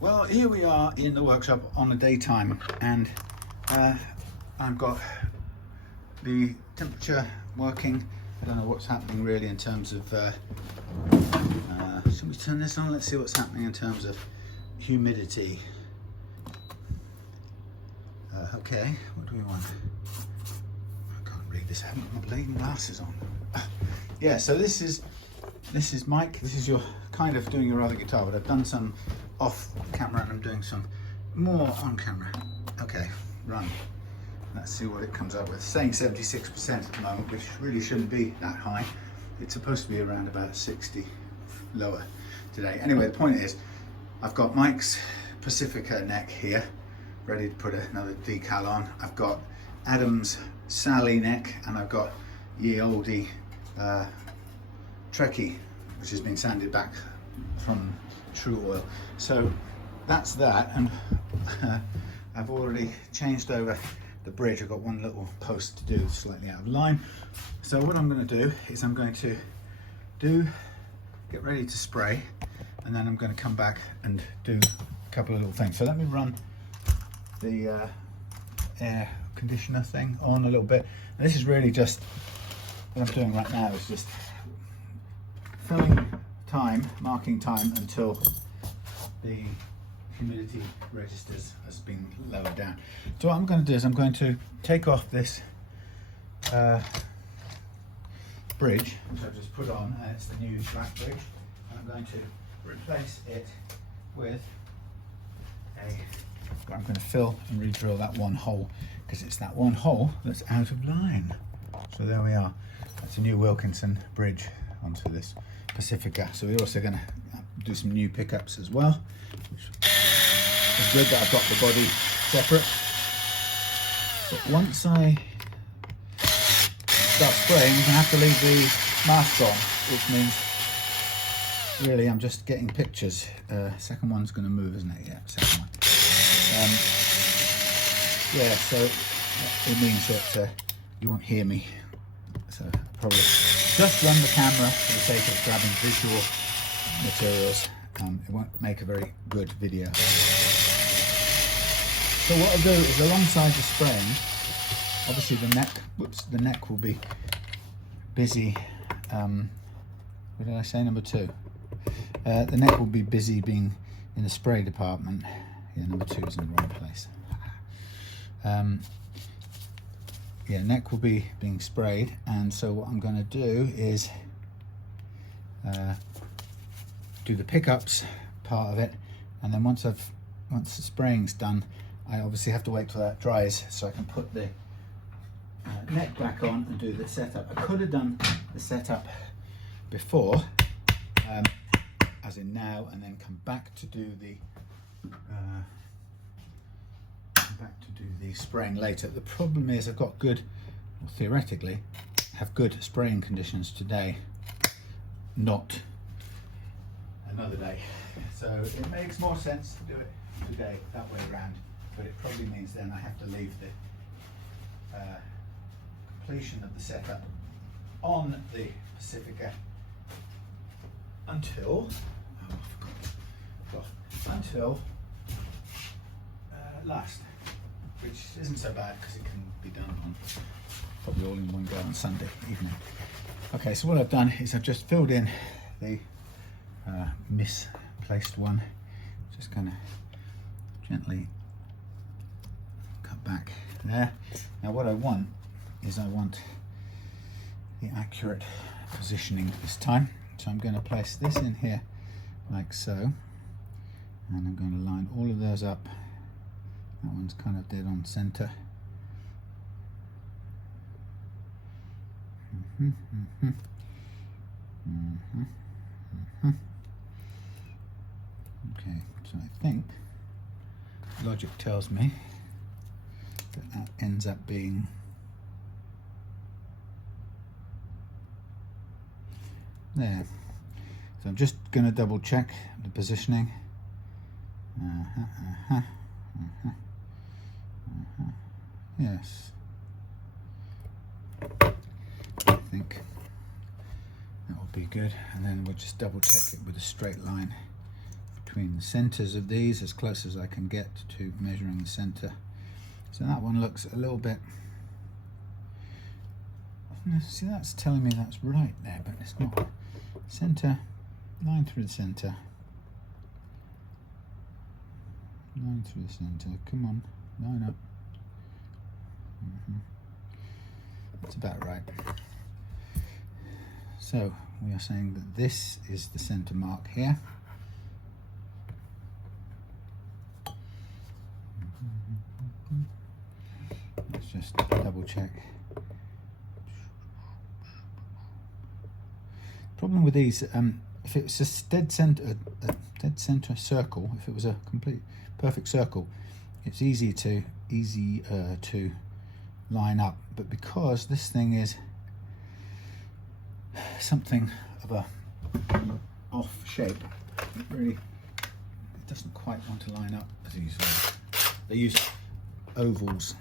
Well, here we are in the workshop on the daytime, and I've got the temperature working. I don't know what's happening really in terms of, should we turn this on? Let's see what's happening in terms of humidity. Okay, what do we want? I can't read this, I haven't got my bleeding glasses on. Yeah, so this is Mike. This is your kind of doing your other guitar, but I've done some off camera and I'm doing some more on camera. Okay, run. Let's see what it comes up with. Saying 76% at the moment, which really shouldn't be that high. It's supposed to be around about 60 lower today. Anyway, the point is, I've got Mike's Pacifica neck here, ready to put another decal on. I've got Adam's Sally neck, and I've got ye oldie Trekki, which has been sanded back from True Oil. So that's that, and I've already changed over the bridge. I've got one little post to do slightly out of line. So what I'm going to do is I'm going to get ready to spray, and then I'm going to come back and do a couple of little things. So let me run the air conditioner thing on a little bit. And this is really just what I'm doing right now, is just filling time, marking time until the humidity registers has been lowered down. So what I'm going to do is I'm going to take off this bridge, which I've just put on, and it's the new black bridge, and I'm going to replace it with I'm going to fill and re-drill that one hole, because it's that one hole that's out of line. So there we are. That's a new Wilkinson bridge onto this Pacifica. So we're also going to do some new pickups as well, which is good that I've got the body separate. But once I start spraying, I'm going to have to leave the mask on, which means really I'm just getting pictures. Second one's going to move, isn't it? Yeah, second one. Yeah, so it means that you won't hear me. So I'll probably just run the camera for the sake of grabbing visual materials. It won't make a very good video. So what I'll do is, alongside the spraying, obviously the neck will be busy. What did I say? Number 2. The neck will be busy being in the spray department. Yeah, number 2 is in the wrong place. Yeah, neck will be being sprayed, and so what I'm going to do is do the pickups part of it, and then once the spraying's done, I obviously have to wait till that dries so I can put the neck back on and do the setup. I could have done the setup before, as in now, and then come back to do the spraying later. The problem is I've got good, or theoretically, have good spraying conditions today, not another day. So it makes more sense to do it today that way around, but it probably means then I have to leave the completion of the setup on the Pacifica until last, which isn't so bad because it can be done on probably all in one go on Sunday evening. Okay, so what I've done is I've just filled in the misplaced one. Just going to gently cut back there. Now what I want is I want the accurate positioning this time. So I'm going to place this in here like so, and I'm going to line all of those up. That one's kind of dead on center. Okay, so I think logic tells me that that ends up being there. So I'm just going to double check the positioning. Yes, I think that will be good, and then we'll just double check it with a straight line between the centers of these as close as I can get to measuring the center. So that one looks a little bit, see, that's telling me that's right there, but it's not. Center, line through the center, line through the center, come on, line up. That's about right. So we are saying that this is the center mark here. Let's just double check. Problem with these, if it was a dead center circle, if it was a complete perfect circle, it's easier to line up. But because this thing is something of a off shape, it doesn't quite want to line up as easily. They use ovals.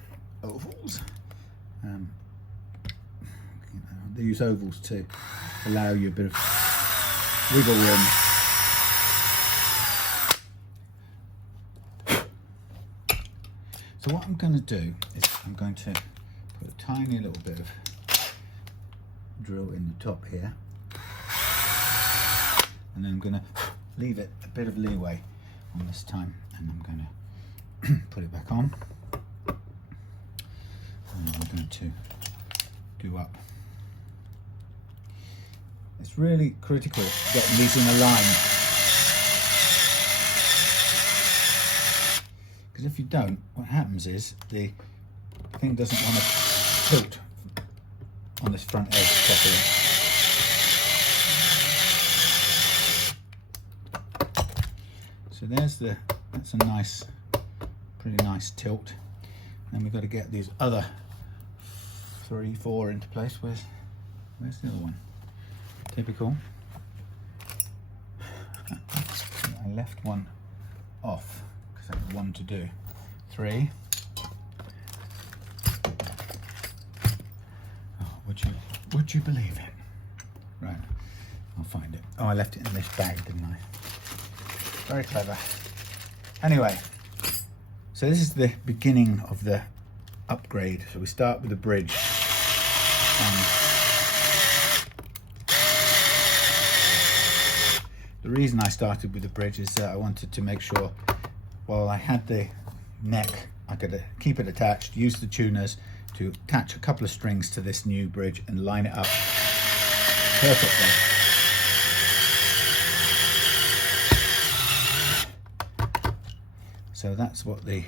They use ovals to allow you a bit of wiggle room. So what I'm going to do is I'm going to put a tiny little bit of drill in the top here, and then I'm going to leave it a bit of leeway on this time, and I'm going to put it back on, and I'm going to do up. It's really critical getting these in a line, because if you don't, what happens is the thing doesn't want to tilt on this front edge properly. So that's a pretty nice tilt. Then we've got to get these other 3, 4 into place. Where's the other one? Typical. I left one off because I had one to do. 3. Oh, would you believe it? Right, I'll find it. Oh, I left it in this bag, didn't I? Very clever. Anyway, so this is the beginning of the upgrade. So we start with the bridge. The reason I started with the bridge is that I wanted to make sure while I had the neck, I could keep it attached, use the tuners to attach a couple of strings to this new bridge and line it up perfectly. So that's what the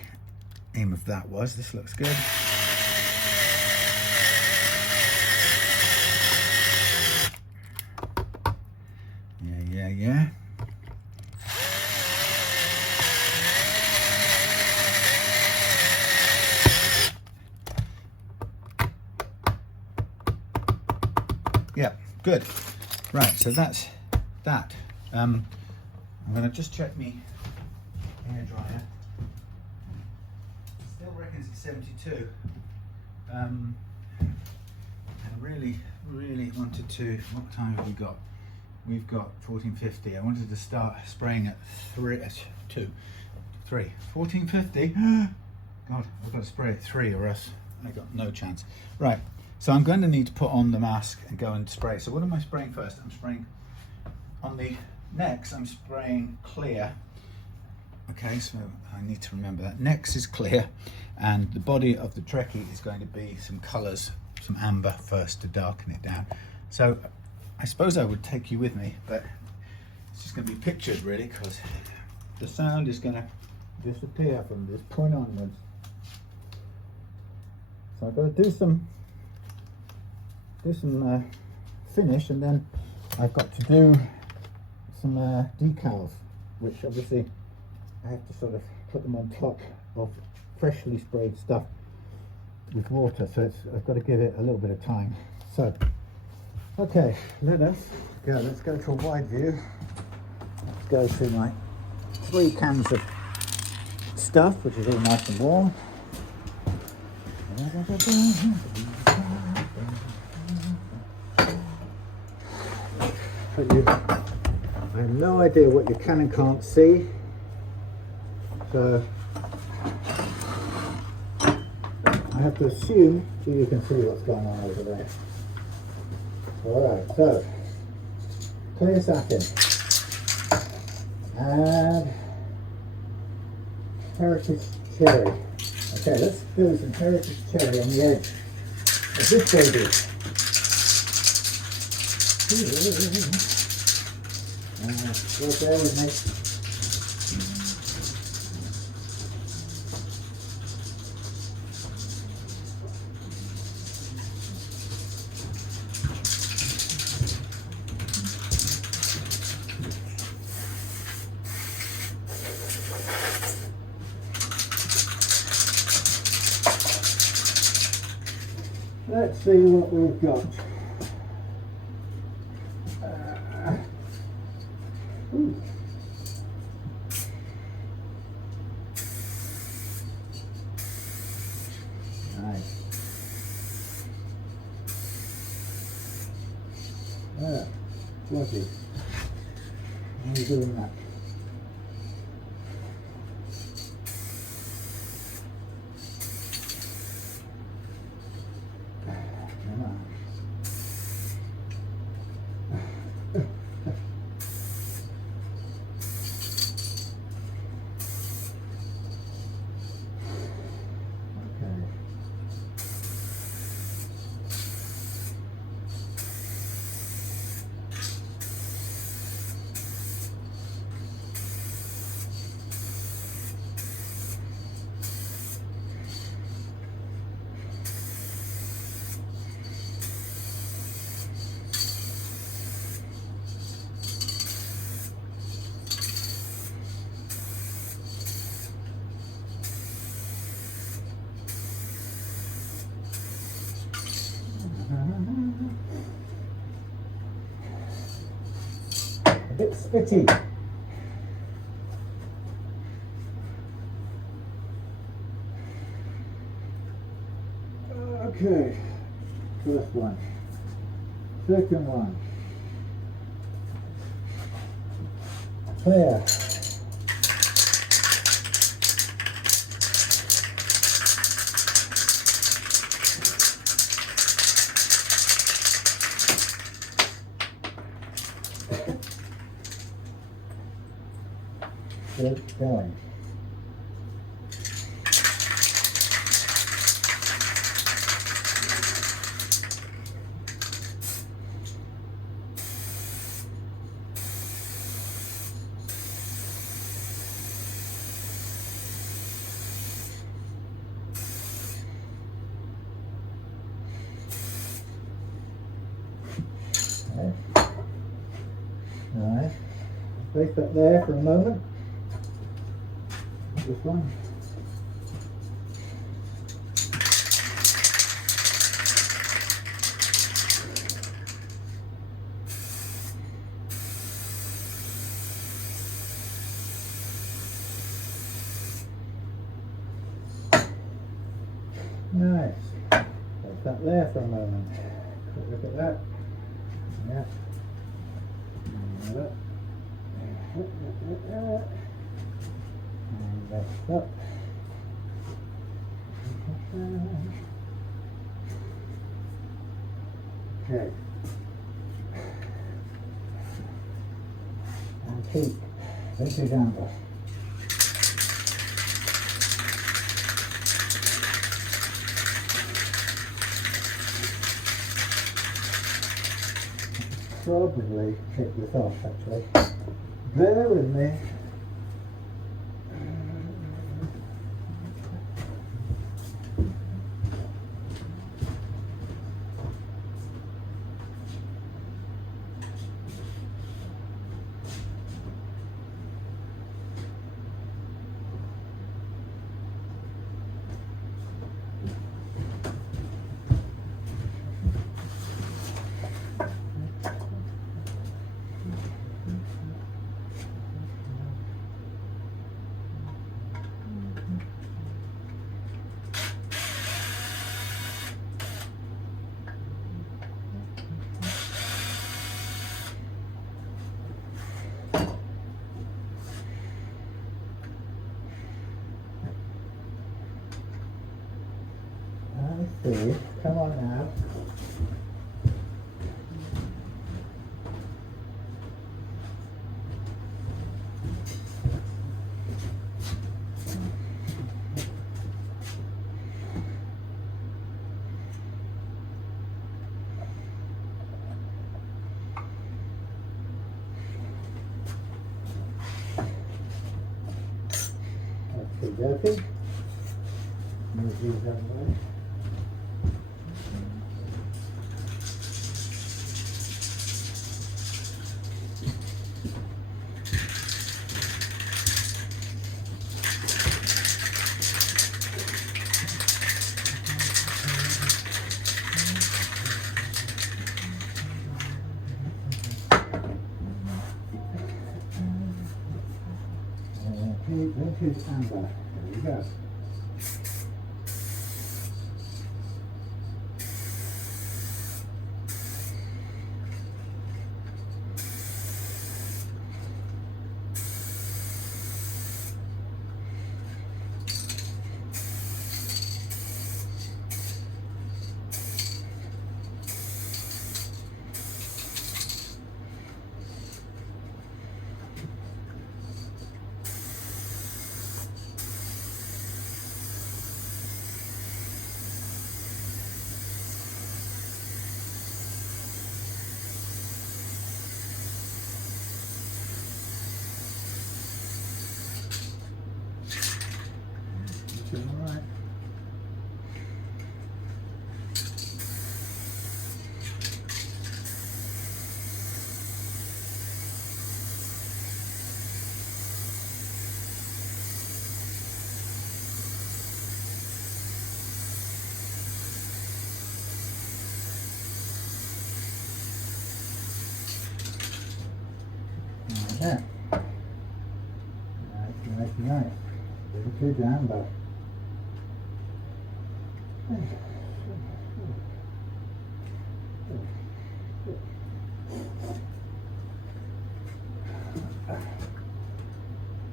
aim of that was. This looks good. Yeah. Yeah, good. Right, so that's that. I'm going to just check me hair dryer. Still reckons it's 72. And really wanted to. What time have we got? We've got 14:50. I wanted to start spraying at 3. 14:50. God, I've got to spray at 3 or else I got no chance. Right, so I'm going to need to put on the mask and go and spray. So what am I spraying first? I'm spraying on the necks. I'm spraying clear. Okay, so I need to remember that. Necks is clear, and the body of the Trekki is going to be some colours, some amber first to darken it down. So I suppose I would take you with me, but it's just going to be pictured really, because the sound is going to disappear from this point onwards. So I've got to do some finish, and then I've got to do some decals, which obviously I have to sort of put them on top of freshly sprayed stuff with water, so I've got to give it a little bit of time. So okay, let's go to a wide view. Let's go through my 3 cans of stuff, which is all nice and warm. Put you I have no idea what you can and can't see, so I have to assume that you can see what's going on over there. Alright, so clear satin and heritage cherry. Okay, let's do some heritage cherry on the edge of this baby. Well, bear with me. Let's see what we've got. Nice. Lovely. How are you doing that? A bit spitty. Okay, first one, second one, clear. Good going. Alright, place that there for a moment. This one. Nice. Place that there for a moment. Quick look at that. Yeah. And rest up. Okay. Antique vintage angle. Probably take this off actually. Bear with me. Please, come on now. Okay, move these out of the way. Okay, that is amber. There we go. Alright. Like that. Nice. Little too down, but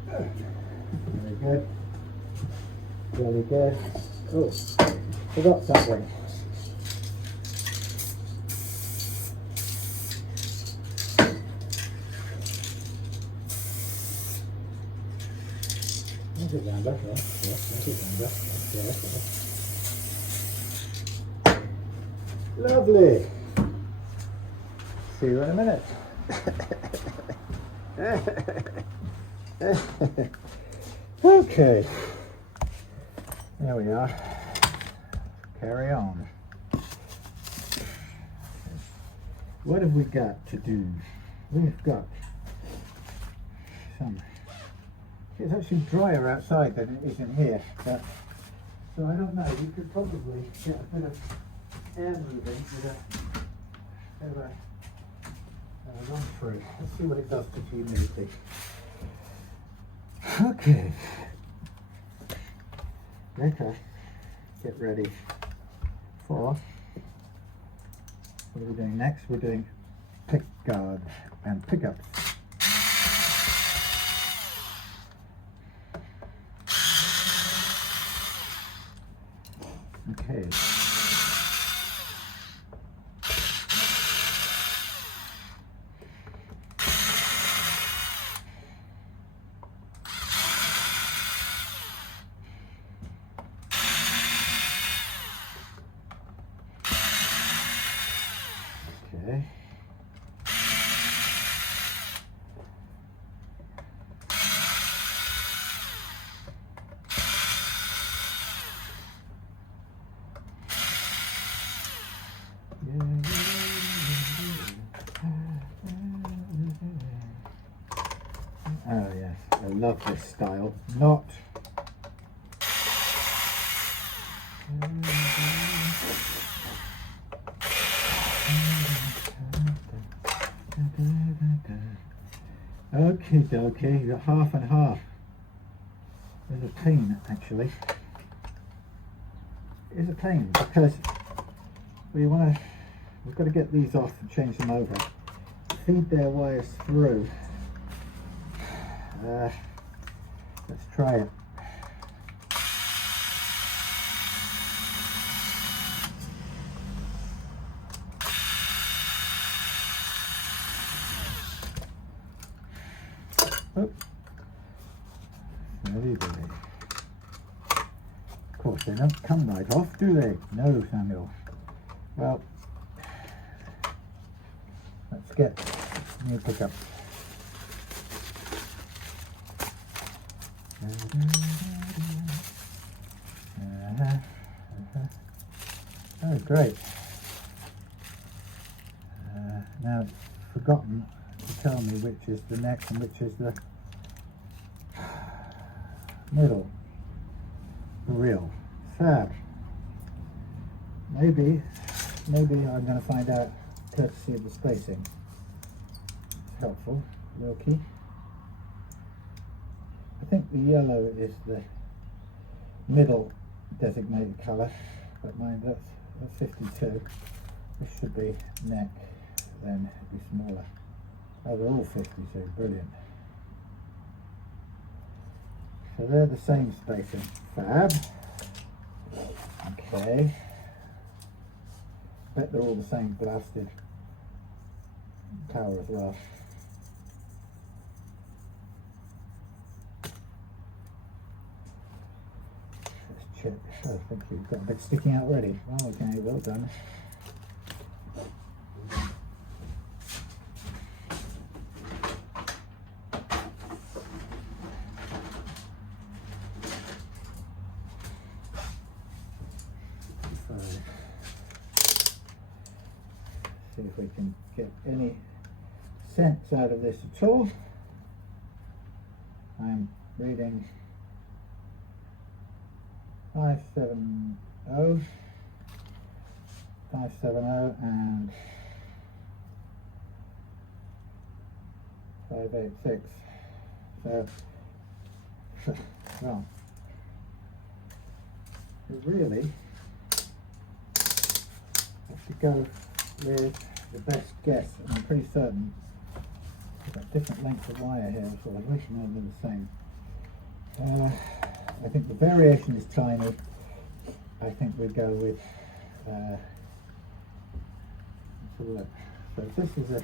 very good. Really good. Oh, forgot something. That's it, down back, that's it, down back. Lovely. See you in a minute. Okay. There we are. Carry on. What have we got to do? We've got some. It's actually drier outside than it is in here. But, so I don't know. You could probably get a bit of air moving with a run through. Let's see what it does to humidity. Okay. Okay. Get ready for what are we doing next? We're doing pick guard and pickups. Okay. Okay. Oh yes, I love this style. Not okay, dokie, you've got half and half. There's a pain actually. It's a pain because we've got to get these off and change them over. Feed their wires through. Let's try it. maybe. Of course, they don't come right off, do they? No, Samuel. Well, let's get new pickup. Oh, great. Now it's forgotten to tell me which is the neck and which is the middle. Real. Fab. Maybe I'm going to find out courtesy of the spacing. It's helpful. Wilkie. I think the yellow is the middle designated colour, but mind that's 52. This should be neck, then it'd be smaller. Oh, they're all 52, brilliant. So they're the same spacing. Fab. Okay. Bet they're all the same blasted power as well. Let's check. Oh, I think you've got a bit sticking out already. Oh, okay, well done. See if we can get any sense out of this at all. I'm reading 570, 570 and 586. So, well, we really have to go with the best guess. I'm pretty certain we've got different lengths of wire here, so I wish more than the same. I think the variation is tiny. I think we'd go with let's have a look. So this is a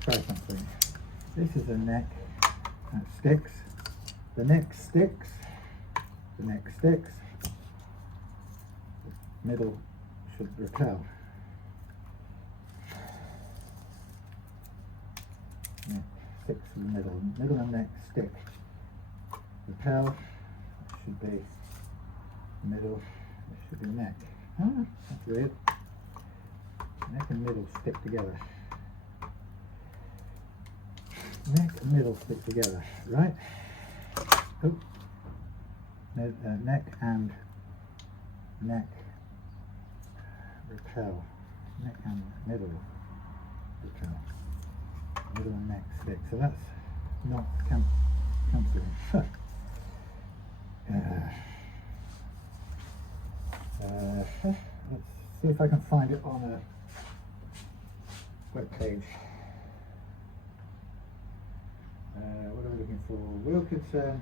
try something. This is a neck that sticks. The neck sticks. The neck sticks. The middle should repel. Neck sticks to the middle and neck stick. Repel should be middle, it should be neck. Ah, that's weird. Neck and middle stick together. Neck and middle stick together, right? Oh. Neck and neck repel. Neck and middle repel. Middle and neck stick. So that's not cancelling. Let's see if I can find it on a web page. What are we looking for? Wilkinson,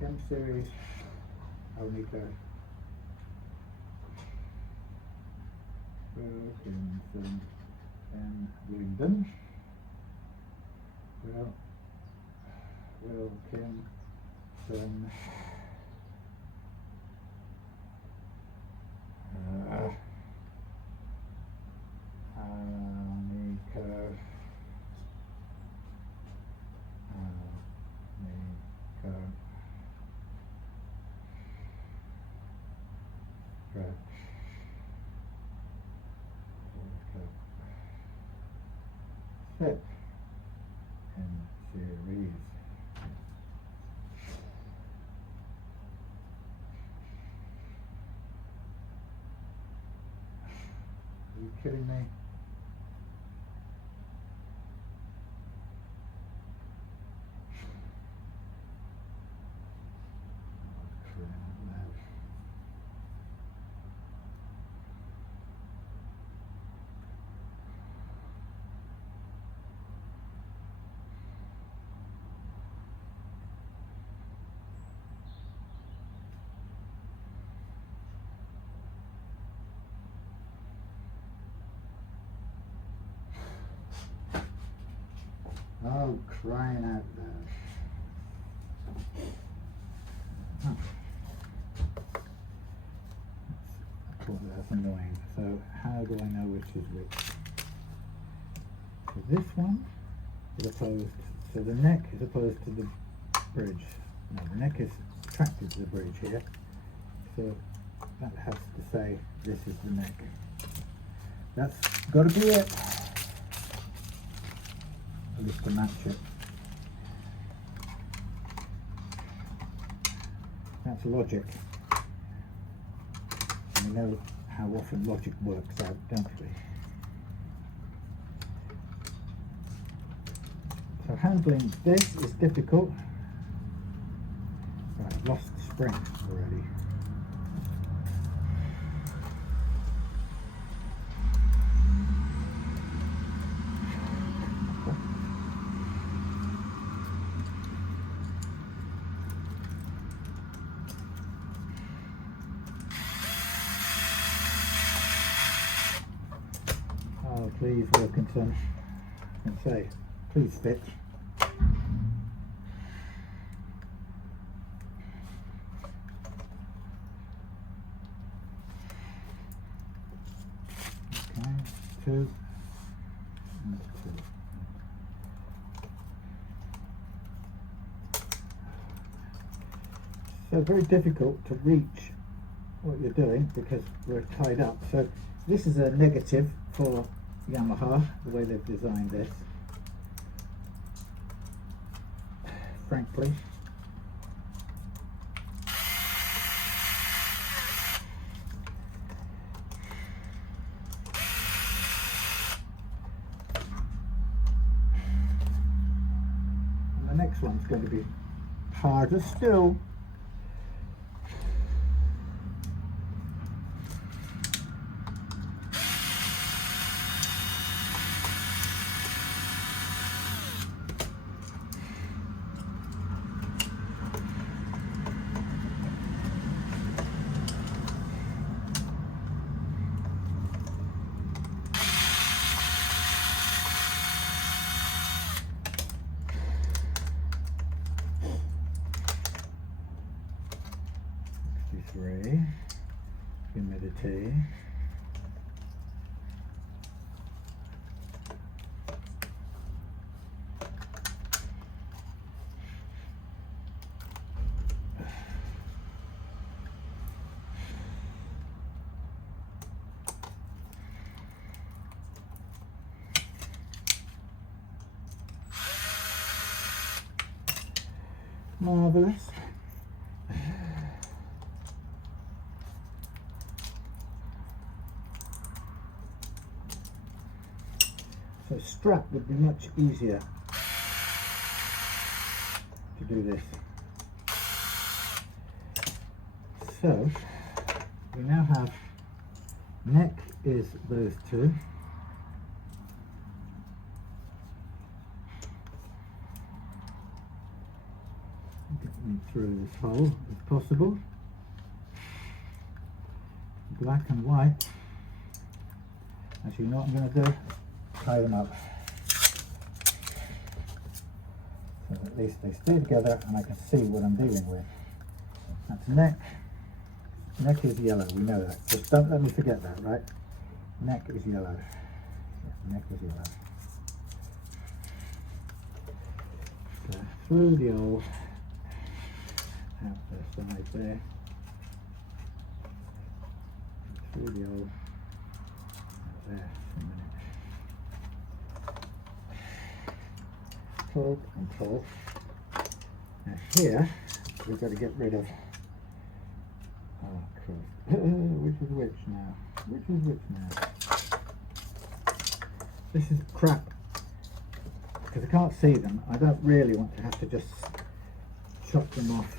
M series, Alnico. Wilkinson, and London. Wilkinson. Alnico. Right. Set and series. Are you kidding me? Oh, crying out loud. that's annoying. So how do I know which is which? So this one is opposed, so the neck is opposed to the bridge. No, the neck is attracted to the bridge here. So that has to say this is the neck. That's got to be it. At least to match it. That's logic. We know how often logic works out, don't we? So handling this is difficult. Right, I've lost the spring already. Oh, please, Wilkinson. And say, please fit. Okay, two. And two. So very difficult to reach what you're doing because we're tied up. So this is a negative for Yamaha, the way they've designed this. Frankly. And the next one's going to be harder still. Humidity. Marvelous. So strap would be much easier to do this. So we now have neck is those two. Get them through this hole if possible. Black and white. Actually, you know what I'm going to do? Tie them up. So at least they stay together and I can see what I'm dealing with. That's neck. Neck is yellow, we know that. Just don't let me forget that, right? Neck is yellow. Yeah, neck is yellow. So through the hole, out the side there. Through the hole, out there for a minute. Pull and pull. Now here, we've got to get rid of, oh Christ, which is which now? Which is which now? This is crap, because I can't see them. I don't really want to have to just chop them off.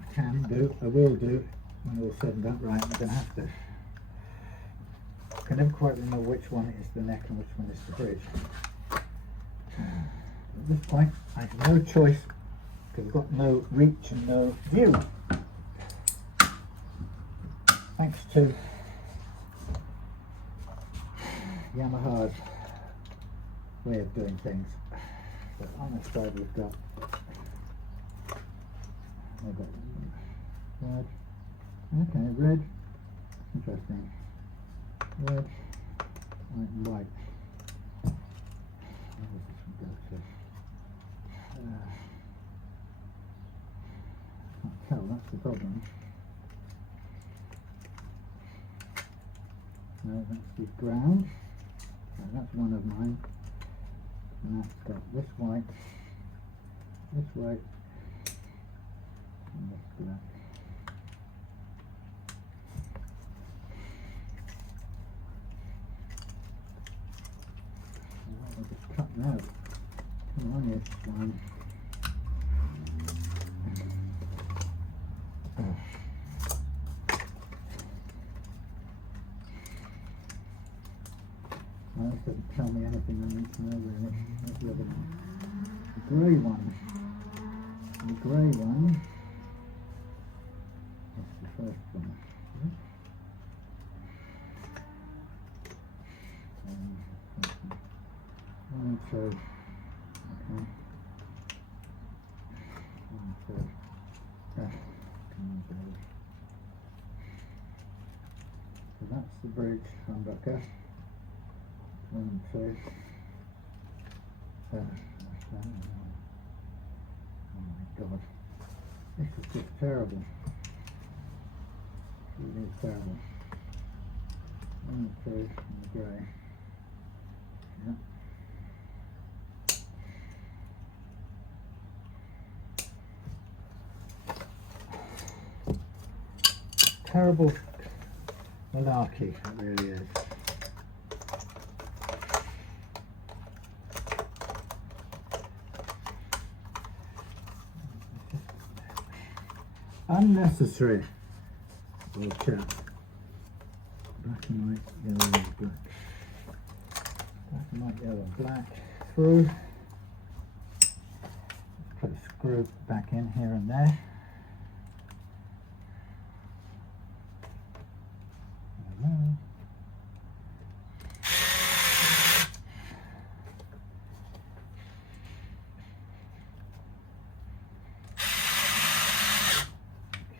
I can do, I will do, when all said and done. Right, I'm going to have to. I can never quite remember which one is the neck and which one is the bridge. At this point, I have no choice because I've got no reach and no view. Thanks to Yamaha's way of doing things. But on this side we've got red. Okay, red. Interesting. Red, white, and white. Where does this one go to? Can't tell, that's the problem. No, that's the ground. So that's one of mine. And that's got this white, and this black. I'll just cut them out. Come on, yes, one. Well, this doesn't tell me anything I need to know really. Where's the other one? The grey one. The grey one. That's the first one. One, two. Okay. One, two. Ah, come on, baby. So that's the bridge humbucker. 1, 2. Oh my god. This is just terrible. It really is terrible. 1, 2 in the grey. Yep. Terrible malarkey, it really is. Unnecessary. Little chap. Black and white, yellow and black. Black and white, yellow and black. Through. Let's put a screw back in here and there.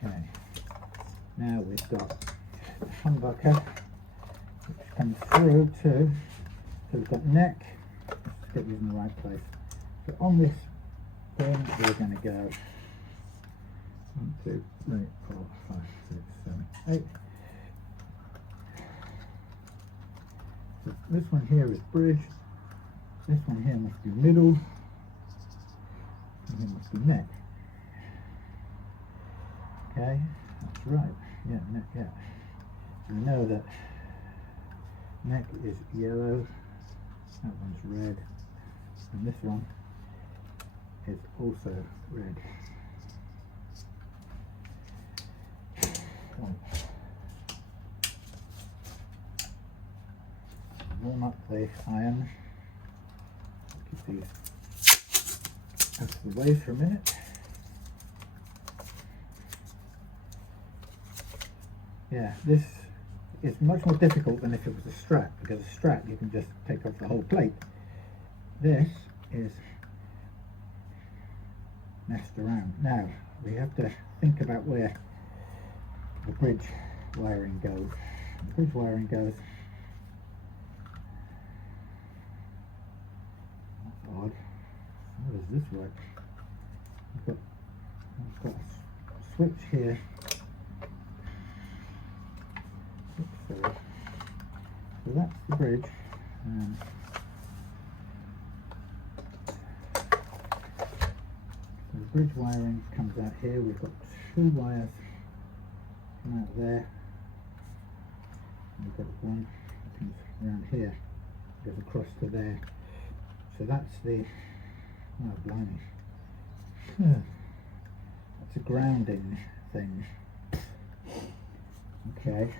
Okay, now we've got the humbucker which comes through too. So we've got neck, let's get these in the right place. So on this thing we're going to go 1, 2, 3, 4, 5, 6, 7, 8. So this one here is bridge, this one here must be middle, and here must be neck. Okay, that's right, yeah, neck, yeah. So we know that neck is yellow, that one's red, and this one is also red. Warm up the iron, keep these out of the way for a minute. Yeah, this is much more difficult than if it was a strap, because a strap you can just take off the whole plate. This is messed around. Now we have to think about where the bridge wiring goes. The bridge wiring goes, that's odd. How does this work? I've got a switch here. Oops, so that's the bridge. So the bridge wiring comes out here. We've got 2 wires come out there. And we've got one that comes around here, goes across to there. So that's the, oh blimey, that's a grounding thing. Okay,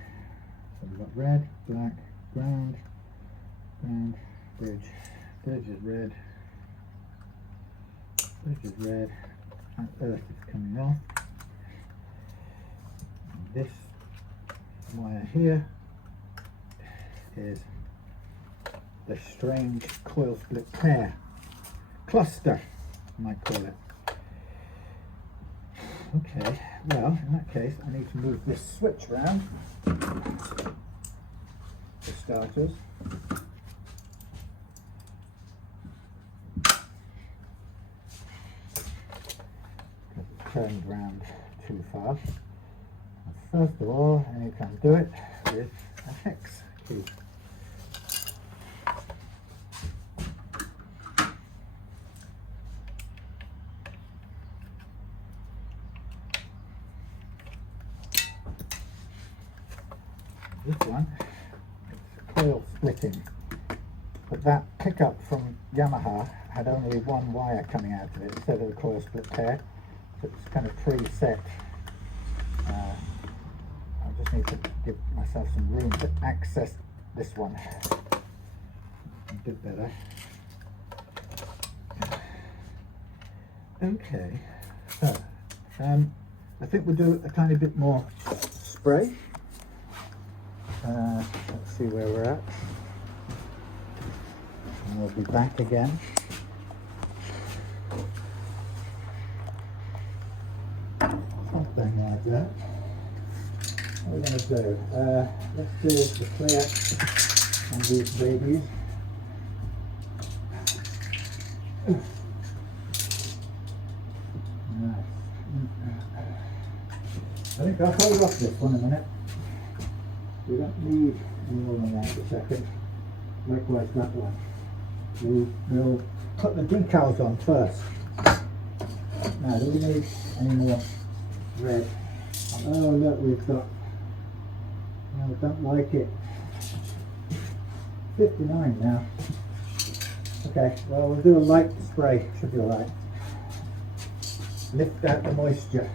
so we've got red, black, ground, ground, bridge. Bridge is red. Bridge is red. And earth is coming off. And this wire here is the strange coil split pair. Cluster, I might call it. Okay, well, in that case, I need to move this switch around. for starters. Because it's turned round too far. And first of all, I need to undo it with a hex key. This one, it's coil splitting, but that pickup from Yamaha had only one wire coming out of it instead of the coil split pair, so it's kind of preset. I just need to give myself some room to access this one a bit better. Okay, so I think we'll do a tiny bit more spray. Let's see where we're at, and we'll be back again. Something like that. What are we going to do? Let's do the clear on these babies. Nice. I think I'll hold off this one a minute. We don't need any more than that a second. Likewise that one. We'll put the decals on first. Now, do we need any more red? Oh look, we've got, no, don't like it. 59 now. Okay, well we'll do a light spray, should be alright. Lift out the moisture.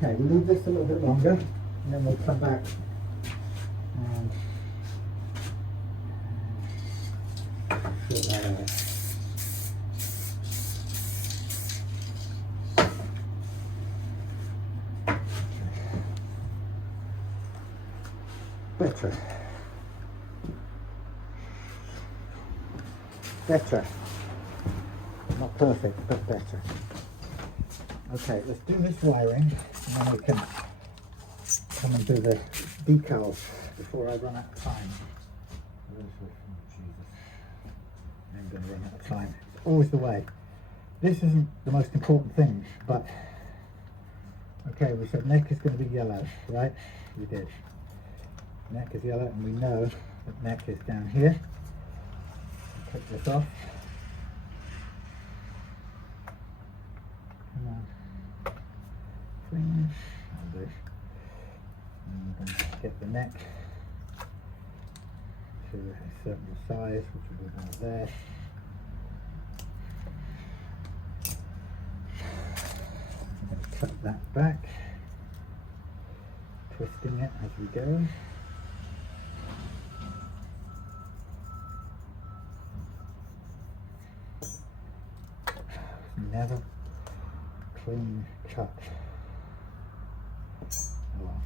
Okay, we'll leave this a little bit longer and then we'll come back and sort that out. Better. Better. Not perfect, but better. Okay, let's do this wiring and then we can come and do the decals before I run out of time. Oh, Jesus. I'm going to run out of time. It's always the way. This isn't the most important thing, but okay, we said neck is going to be yellow, right? We did. Neck is yellow and we know that neck is down here. Click this off. Come on. I'll do. And we're going to get the neck to a certain size, which will be about there. I'm going to cut that back, twisting it as we go. Never clean cut. Oh well.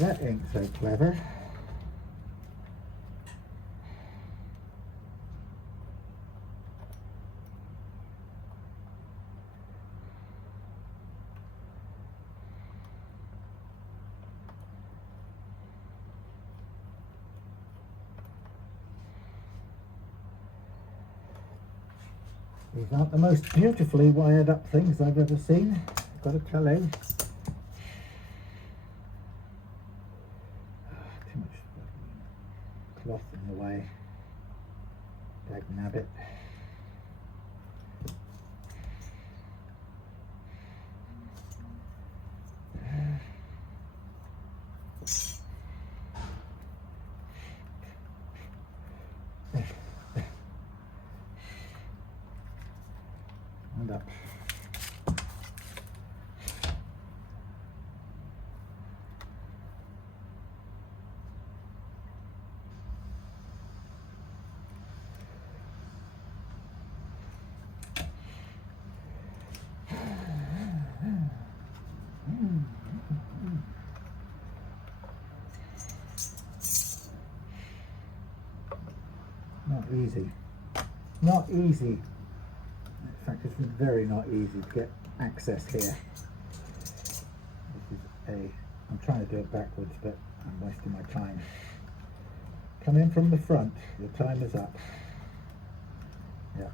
That ain't so clever. These aren't the most beautifully wired up things I've ever seen, I've got to tell you. Too much cloth in the way. Dag nabbit. And up. Not easy. Not easy. In fact, it's very not easy to get access here. This is I'm trying to do it backwards, but I'm wasting my time. Come in from the front, your time is up. Yeah,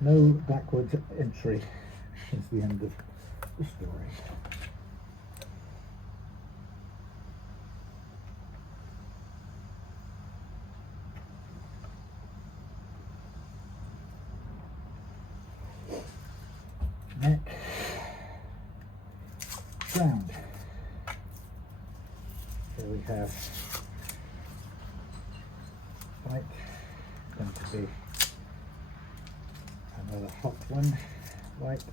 no backwards entry is the end of the story. Neck, ground. Here we have white, going to be another hot one, white.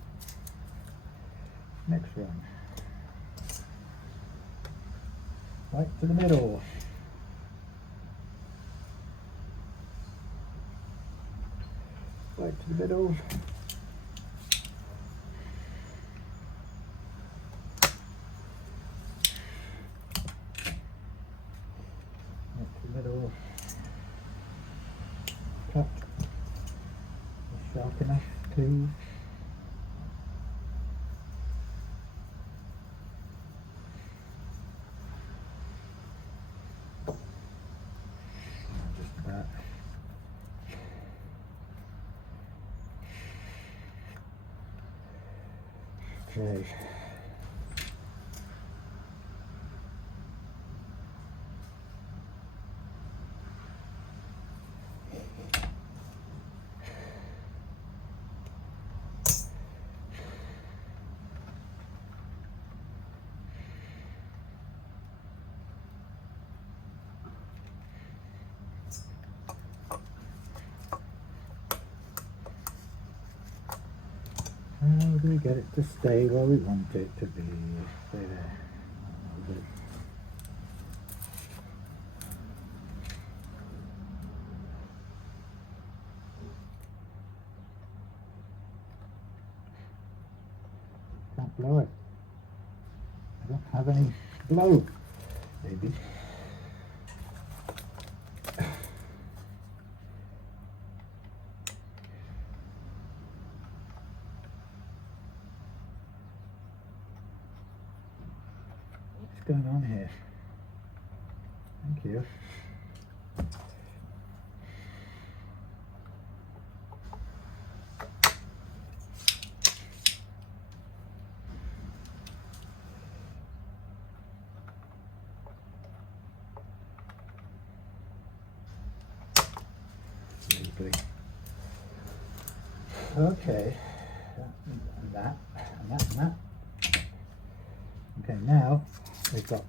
Next one, white to the middle. White to the middle. Middle cut sharp enough, please. Just about. Okay. How do we get it to stay where we want it to be? Stay there. Can't blow it. I don't have any blow, maybe. What's going on here? Thank you. Okay, and that, and that, and that. Okay, now we've got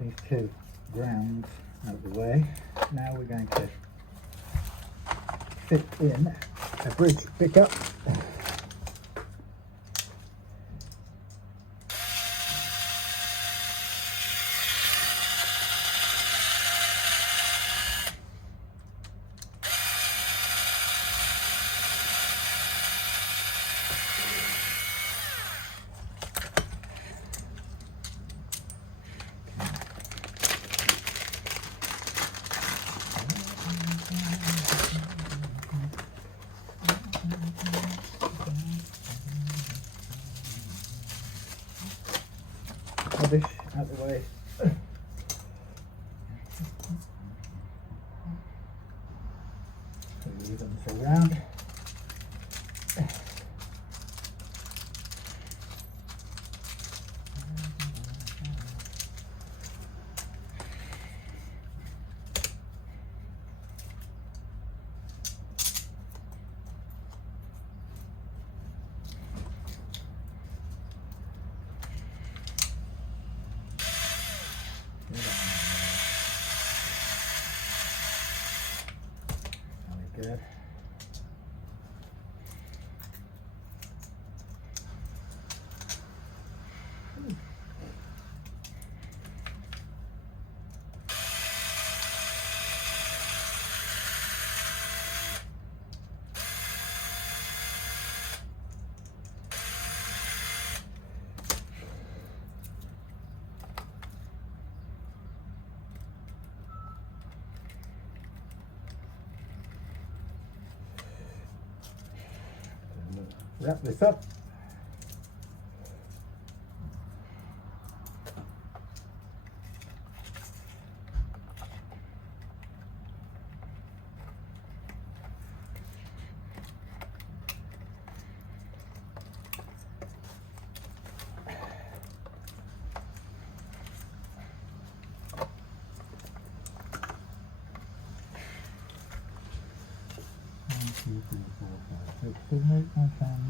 these two grounds out of the way. Now we're going to fit in a bridge pickup. out the way. So even this around. Good. Wrap this up.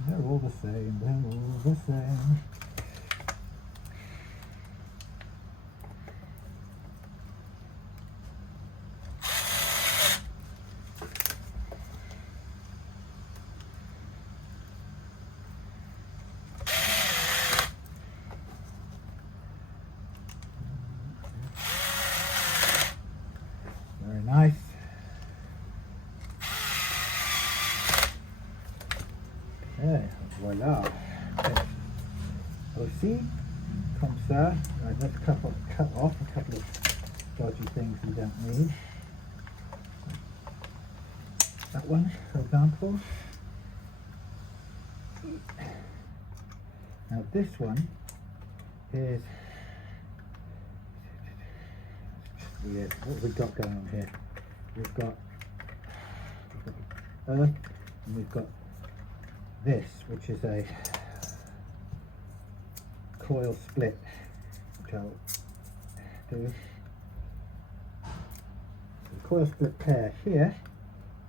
They're all the same, they're all the same. Very nice. Okay, voila. Aussi, comme ça. Right, let's cut off a couple of dodgy things we don't need. That one, for example. Now this one is weird. What have we got going on here? We've got earth, and we've got this, which is a coil split, which I'll do. The coil split pair here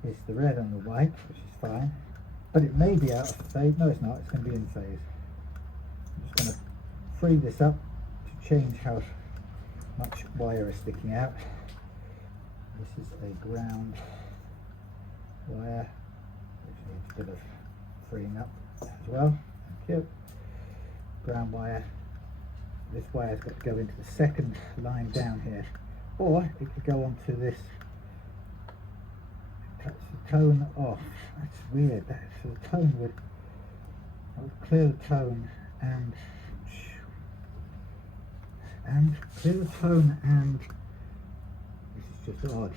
is the red and the white, which is fine, but it may be out of phase. No, it's not. It's going to be in phase. I'm just going to free this up to change how much wire is sticking out. This is a ground wire, which needs a bit of freeing up as well. Thank you. Ground wire. This wire's got to go into the second line down here, or it could go onto this. Cuts the tone off. That's weird. So the tone would, I would clear the tone and clear the tone, and this is just odd.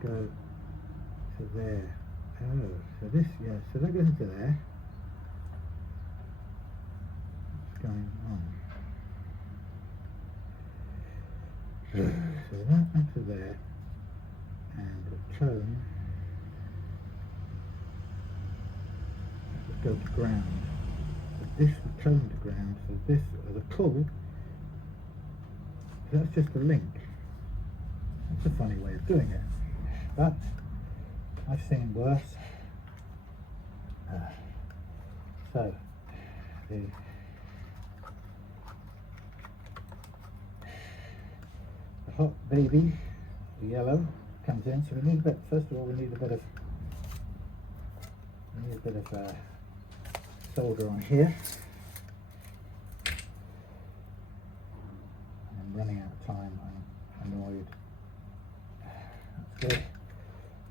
Go to there. Oh, so this, yeah, so that goes into there. What's going on? So that into there, and the tone would go to ground. But this would tone to ground, so this, the pull, so that's just a link. That's a funny way of doing it. But I've seen worse. So the hot baby, the yellow, comes in. So we need a bit. First of all, we need a bit of solder on here. I'm running out of time. I'm annoyed. That's good.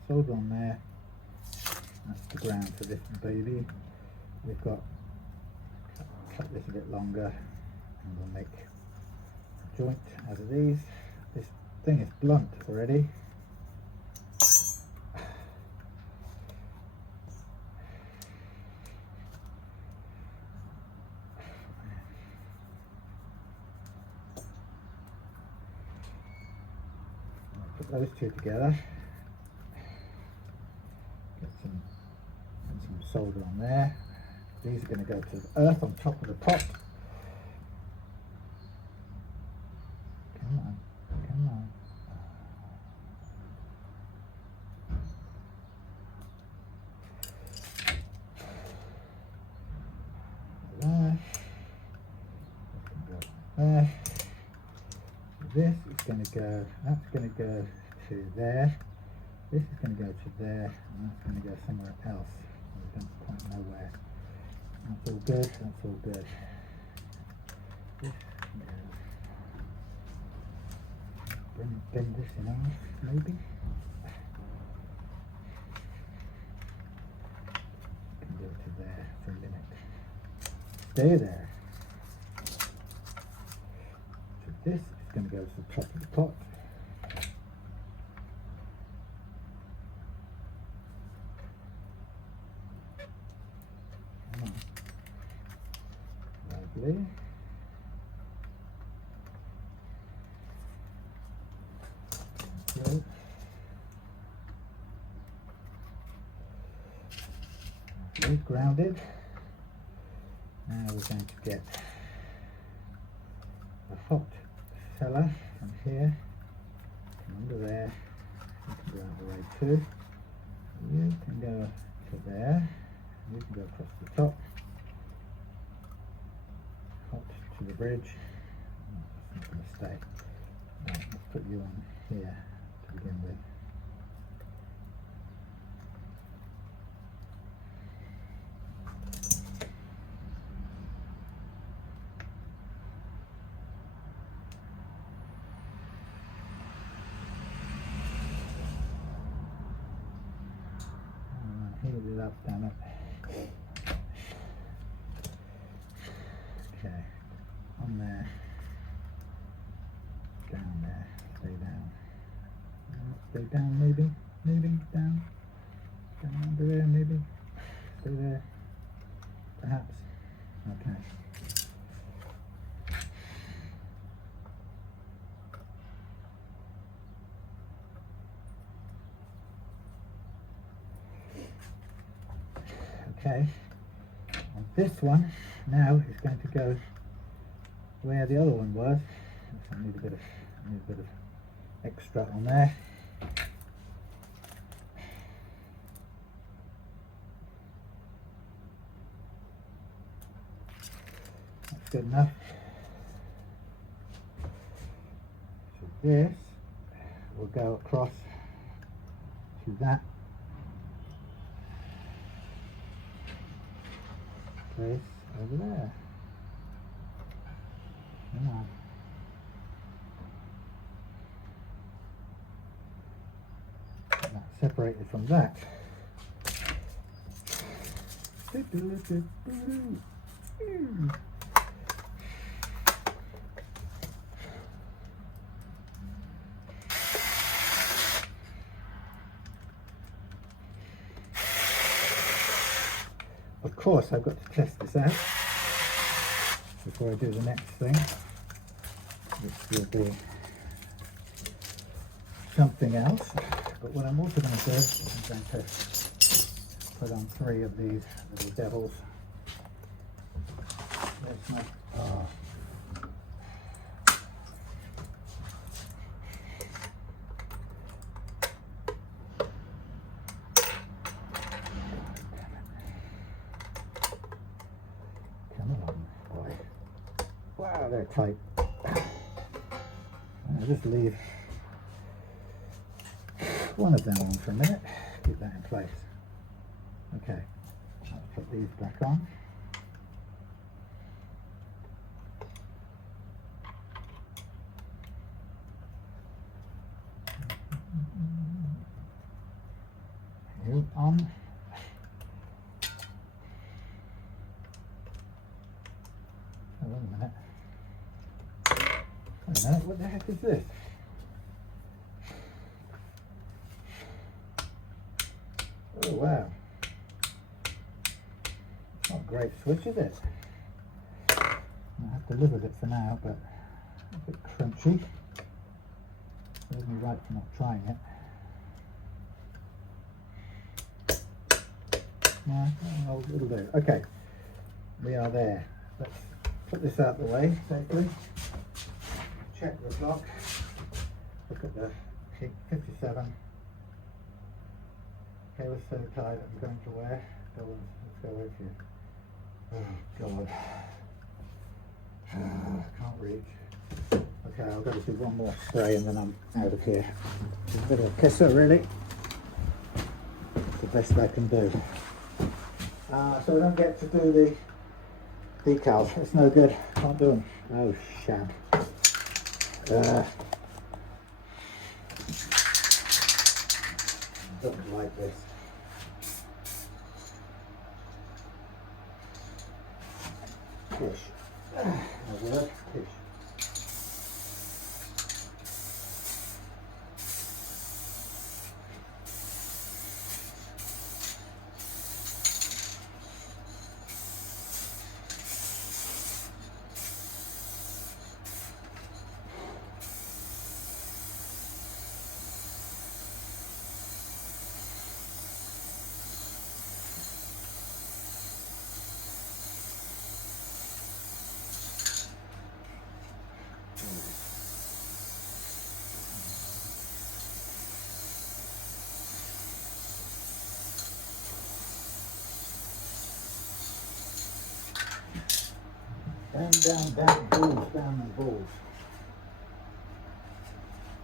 Solder on there. That's the ground for this baby. We've got cut this a bit longer, and we'll make a joint out of these. This thing is blunt already. those two together. Get some solder on there. These are going to go to the earth on top of the pot. Come on, come on. There. There. This is going to go, that's going to go to there. This is going to go to there, and that's going to go somewhere else. I don't quite know where. That's all good, that's all good. This goes. Bend this in half, maybe. Can go to there for a minute. Stay there. So this is going to go to the top of the pot. Lovely. Good. Okay, grounded. Now we're going to get a hot fella from here, come under there, you can go out the way too, you can go to there, you can go across the top, hot to the bridge, that's not going to stay. Right, let's put you on here to begin with. Heat it up, damn it. Okay, on there, down there, stay down. Stay down, maybe, down under there, maybe, stay there, perhaps, okay. Okay, and this one now is going to go where the other one was. I need a bit of extra on there. That's good enough. So this will go across to that place over there. Come on. That's separated from that. Of course, I've got to test this out before I do the next thing, which will be something else. But what I'm also going to do is I'm going to put on 3 of these little devils. There's my wow, they're tight. I'll just leave one of them on for a minute, keep that in place. Okay, I'll put these back on. You on. Oh, wait a minute. Wait a minute, what the heck is this? Oh wow. It's not a great switch, is it? I'll have to live with it for now, but a bit crunchy. Serves me right for not trying it. No, oh, it'll do. Okay, we are there. Let's put this out of the way safely. Check the block. Look at the 57. Okay, we're so tight. I'm going to wear. Go on, let's go with you. Oh God. Can't reach. Okay, I've got to do one more spray and then I'm out of here. It's a bit of a kisser, really. It's the best I can do. So we don't get to do the decals. It's no good. Can't do them. Oh, sham. Don't like this. Tish. No word. Tish. Down, balls, down and balls.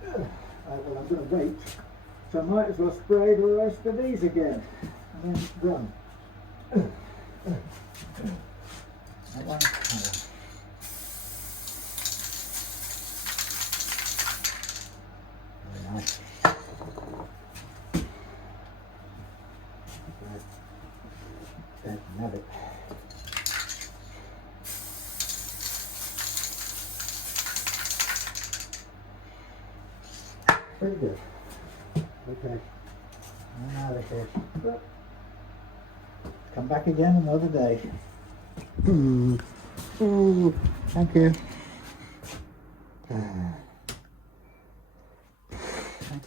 Well, I'm going to wait, so I might as well spray the rest of these again, and then run. That one. Very nice. Don't have it. Pretty good. Okay. I'm out of here. Come back again another day. Ooh. Thank you. Thank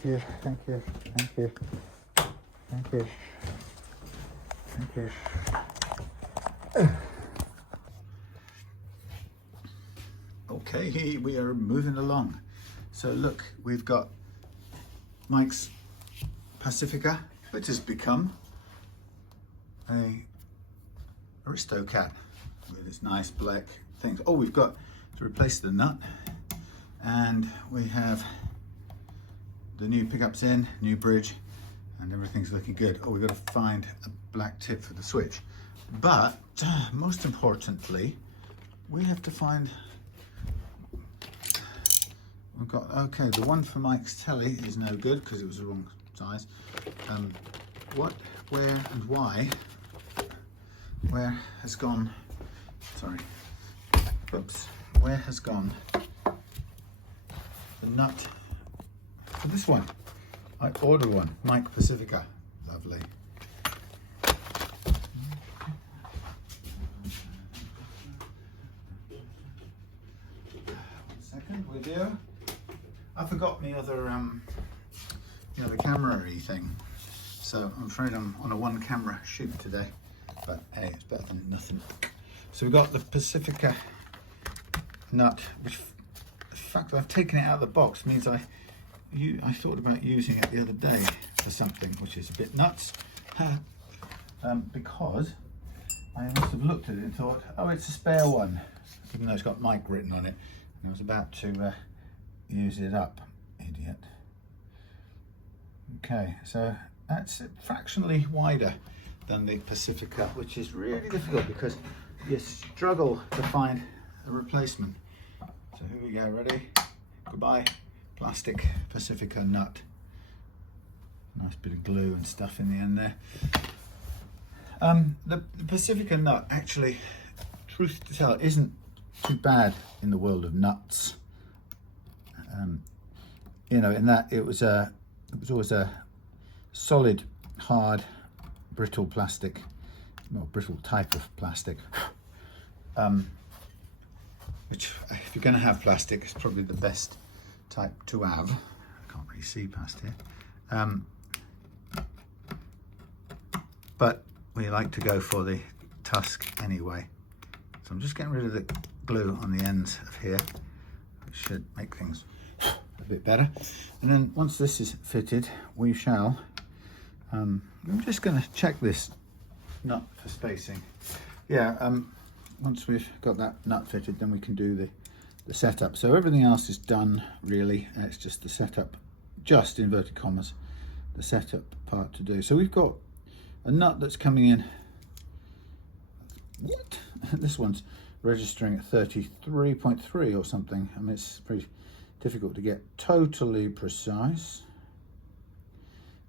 you. Thank you. Thank you. Thank you. Thank you. Okay, we are moving along. So look, we've got Mike's Pacifica, which has become a Aristocat with its nice black things. Oh, we've got to replace the nut, and we have the new pickups in, new bridge, and everything's looking good. Oh, we've got to find a black tip for the switch. But most importantly, we have to find, we've got, okay, the one for Mike's telly is no good because it was the wrong size. What, where and why, where has gone, sorry, oops, where has gone the nut for this one? I ordered one, Mike Pacifica, lovely. 1 second, with you. I forgot my other, the camera-y thing. So I'm afraid I'm on a one camera shoot today, but hey, it's better than nothing. So we've got the Pacifica nut, which the fact that I've taken it out of the box means I thought about using it the other day for something, which is a bit nuts, because I must have looked at it and thought, oh, it's a spare one, even though it's got Mike written on it, and I was about to use it up, idiot. Okay, so that's fractionally wider than the Pacifica, which is really difficult because you struggle to find a replacement. So here we go, ready? Goodbye. Plastic Pacifica nut. Nice bit of glue and stuff in the end there. The Pacifica nut, actually, truth to tell, isn't too bad in the world of nuts. In that it was always a solid, hard, brittle plastic, well, brittle type of plastic. Which, if you're going to have plastic, is probably the best type to have. can't really see past here. But we like to go for the tusk anyway. So I'm just getting rid of the glue on the ends of here, which should make things a bit better. And then once this is fitted, we shall, I'm just going to check this nut for spacing. Yeah, once we've got that nut fitted, then we can do the setup. So everything else is done really. It's just the setup, just inverted commas, the setup part to do. So we've got a nut that's coming in. What? This one's registering at 33.3 or something. I mean, it's pretty difficult to get totally precise.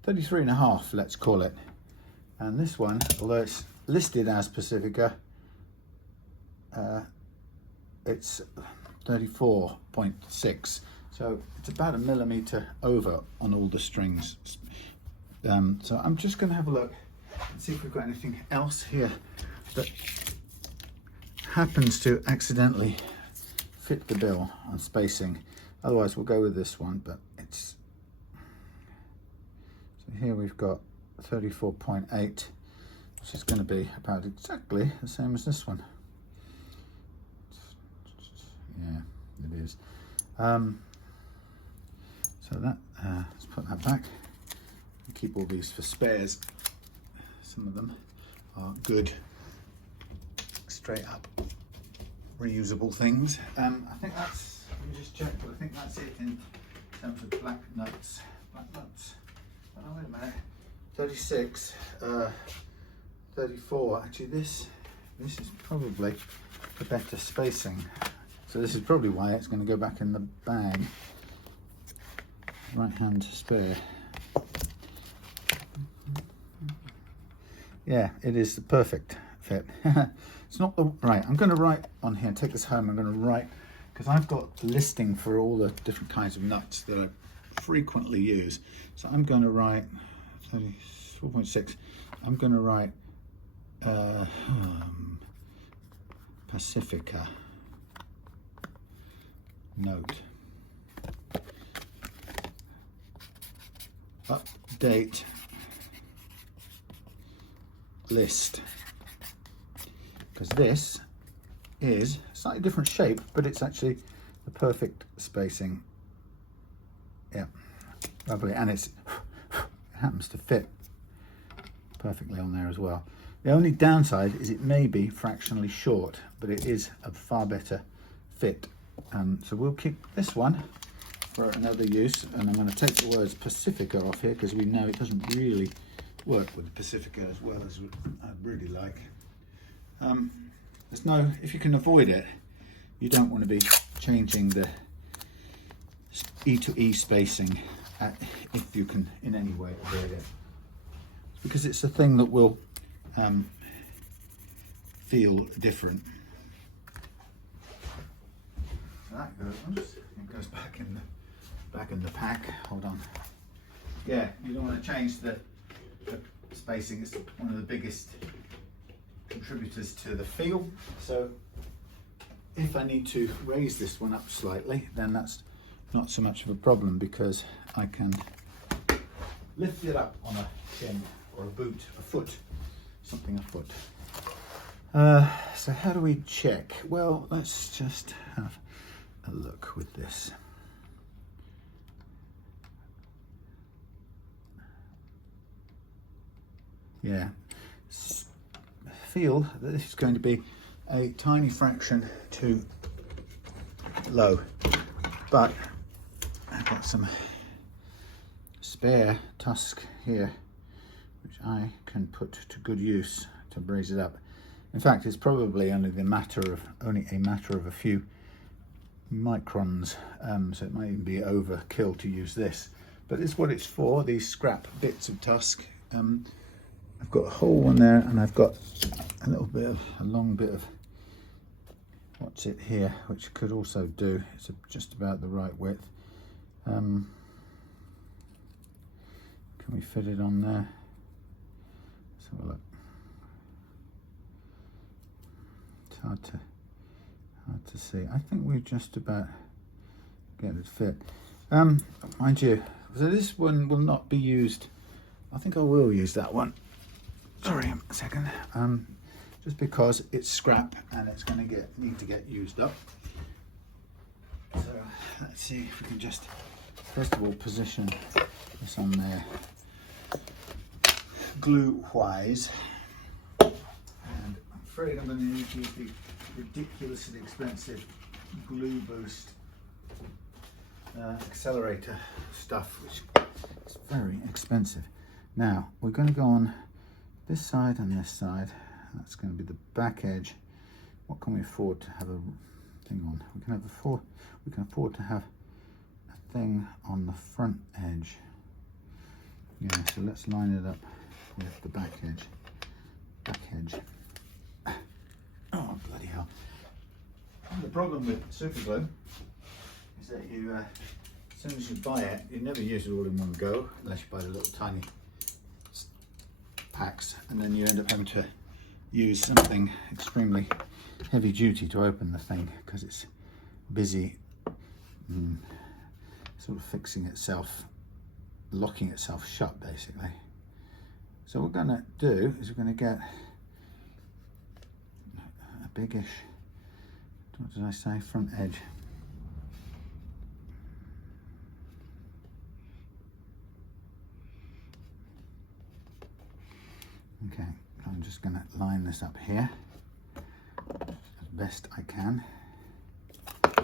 33.5, let's call it. And this one, although it's listed as Pacifica, it's 34.6. So it's about a millimeter over on all the strings. So I'm just going to have a look and see if we've got anything else here that happens to accidentally fit the bill on spacing. Otherwise we'll go with this one, but it's, so here we've got 34.8, which is going to be about exactly the same as this one. Yeah, it is. So that, let's put that back. Keep all these for spares. Some of them are good, straight up reusable things. I think that's, let me just check, but I think that's it in terms of black nuts. Black nuts. Oh, wait a minute. 36, 34. Actually, this is probably the better spacing. So this is probably why it's going to go back in the bag. Right hand spare. Yeah, it is the perfect fit. It's not the right. I'm going to write on here. Take this home. I'm going to write, because I've got the listing for all the different kinds of nuts that I frequently use. So I'm going to write 34.6. I'm going to write Pacifica note. Update list, because this is a slightly different shape, but it's actually the perfect spacing. Yeah, lovely, and it happens to fit perfectly on there as well. The only downside is it may be fractionally short, but it is a far better fit. So we'll keep this one for another use, and I'm going to take the words Pacifica off here because we know it doesn't really work with the Pacifica as well as I'd really like. There's no, if you can avoid it, you don't want to be changing the E to E spacing if you can in any way avoid it, because it's a thing that will feel different. So that goes, it goes back in the pack. Hold on. Yeah, you don't want to change the spacing. Is one of the biggest contributors to the feel. So if I need to raise this one up slightly, then that's not so much of a problem, because I can lift it up on a chin or a boot, a foot, something afoot. So how do we check? Well, let's just have a look with this. Yeah, feel that this is going to be a tiny fraction too low, but I've got some spare tusk here which I can put to good use to raise it up. In fact, it's probably only a matter of a few microns, so it might even be overkill to use this, but it's what it's for, these scrap bits of tusk. I've got a hole in there, and I've got a little bit of a long bit of what's it here, which could also do. It's just about the right width. Can we fit it on there? Let's have a look. It's hard to see. I think we've just about get it fit. Mind you, So this one will not be used. I think I will use that one. Sorry, a second. Just because it's scrap and it's going to need to get used up. So let's see if we can just first of all position this on there glue-wise. And I'm afraid I'm going to need to use the ridiculously expensive glue boost accelerator stuff, which is very expensive. Now we're going to go on this side and this side. That's going to be the back edge. What can we afford to have a thing on? We can afford to have a thing on the front edge. Yeah, so let's line it up with the back edge. Back edge. Oh bloody hell! The problem with super glue is that you, as soon as you buy it, you never use it all in one go, unless you buy the little tiny packs, and then you end up having to use something extremely heavy duty to open the thing because it's busy sort of fixing itself, locking itself shut basically. So what we're going to do is we're going to get a biggish, what did I say, front edge. Okay, I'm just going to line this up here as best I can. That's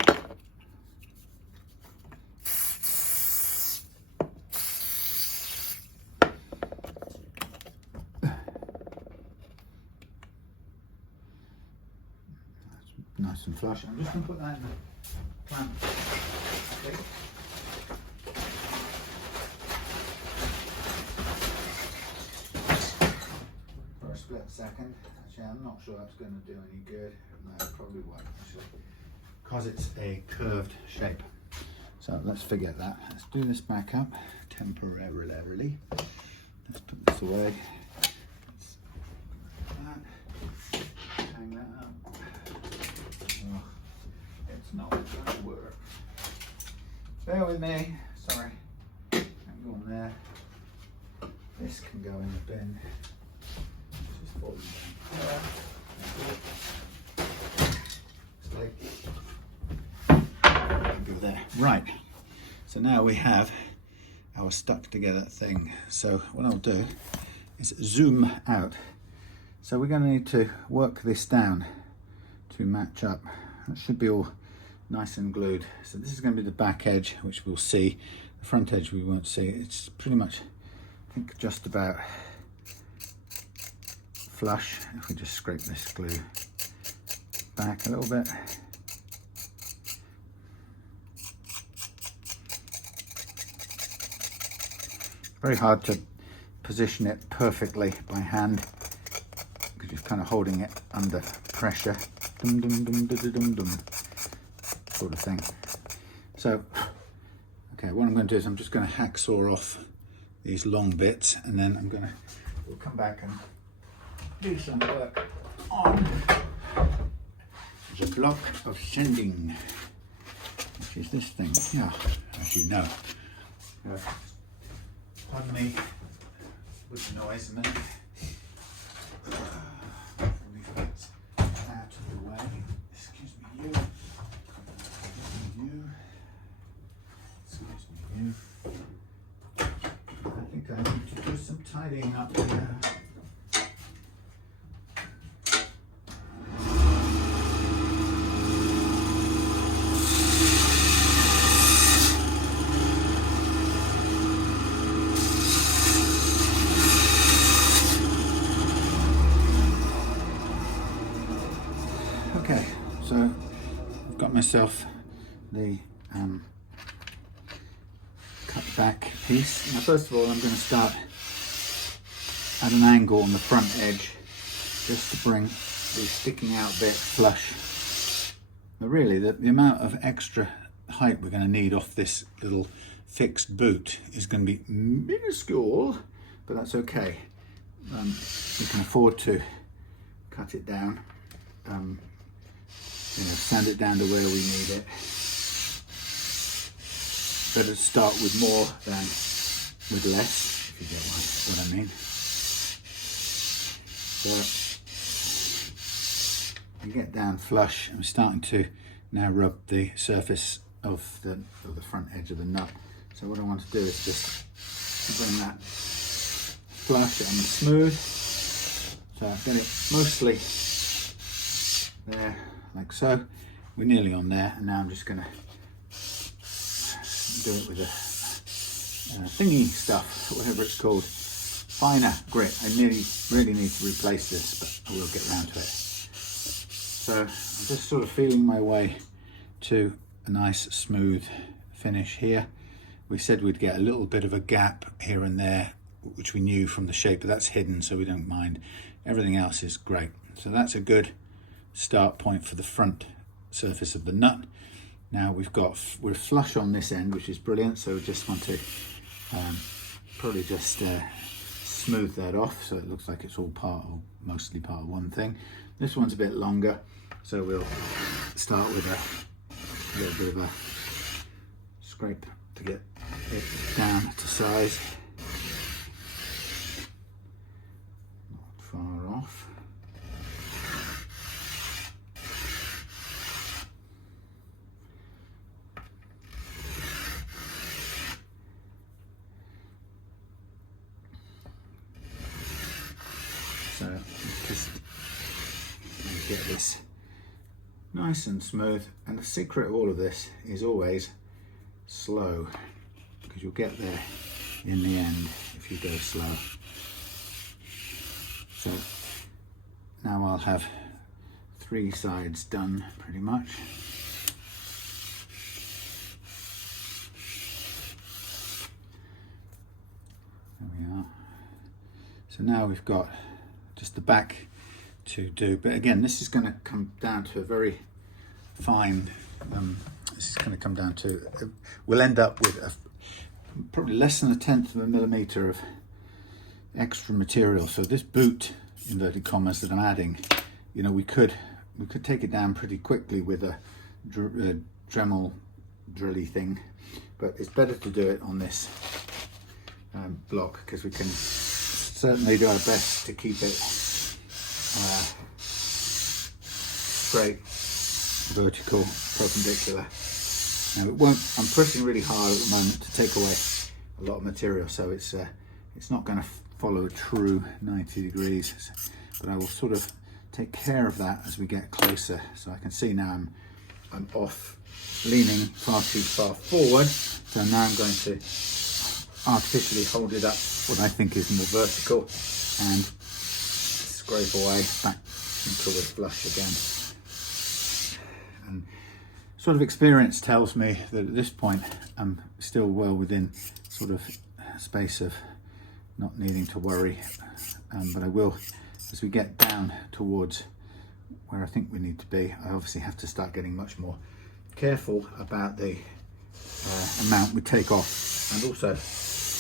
nice and flush. I'm just going to put that in the clamp. Okay. Split second. Actually, I'm not sure that's going to do any good. No, it probably won't actually, because it's a curved shape. So let's forget that. Let's do this back up temporarily. Let's put this away. Hang that up. Oh, it's not going to work. Bear with me. Sorry. Can't go on there. This can go in the bin. Go there. Right, so now we have our stuck together thing. So what I'll do is zoom out. So we're going to need to work this down to match up. That should be all nice and glued. So this is going to be the back edge, which we'll see. The front edge we won't see. It's pretty much, I think, just about flush. If we just scrape this glue back a little bit. Very hard to position it perfectly by hand because you're kind of holding it under pressure. Dum, dum, dum, dum, dum, dum, sort of thing. So, okay, what I'm going to do is I'm just going to hacksaw off these long bits, and then we'll come back and do some work on the block of sending, which is this thing here, as you know. Pardon me with the noise a minute. Let me get out of the way. Excuse me, you. Excuse me, you. I think I need to do some tidying up here. Okay, so I've got myself the cut back piece. Now first of all I'm going to start at an angle on the front edge just to bring the sticking out bit flush. But really the amount of extra height we're going to need off this little fixed boot is going to be minuscule, but that's okay. We can afford to cut it down. Sand it down to where we need it. better to start with more than with less, if you get what I mean. So you get down flush. I'm starting to now rub the surface of the front edge of the nut. So what I want to do is just bring that flush and smooth. So I've got it mostly there, like so. We're nearly on there, and now I'm just going to do it with a thingy stuff, whatever it's called, finer grit. I really need to replace this, but I will get around to it. So I'm just sort of feeling my way to a nice smooth finish here. We said we'd get a little bit of a gap here and there, which we knew from the shape, but that's hidden, so we don't mind. Everything else is great. So that's a good start point for the front surface of the nut. Now we're flush on this end, which is brilliant, so we just want to probably just smooth that off so it looks like it's all part or mostly part of one thing. This one's a bit longer, so we'll start with a little bit of a scrape to get it down to size. Not far off. So just get this nice and smooth, and the secret of all of this is always slow, because you'll get there in the end if you go slow. So now I'll have 3 sides done pretty much. There we are. So now we've got just the back to do, but again, this is going to come down to a very fine, this is going to come down to, we'll end up with probably less than 1/10 of a millimeter of extra material. So this boot, inverted commas, that I'm adding, you know, we could take it down pretty quickly with a Dremel drilly thing, but it's better to do it on this block, because we can certainly do our best to keep it straight, vertical, perpendicular. Now it won't, I'm pressing really hard at the moment to take away a lot of material, so it's not going to follow a true 90 degrees, but I will sort of take care of that as we get closer. So I can see now I'm off, leaning far too far forward, so now I'm going to artificially hold it up what I think is more vertical and scrape away back until we're flush again. And sort of experience tells me that at this point I'm still well within sort of space of not needing to worry, but I will, as we get down towards where I think we need to be, I obviously have to start getting much more careful about the amount we take off, and also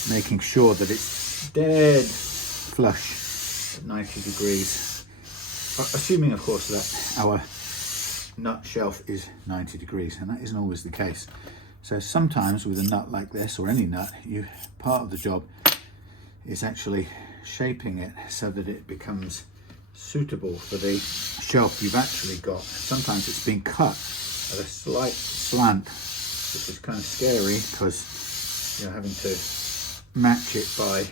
making sure that it's dead flush at 90 degrees, assuming of course that our nut shelf is 90 degrees, and that isn't always the case. So sometimes with a nut like this, or any nut, part of the job is actually shaping it so that it becomes suitable for the shelf you've actually got. Sometimes it's been cut at a slight slant, which is kind of scary because you're having to match it by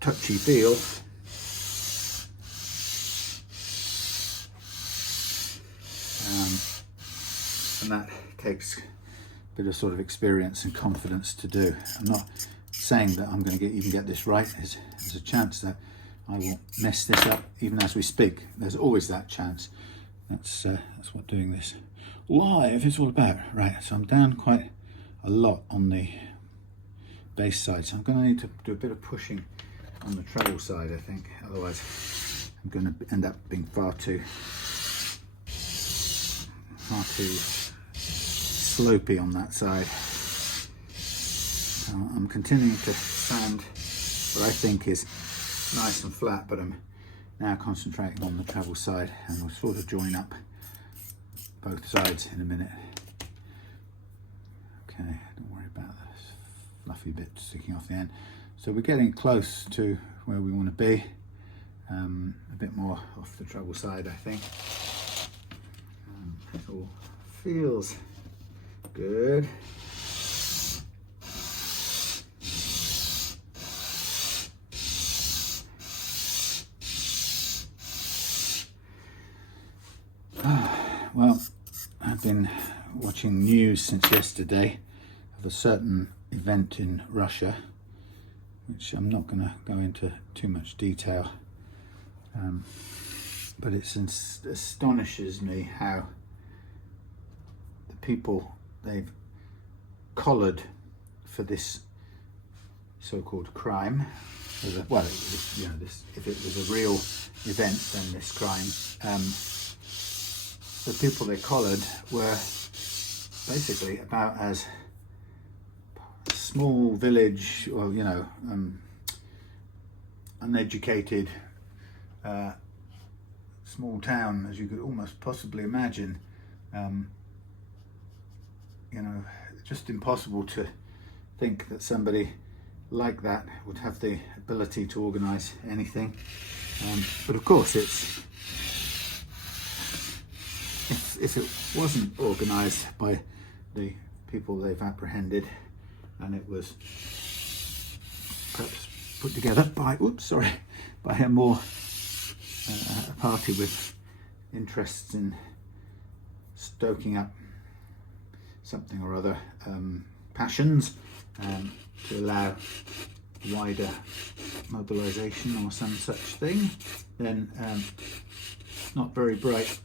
touchy feel. And that takes a bit of sort of experience and confidence to do. I'm not saying that I'm going to even get this right. There's a chance that I will mess this up even as we speak. There's always that chance. That's what doing this live is all about. Right, so I'm down quite a lot on the bass side, so I'm going to need to do a bit of pushing on the treble side, I think. Otherwise I'm going to end up being far too slopey on that side. I'm continuing to sound what I think is nice and flat, but I'm now concentrating on the treble side, and we'll sort of join up both sides in a minute. Okay. Okay, don't worry about this fluffy bit sticking off the end. So we're getting close to where we want to be. A bit more off the treble side, I think. It all feels good. Well, I've been watching news since yesterday of a certain event in Russia, which I'm not going to go into too much detail, but it astonishes me how the people they've collared for this so-called crime, well, you know, this, if it was a real event, then this crime, the people they collared were basically about as small village, or you know, uneducated small town as you could almost possibly imagine. You know, just impossible to think that somebody like that would have the ability to organise anything. But of course, it's if it wasn't organised by the people they've apprehended, and it was perhaps put together by, by a more a party with interests in stoking up something or other, passions, to allow wider mobilisation or some such thing, then not very bright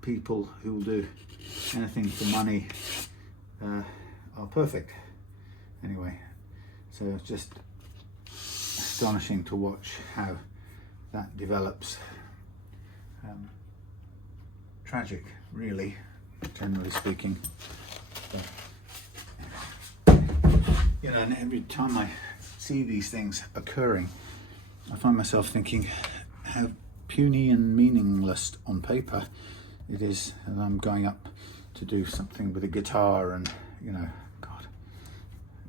people who will do anything for money are perfect. Anyway, so it's just astonishing to watch how that develops. Tragic, really, generally speaking. But, you know, and every time I see these things occurring, I find myself thinking how puny and meaningless on paper it is, and I'm going up to do something with a guitar, and you know, God,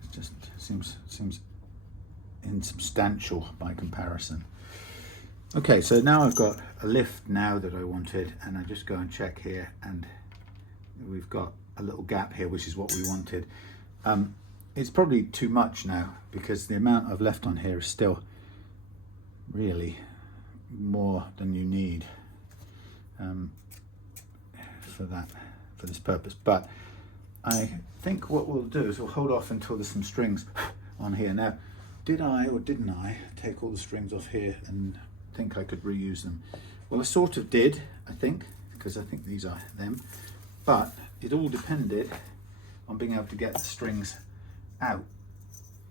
it just seems insubstantial by comparison. Okay, so now I've got a lift now that I wanted, and I just go and check here, and we've got a little gap here, which is what we wanted. It's probably too much now, because the amount I've left on here is still really more than you need for this purpose. But I think what we'll do is we'll hold off until there's some strings on here. Now, did I or didn't I take all the strings off here and think I could reuse them? Well, I sort of did, I think, because I think these are them, but it all depended on being able to get the strings out,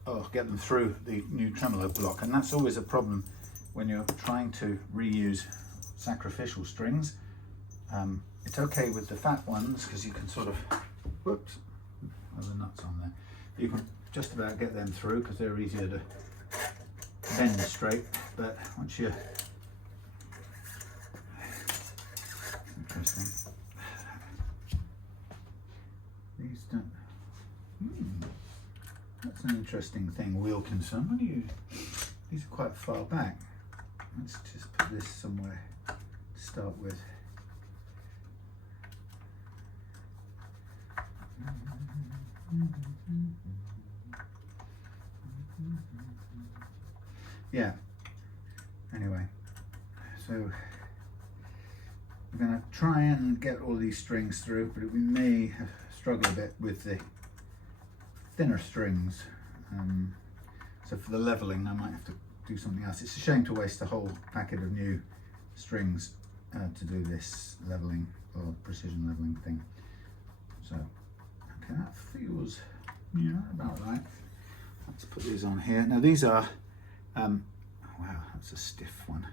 or get them through the new tremolo block, and that's always a problem when you're trying to reuse sacrificial strings. It's okay with the fat ones because you can sort of, whoops, there's the nuts on there. You can just about get them through because they're easier to bend straight, but once you, interesting, these don't, that's an interesting thing, Wilkinson. What do you, these are quite far back. Let's just put this somewhere to start with. Yeah, anyway, so we're going to try and get all these strings through, but we may struggle a bit with the thinner strings. So for the leveling, I might have to do something else. It's a shame to waste a whole packet of new strings to do this leveling or precision leveling thing. So, okay, that feels, yeah, about right. Let's put these on here. Now these are, wow, that's a stiff one.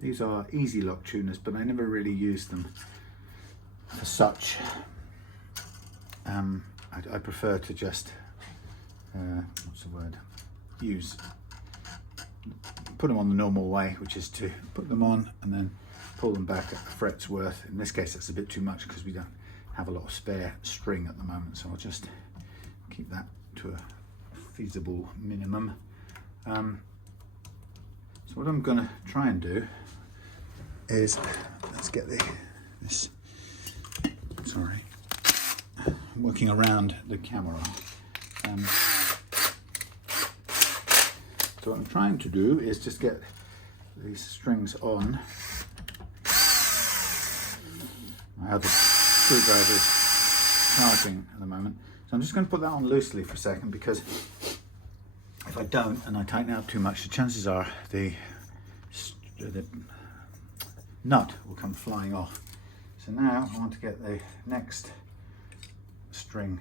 These are easy lock tuners, but I never really used them for such. I prefer to just, what's the word, put them on the normal way, which is to put them on and then pull them back at a fret's worth. In this case it's a bit too much because we don't have a lot of spare string at the moment, so I'll just keep that to a feasible minimum. So what I'm going to try and do is, let's get this, sorry, I'm working around the camera. So what I'm trying to do is just get these strings on. My other screwdriver is charging at the moment. So I'm just going to put that on loosely for a second, because if I don't and I tighten out too much, the chances are the nut will come flying off. So now I want to get the next string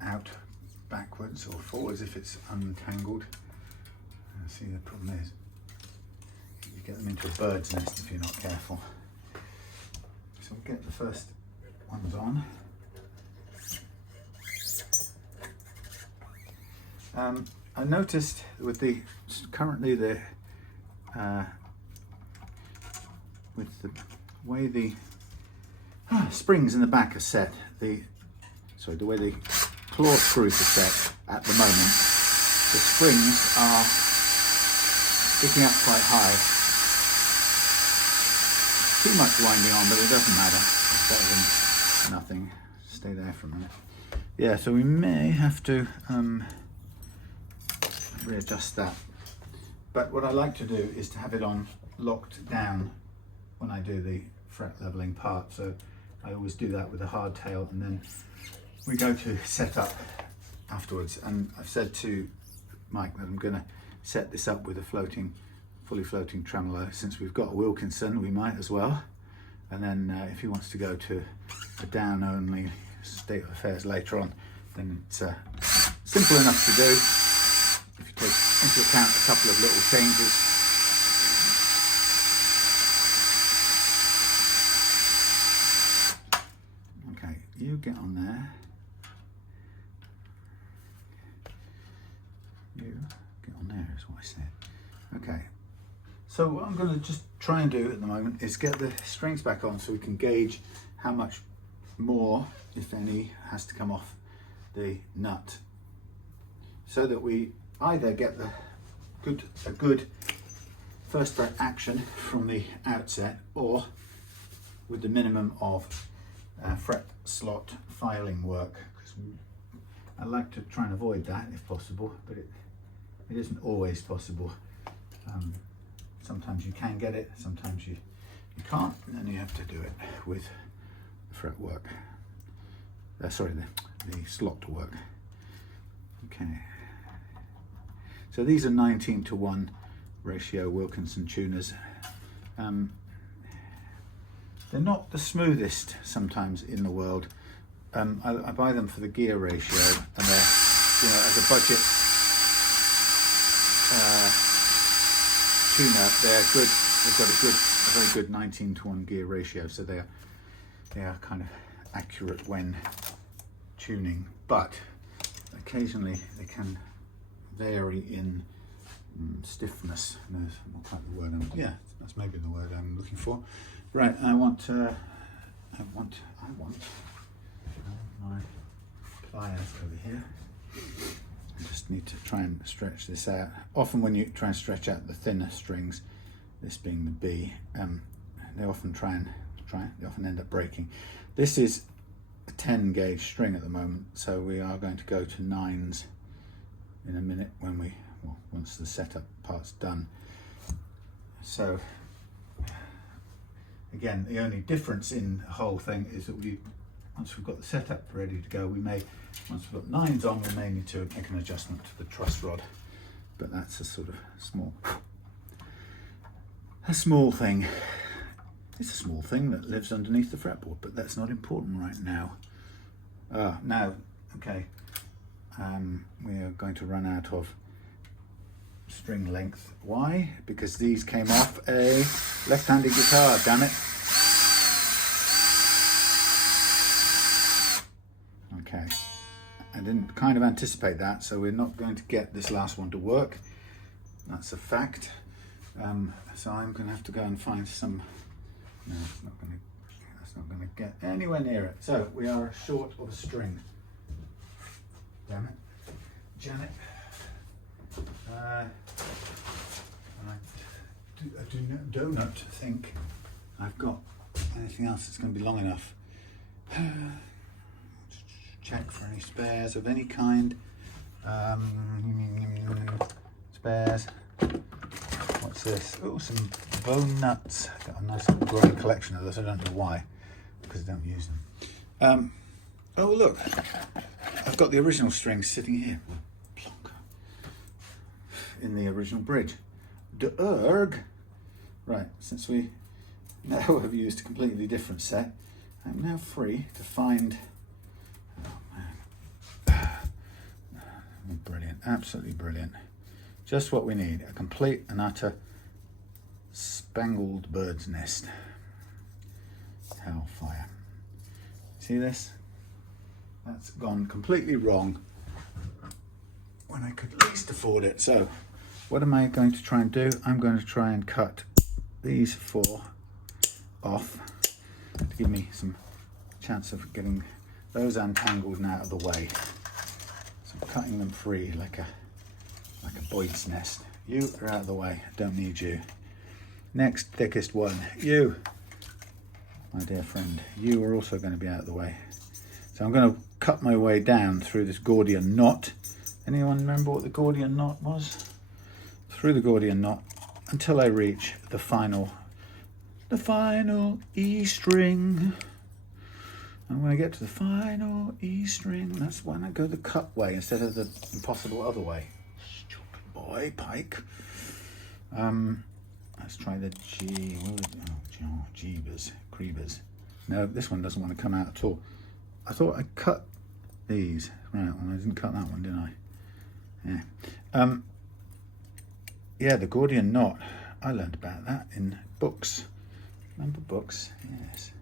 out backwards or forwards if it's untangled. See, the problem is you get them into a bird's nest if you're not careful. So we'll get the first ones on. I noticed with the way the springs in the back are set, the way the claw screws are set at the moment, the springs are sticking up quite high. Too much winding on, but it doesn't matter. It's better than nothing. Stay there for a minute. Yeah, so we may have to readjust that. But what I like to do is to have it on locked down when I do the fret leveling part. So I always do that with a hardtail, and then we go to set up afterwards. And I've said to Mike that I'm going to set this up with a fully floating tremolo. Since we've got a Wilkinson, we might as well. And then if he wants to go to a down only state of affairs later on, then it's simple enough to do if you take into account a couple of little changes. Okay, you get on there. You get on there is what I said. Okay, so what I'm going to just try and do at the moment is get the strings back on so we can gauge how much more, if any, has to come off the nut, so that we either get a good first fret action from the outset, or with the minimum of fret slot filing work, because I like to try and avoid that if possible, but it isn't always possible. Sometimes you can get it, sometimes you can't, and then you have to do it with fret work. Sorry, the slot work. Okay. So these are 19:1 ratio Wilkinson tuners. They're not the smoothest sometimes in the world. I buy them for the gear ratio, and they're, as a budget tuner, they're good. They've got a very good 19:1 gear ratio, so they are kind of accurate when tuning, but occasionally they can vary in stiffness. That's maybe the word I'm looking for. Right, I want my pliers over here. I just need to try and stretch this out. Often when you try and stretch out the thinner strings, this being the B, they often end up breaking. This is a 10 gauge string at the moment, so we are going to go to 9s in a minute once the setup part's done. So again, the only difference in the whole thing is that once we've got the setup ready to go, once we've got 9s on, we may need to make an adjustment to the truss rod, but that's a sort of small thing. It's a small thing that lives underneath the fretboard, but that's not important right now. We are going to run out of string length. Why? Because these came off a left-handed guitar, damn it. Okay, I didn't kind of anticipate that, so we're not going to get this last one to work. That's a fact. So I'm going to have to go and find some No, it's not going to. That's not going to get anywhere near it. So we are short of a string. Damn it, Janet. I do not think I've got anything else that's going to be long enough. Check for any spares of any kind. Spares. What's this? Oh, some bone nuts. I've got a nice little growing collection of those. I don't know why, because I don't use them. Oh look, I've got the original strings sitting here. Plonk. In the original bridge. Derg. Right, since we now have used a completely different set, I'm now free to find. Oh man, brilliant, absolutely brilliant. Just what we need, a complete and utter spangled bird's nest. Hellfire. See this? That's gone completely wrong when I could least afford it. So what am I going to try and do? I'm going to try and cut these 4 off to give me some chance of getting those untangled and out of the way. So I'm cutting them free like a bird's nest. You are out of the way, don't need you. Next thickest one, you, my dear friend, you are also going to be out of the way. So I'm going to cut my way down through this Gordian knot. Anyone remember what the Gordian knot was? Through the Gordian knot until I reach the final E string. And when I get to the final E string, that's when I go the cut way instead of the impossible other way. Stupid boy, Pike. Let's try the G. Jeebers, creepers. No, this one doesn't want to come out at all. I thought I cut these. Right, well, I didn't cut that one, did I? Yeah. Yeah, the Gordian knot. I learned about that in books. Remember books? Yes.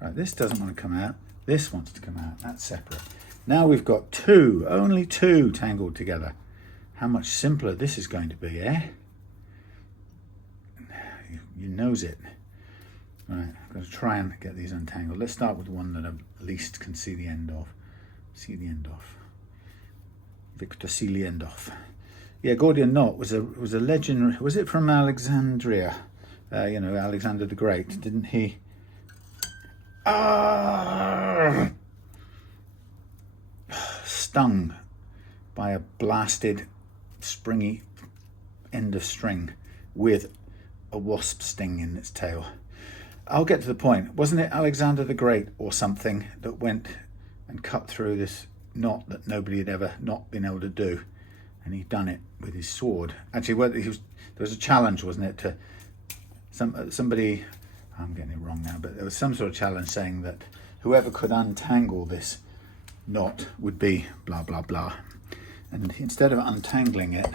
Right, this doesn't want to come out. This wants to come out. That's separate. Now we've got 2, only 2 tangled together. How much simpler this is going to be, eh? You knows it. Right, I'm going to try and get these untangled. Let's start with the one that I least can see the end of. See the end of. Victor see the end of. Yeah, Gordian knot was a legend. Was it from Alexandria? You know, Alexander the Great. Didn't he? Stung by a blasted, springy end of string with a wasp sting in its tail. I'll get to the point. Wasn't it Alexander the Great or something that went and cut through this knot that nobody had ever not been able to do? And he'd done it with his sword. Actually, there was a challenge, wasn't it, to somebody, I'm getting it wrong now, but there was some sort of challenge saying that whoever could untangle this knot would be blah, blah, blah. And instead of untangling it,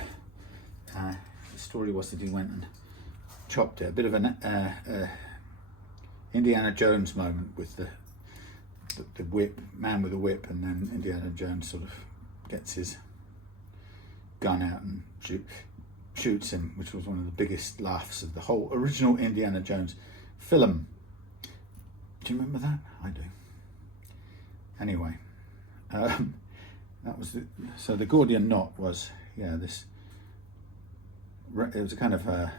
the story was that he went and chopped it. A bit of an Indiana Jones moment with the whip, man with a whip, and then Indiana Jones sort of gets his gun out and shoots him, which was one of the biggest laughs of the whole original Indiana Jones film. Do you remember that? I do. Anyway, that was so the Gordian knot was, yeah, this. It was a kind of a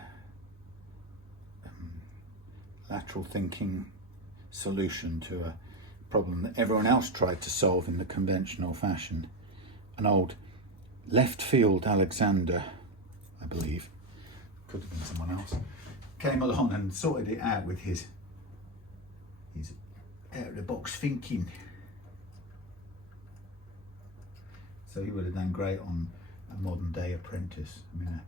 lateral thinking solution to a problem that everyone else tried to solve in the conventional fashion. An old left field Alexander, I believe, could have been someone else, came along and sorted it out with his out of the box thinking. So he would have done great on a modern day apprentice. I mean,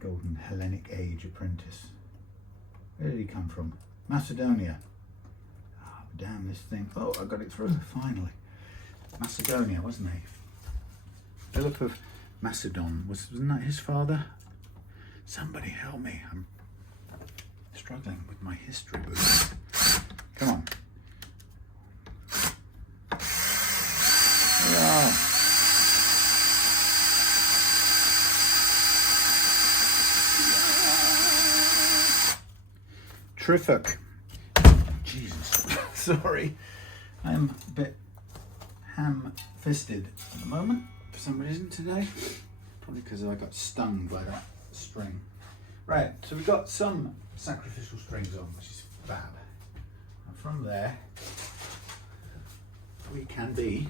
a golden Hellenic age apprentice. Where did he come from? Macedonia. Oh, damn this thing. Oh, I got it through, finally. Macedonia, wasn't he? Philip of Macedon, wasn't that his father? Somebody help me. I'm struggling with my history book. Come on. Yeah. terrific. Jesus, sorry. I'm a bit ham-fisted at the moment for some reason today. Probably because I got stung by that string. Right, so we've got some sacrificial strings on, which is fab. And from there, we can be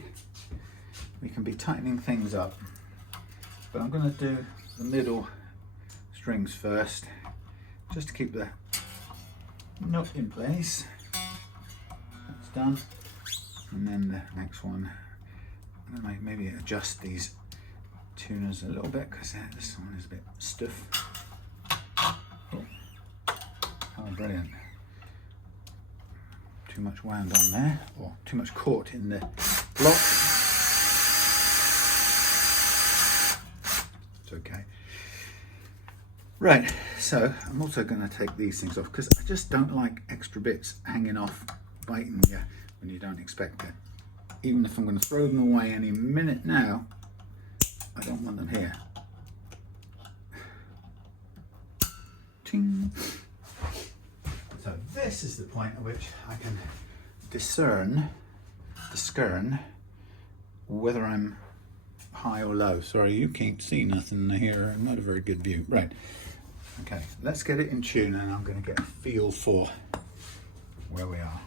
tightening things up. But I'm going to do the middle strings first, just to keep the nut in place. That's done. And then the next one, I'm going to maybe adjust these tuners a little bit because this one is a bit stiff. Oh, brilliant. Too much wound on there, or too much caught in the block. It's okay. Right, so I'm also going to take these things off because I just don't like extra bits hanging off, biting you when you don't expect it. Even if I'm going to throw them away any minute now, I don't want them here. Ting. So this is the point at which I can discern whether I'm high or low. Sorry, you can't see nothing here. Not a very good view. Right. Okay, let's get it in tune and I'm going to get a feel for where we are.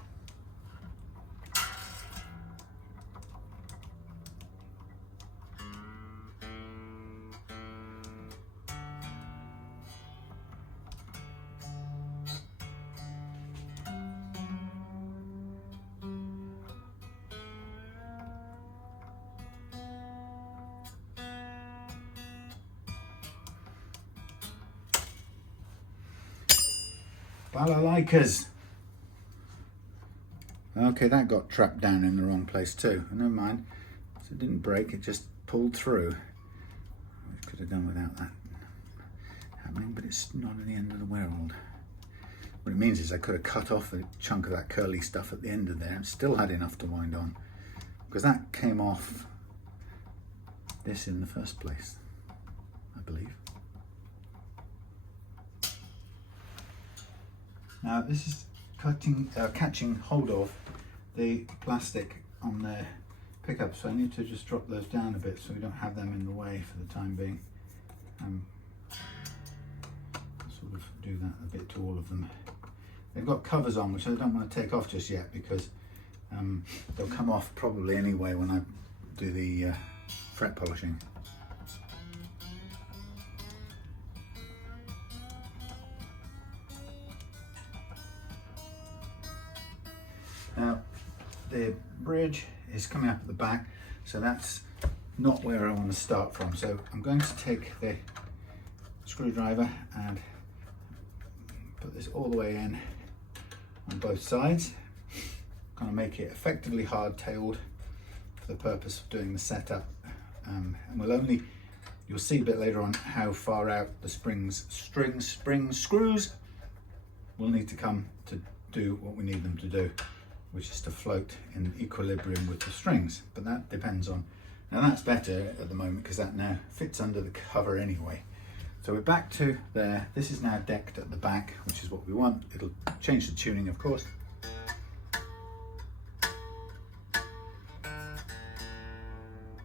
Balalaikas. Okay, that got trapped down in the wrong place too. Never mind. So it didn't break, it just pulled through. I could have done without that happening, but it's not at the end of the world. What it means is I could have cut off a chunk of that curly stuff at the end of there and still had enough to wind on, because that came off this in the first place, I believe. Now this is catching hold of the plastic on the pickup, so I need to just drop those down a bit so we don't have them in the way for the time being. Sort of do that a bit to all of them. They've got covers on which I don't want to take off just yet because they'll come off probably anyway when I do the fret polishing. Now the bridge is coming up at the back, so that's not where I want to start from. So I'm going to take the screwdriver and put this all the way in on both sides. I'm going to make it effectively hard-tailed for the purpose of doing the setup. And you'll see a bit later on how far out the screws will need to come to do what we need them to do, which is to float in equilibrium with the strings. But that depends on, now that's better at the moment because that now fits under the cover anyway. So we're back to there. This is now decked at the back, which is what we want. It'll change the tuning, of course.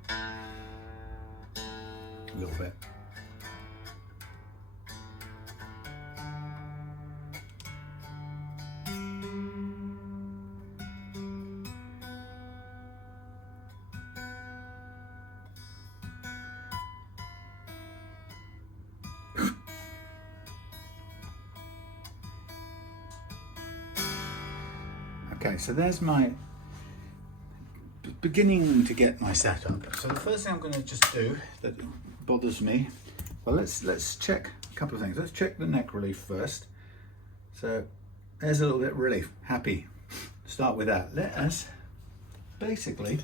A little bit. Okay, so there's my beginning to get my setup. So the first thing I'm going to just do that bothers me, well, let's check a couple of things. Let's check the neck relief first. So there's a little bit of relief. Happy. Start with that. Let us basically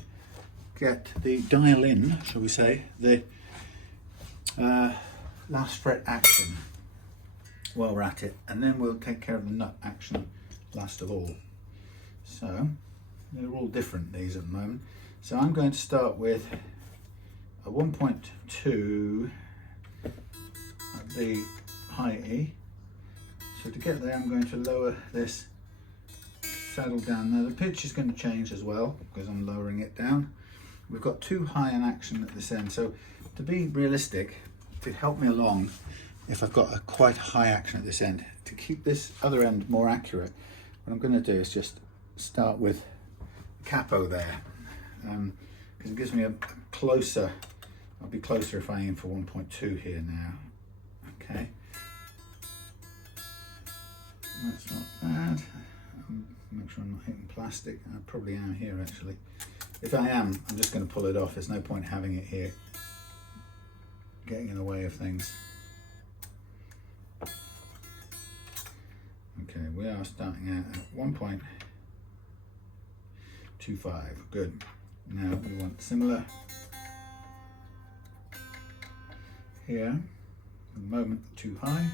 get the dial in, shall we say, the last fret action while we're at it, and then we'll take care of the nut action last of all. So they're all different, these at the moment. So I'm going to start with a 1.2 at the high E. So to get there, I'm going to lower this saddle down. Now the pitch is going to change as well because I'm lowering it down. We've got too high an action at this end, so to be realistic, to help me along, if I've got a quite high action at this end, to keep this other end more accurate, what I'm going to do is just start with capo there, because it gives me a closer, I'll be closer if I aim for 1.2 here now. Okay, that's not bad. Make sure I'm not hitting plastic. I probably am here actually. If I am, I'm just going to pull it off. There's no point having it here, getting in the way of things. Okay, we are starting out at 1.25. Good. Now we want similar here. At the moment, too high.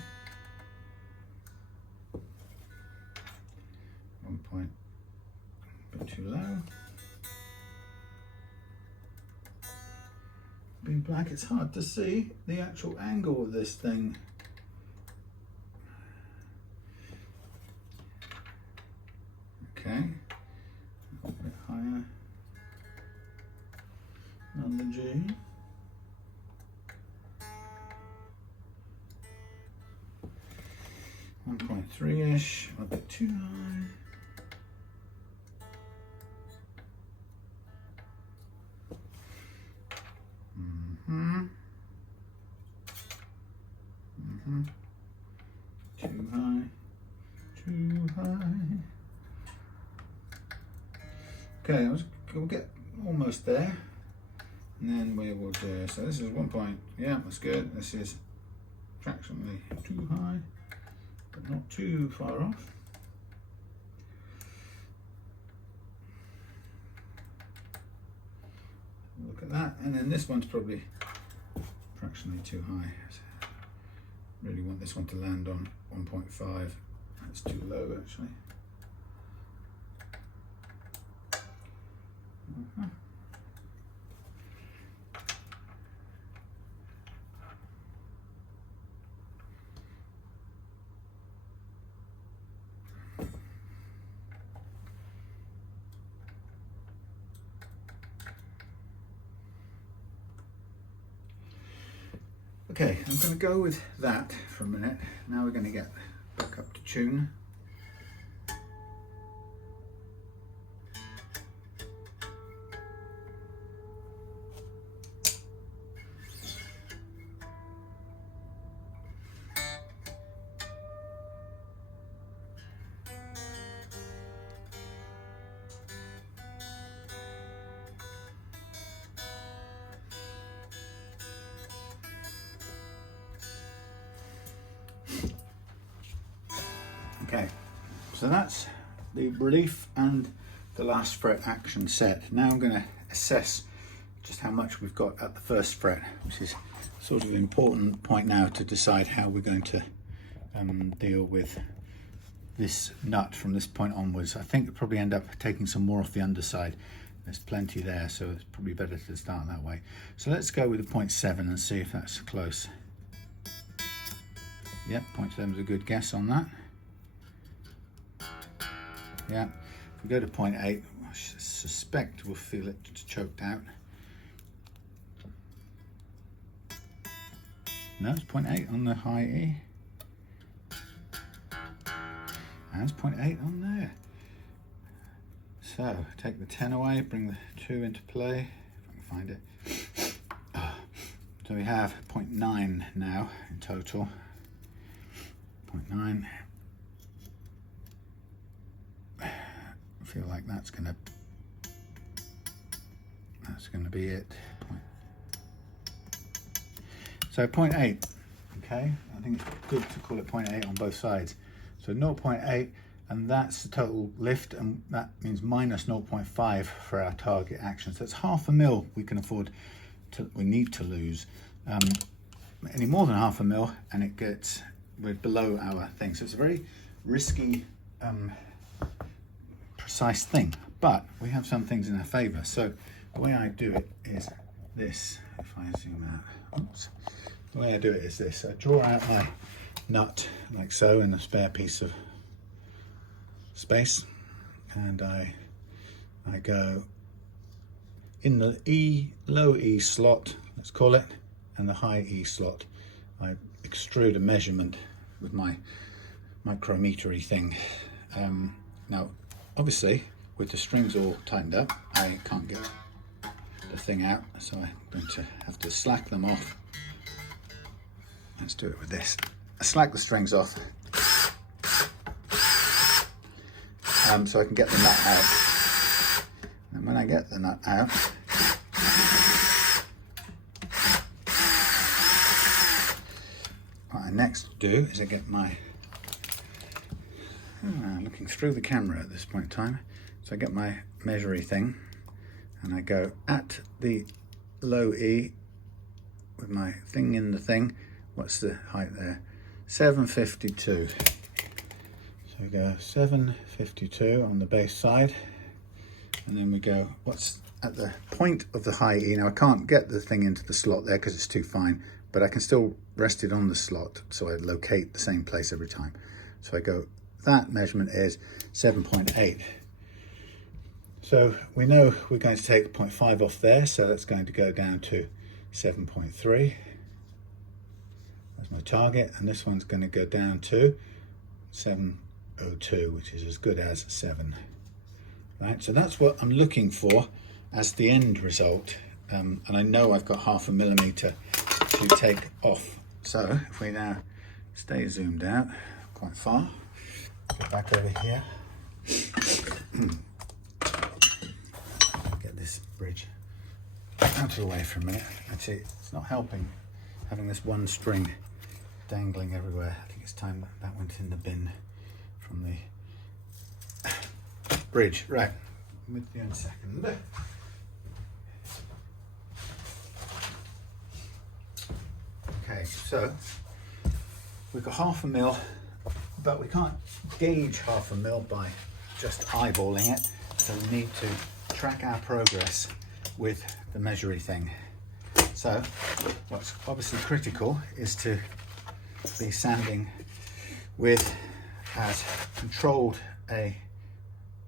1 point, a bit too low. Being black, it's hard to see the actual angle of this thing. Okay, a little bit higher on the G. One 1.3-ish, a bit too high. Too high, too high. Okay, we'll get almost there, and then we will do, so this is 1 point, yeah, that's good. This is fractionally too high, but not too far off. Look at that, and then this one's probably fractionally too high. Really want this one to land on 1.5. That's too low actually. Okay, I'm going to go with that for a minute. Now we're going to get back up to tune. Okay, so that's the relief and the last fret action set. Now I'm going to assess just how much we've got at the first fret, which is sort of an important point now to decide how we're going to deal with this nut from this point onwards. I think we'll probably end up taking some more off the underside. There's plenty there, so it's probably better to start that way. So let's go with a 0.7 and see if that's close. Yep, 0.7 is a good guess on that. Yeah, if we go to 0.8, I suspect we'll feel it choked out. No, it's 0.8 on the high E. And it's 0.8 on there. So, take the 10 away, bring the 2 into play, if I can find it. So we have 0.9 now in total. 0.9. I feel like that's gonna be it. So 0.8, okay? I think it's good to call it 0.8 on both sides. So 0.8, and that's the total lift, and that means minus 0.5 for our target action. So it's 0.5 mil we can afford to, we need to lose. Any more than 0.5 mil, and we're below our thing. So it's a very risky, precise thing, but we have some things in our favor. So the way I do it is this. If I zoom out, oops. The way I do it is this. I draw out my nut like so in a spare piece of space, and I go in the low E slot, let's call it, and the high E slot. I extrude a measurement with my micrometer-y thing. Now obviously with the strings all tightened up, I can't get the thing out, so I'm going to have to slack them off. Let's do it with this. I slack the strings off so I can get the nut out. And when I get the nut out, what I next do is I get my, looking through the camera at this point in time, so I get my measuring thing and I go at the low E with my thing in the thing. What's the height there? 752. So we go 752 on the bass side, and then we go what's at the point of the high E. Now I can't get the thing into the slot there because it's too fine, but I can still rest it on the slot so I locate the same place every time. So I go, that measurement is 7.8. So we know we're going to take 0.5 off there, so that's going to go down to 7.3. That's my target, and this one's going to go down to 702, which is as good as 7. Right, so that's what I'm looking for as the end result, and I know I've got 0.5 millimeter to take off. So if we now stay zoomed out quite far, get back over here, get this bridge out of the way for a minute. Actually, it's not helping having this one string dangling everywhere. I think it's time that went in the bin from the bridge. Right, with you in a second. Okay, so we've got 0.5 mil, but we can't gauge 0.5 mil by just eyeballing it, so we need to track our progress with the measuring thing. So what's obviously critical is to be sanding with as controlled a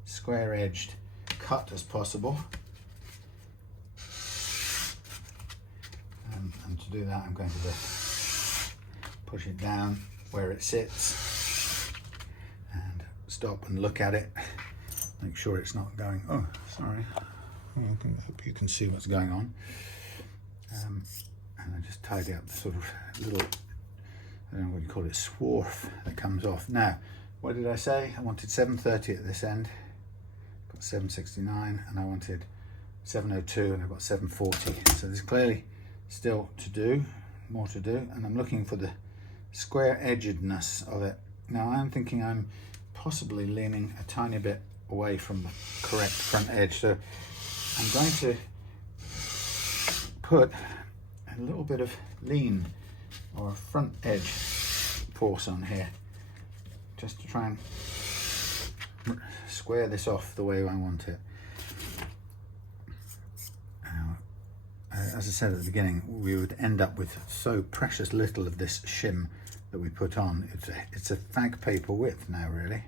square edged cut as possible, and to do that I'm going to push it down where it sits and stop and look at it, make sure it's not going, oh sorry, I hope you can see what's going on, and I just tidy up the sort of little, I don't know what you call it, swarf that comes off. Now what did I say? I wanted 730 at this end, got 769, and I wanted 702 and I've got 740. So there's clearly still to do, more to do, and I'm looking for the square edgedness of it. Now I'm thinking I'm possibly leaning a tiny bit away from the correct front edge, so I'm going to put a little bit of lean or front edge force on here, just to try and square this off the way I want it. Now, as I said at the beginning, we would end up with so precious little of this shim that we put on. It's a fag paper width now really,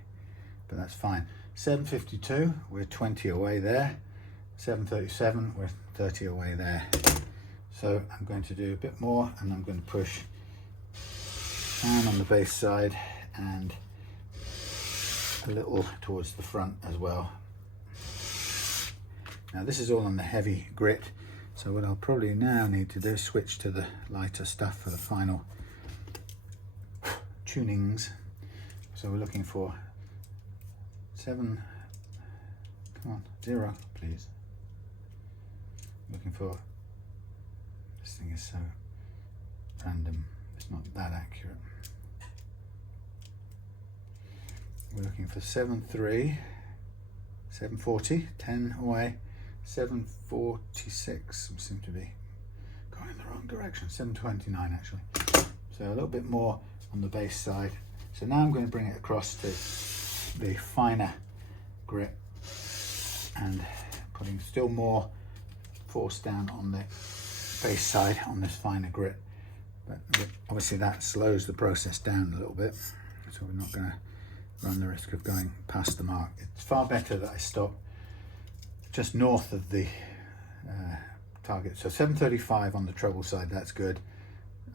but that's fine. 752, we're 20 away there. 737, we're 30 away there. So I'm going to do a bit more, and I'm going to push down on the bass side and a little towards the front as well. Now this is all on the heavy grit, so what I'll probably now need to do is switch to the lighter stuff for the final tunings. So we're looking for 7, come on, 0 please. Looking for, this thing is so random, it's not that accurate. We're looking for 7.3, 740, 10 away, 746, we seem to be going in the wrong direction, 729 actually. So a little bit more on the bass side. So now I'm going to bring it across to the finer grit and putting still more force down on the bass side on this finer grit. but obviously that slows the process down a little bit, so we're not going to run the risk of going past the mark. It's far better that I stop just north of the target. So 735 on the treble side, that's good.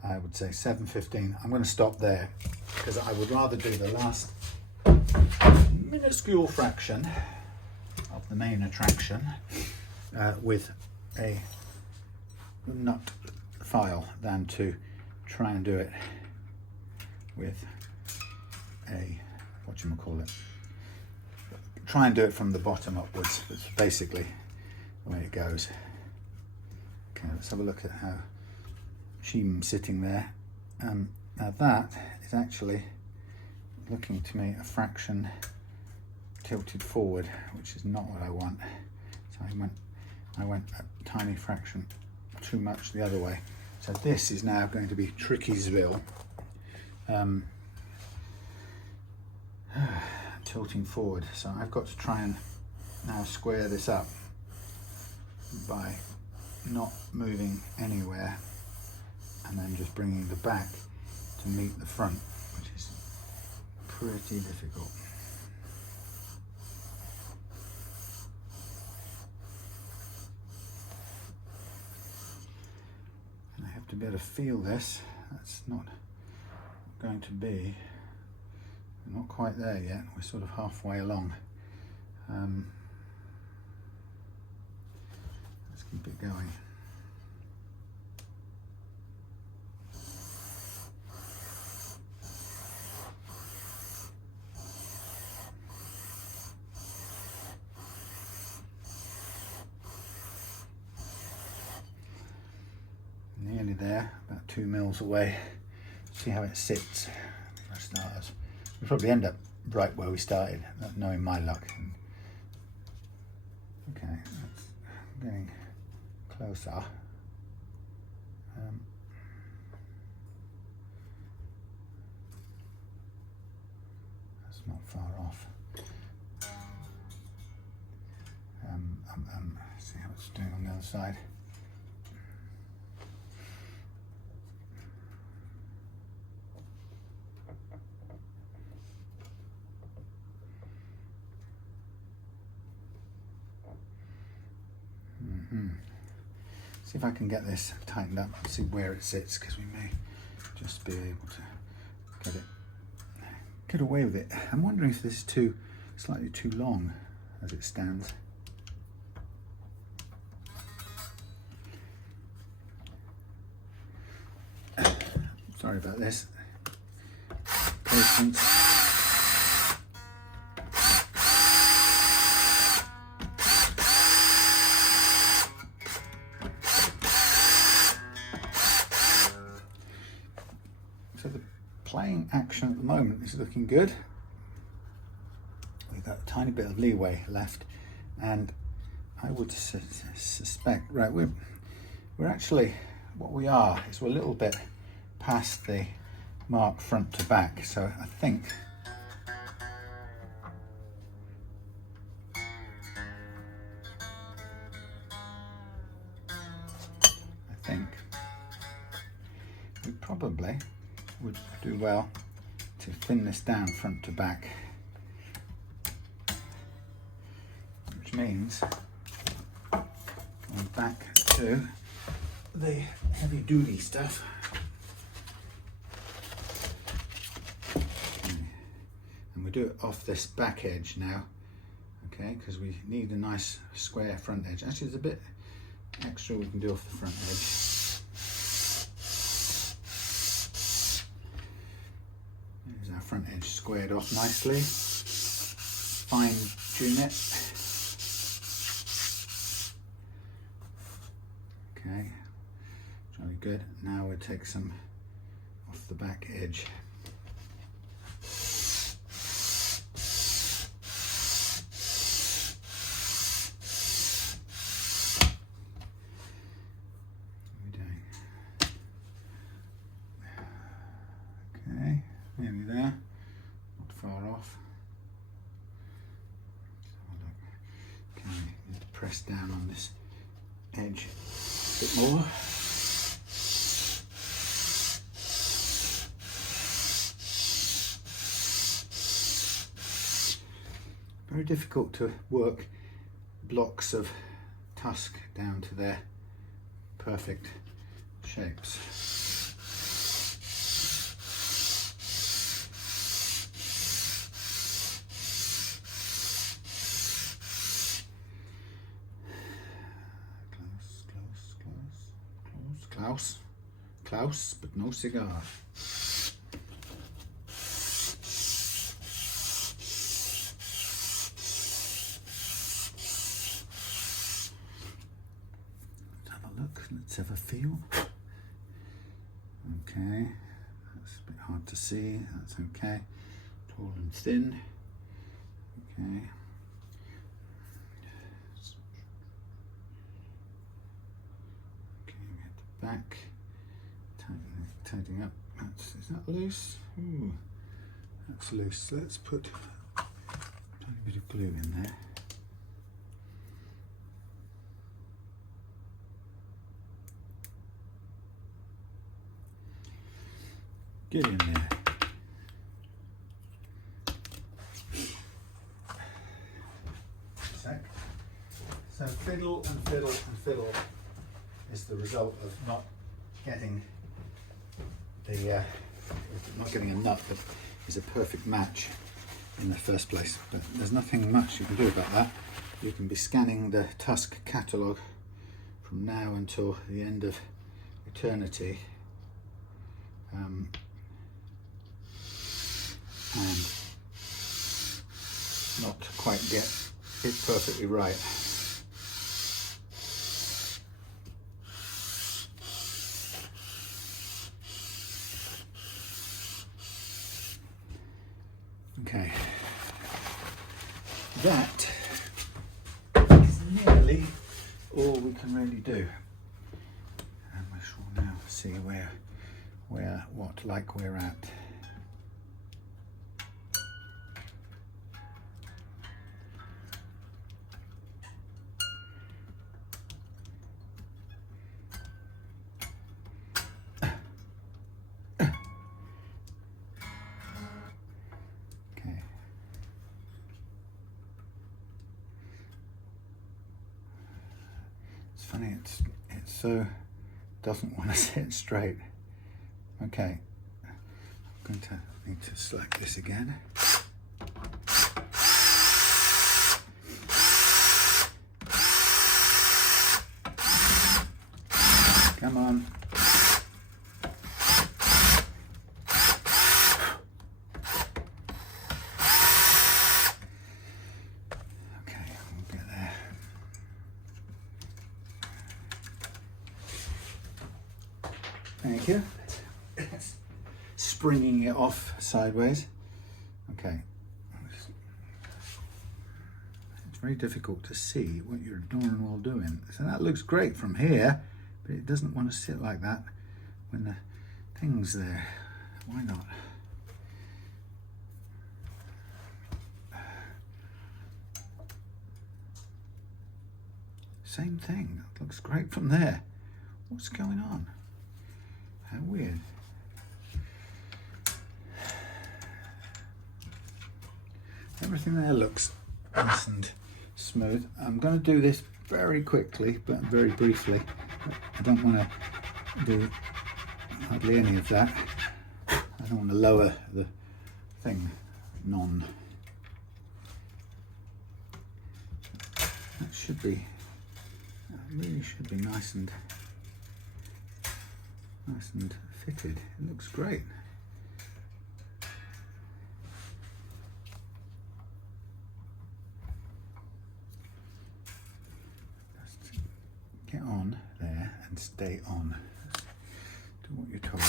I would say 715. I'm going to stop there because I would rather do the last minuscule fraction of the main attraction with a nut file than to try and do it with a, whatchamacallit, try and do it from the bottom upwards. That's basically the way it goes. Okay, let's have a look at how she's sitting there. Now that is actually looking to me a fraction tilted forward, which is not what I want. So I went a tiny fraction too much the other way. So this is now going to be Trekkiesville, tilting forward. So I've got to try and now square this up by not moving anywhere and then just bringing the back to meet the front, which is pretty difficult. And I have to be able to feel this. That's not going to be, we're not quite there yet, we're sort of halfway along. Let's keep it going. Nearly there, about 2 mils away. See how it sits for starters. We'll probably end up right where we started, not knowing my luck. Okay, that's getting closer. That's not far off. See how it's doing on the other side. See if I can get this tightened up and see where it sits, because we may just be able to get away with it. I'm wondering if this is slightly too long as it stands. Sorry about this. Patience. So the playing action at the moment is looking good. We've got a tiny bit of leeway left, and I would suspect, right, we're actually, what we are is we're a little bit past the mark front to back, so I think we probably would do well to thin this down front to back, which means going back to the heavy duty stuff. And we do it off this back edge now, okay, because we need a nice square front edge. Actually, there's a bit extra we can do off the front edge. There's our front edge squared off nicely. Fine tune it. Okay, jolly good. Now we'll take some off the back edge. Nearly there, not far off. Okay, need to press down on this edge a bit more. very difficult to work blocks of tusk down to their perfect shapes. Klaus, but no cigar. Let's have a feel. Okay, that's a bit hard to see. That's okay. Tall and thin. Okay. Okay, we get the back. Tightening up. Is that loose? Ooh, that's loose. Let's put a tiny bit of glue in there. Get in there. Sec. So fiddle and fiddle and fiddle is the result of not getting the not getting a nut that is a perfect match in the first place. But there's nothing much you can do about that. You can be scanning the Tusk catalogue from now until the end of eternity. And not quite get it perfectly right. Okay, that is nearly all we can really do, and we shall now see where we're at. Funny, it so doesn't want to sit straight. Okay, I'm going to need to select this again. Come on. Thank you. Springing it off sideways. Okay. It's very difficult to see what you're darn well doing. So that looks great from here, but it doesn't want to sit like that when the thing's there. Why not? Same thing. That looks great from there. What's going on? How weird. Everything there looks nice and smooth. I'm going to do this very quickly, but very briefly. I don't want to do hardly any of that. I don't want to lower the thing none. That should be, that really should be nice and fitted. It looks great. Just get on there and stay on. Do what you're told.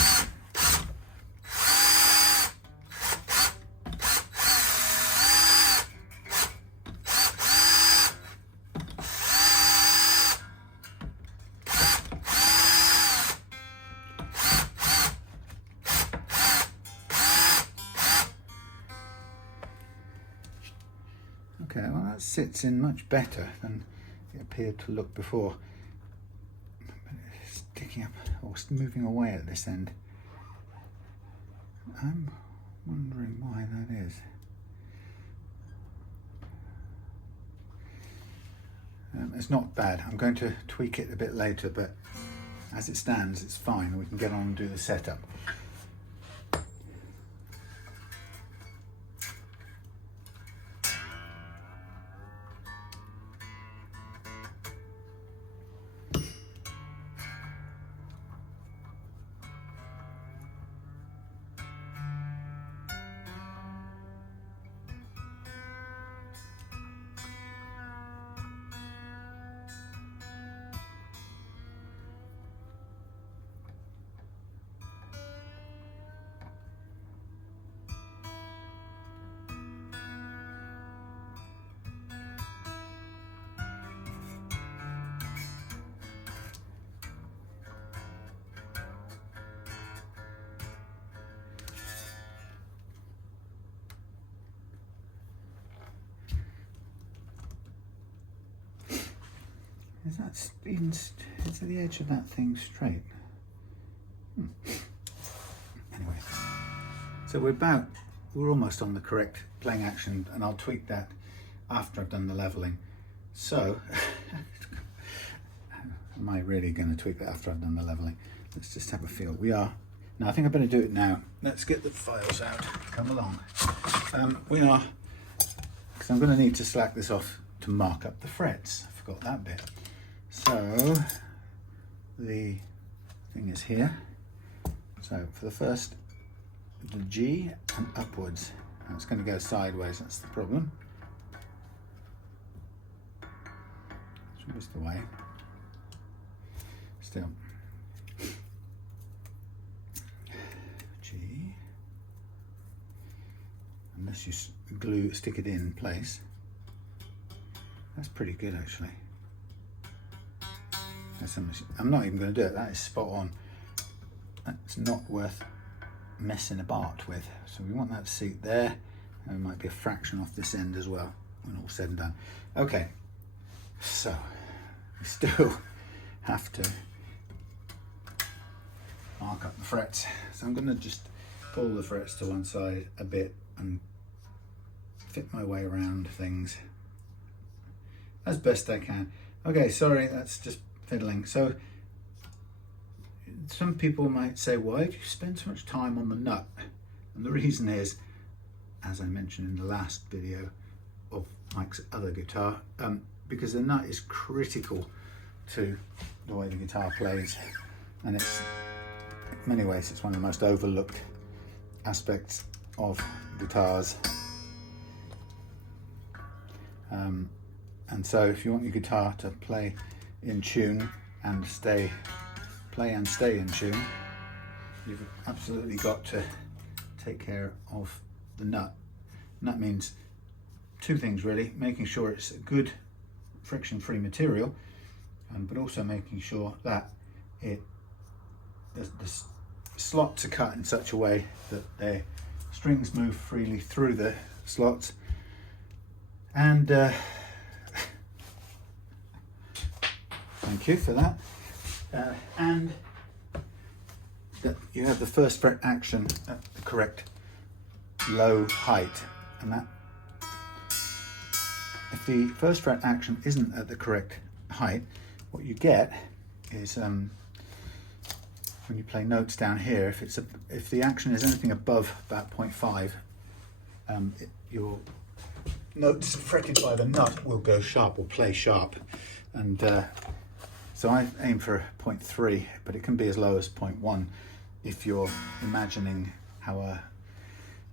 Okay, well that sits in much better than it appeared to look before. But it's sticking up or moving away at this end. I'm wondering why that is. It's not bad. I'm going to tweak it a bit later, but as it stands, it's fine. We can get on and do the setup. Is that even, is the edge of that thing straight? Anyway, so we're almost on the correct playing action, and I'll tweak that after I've done the leveling. So, am I really going to tweak that after I've done the leveling? Let's just have a feel. We are. Now, I think I better do it now. Let's get the files out. Come along. We are, because I'm going to need to slack this off to mark up the frets. I forgot that bit. So the thing is here. So for the first, the G and upwards. And it's going to go sideways, that's the problem. It's always the way. Still. G. Unless you stick it in place. That's pretty good actually. I'm not even going to do it, that is spot on. That's not worth messing about with. So we want that seat there, and there might be a fraction off this end as well when all said and done. Okay, so we still have to mark up the frets. So I'm going to just pull the frets to one side a bit and fit my way around things as best I can. Okay, sorry, that's just fiddling. So some people might say, why do you spend so much time on the nut? And the reason is, as I mentioned in the last video of Mike's other guitar, because the nut is critical to the way the guitar plays, and it's, in many ways, it's one of the most overlooked aspects of guitars. And so if you want your guitar to play in tune and stay in tune, you've absolutely got to take care of the nut. And that means two things really: making sure it's a good friction-free material, but also making sure that the slots are cut in such a way that the strings move freely through the slots, and thank you for that. And that you have the first fret action at the correct low height, and that if the first fret action isn't at the correct height, what you get is when you play notes down here, if the action is anything above about 0.5, your notes fretted by the nut will go sharp or play sharp, and so I aim for 0.3, but it can be as low as 0.1 if you're imagining how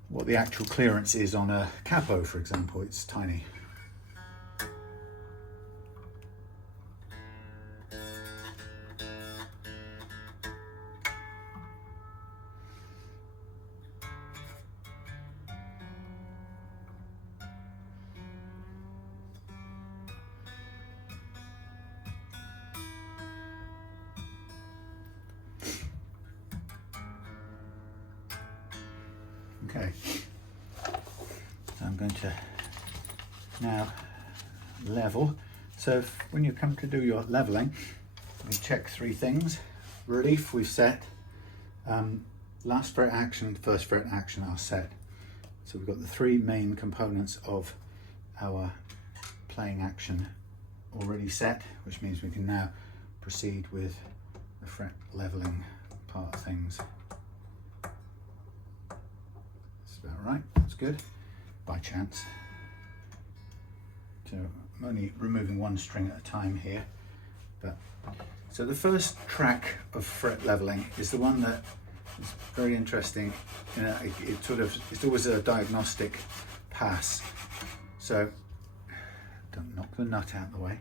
what the actual clearance is on a capo, for example. It's tiny. Okay, so I'm going to now level. So when you come to do your leveling, we check three things. Relief we've set, last fret action, first fret action are set. So we've got the three main components of our playing action already set, which means we can now proceed with the fret leveling part of things. That's about right, that's good, by chance. So I'm only removing one string at a time here. But so the first track of fret leveling is the one that is very interesting. You know, it's always a diagnostic pass. So don't knock the nut out of the way.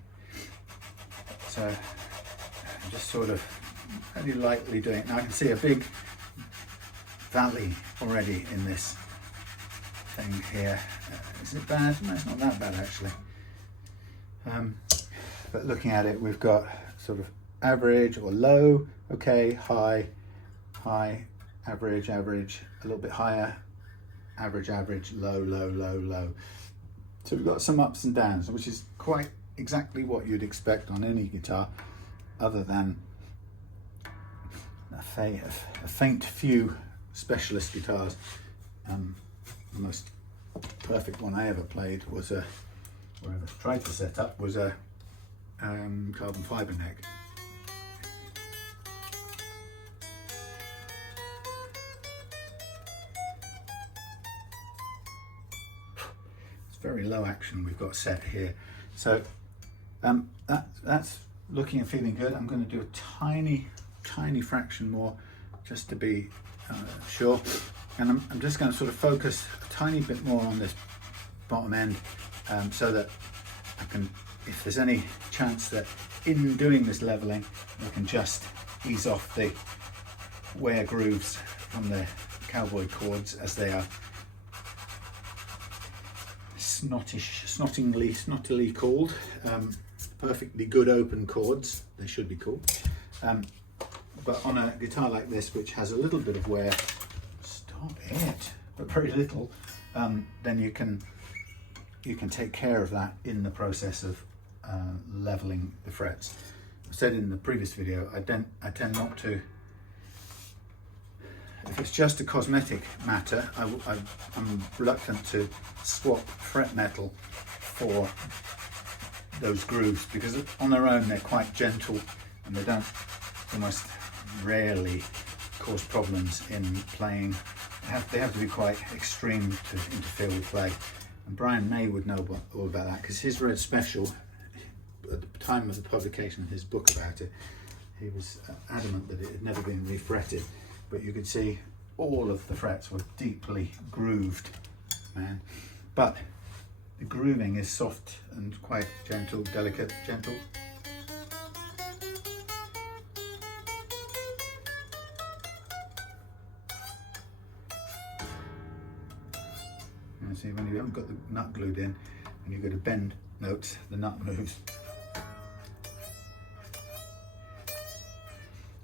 So I'm just sort of very lightly doing it. Now I can see a big valley already in this thing here. Is it bad? No, it's not that bad actually. But looking at it, we've got sort of average or low, okay, high, high, average, average, a little bit higher, average, average, low, low, low, low. So we've got some ups and downs, which is quite exactly what you'd expect on any guitar, other than a faint few specialist guitars. The most perfect one I ever played was or ever tried to set up was a carbon fibre neck. It's very low action we've got set here. So that's looking and feeling good. I'm going to do a tiny fraction more just to be sure. And I'm just going to sort of focus a tiny bit more on this bottom end so that I can, if there's any chance that in doing this leveling, I can just ease off the wear grooves from the cowboy chords as they are snottily called, perfectly good open chords, they should be called. But on a guitar like this, which has a little bit of wear, stop it, but very little, then you can take care of that in the process of leveling the frets. I said in the previous video, I tend not to, if it's just a cosmetic matter, I'm reluctant to swap fret metal for those grooves, because on their own they're quite gentle and they don't, almost rarely cause problems in playing. They have to be quite extreme to interfere with play. And Brian May would know all about that, because his Red Special, at the time of the publication of his book about it, he was adamant that it had never been refretted, but you could see all of the frets were deeply grooved, man. But the grooving is soft and quite gentle, delicate, gentle. See, when you haven't got the nut glued in and you go to bend notes, the nut moves.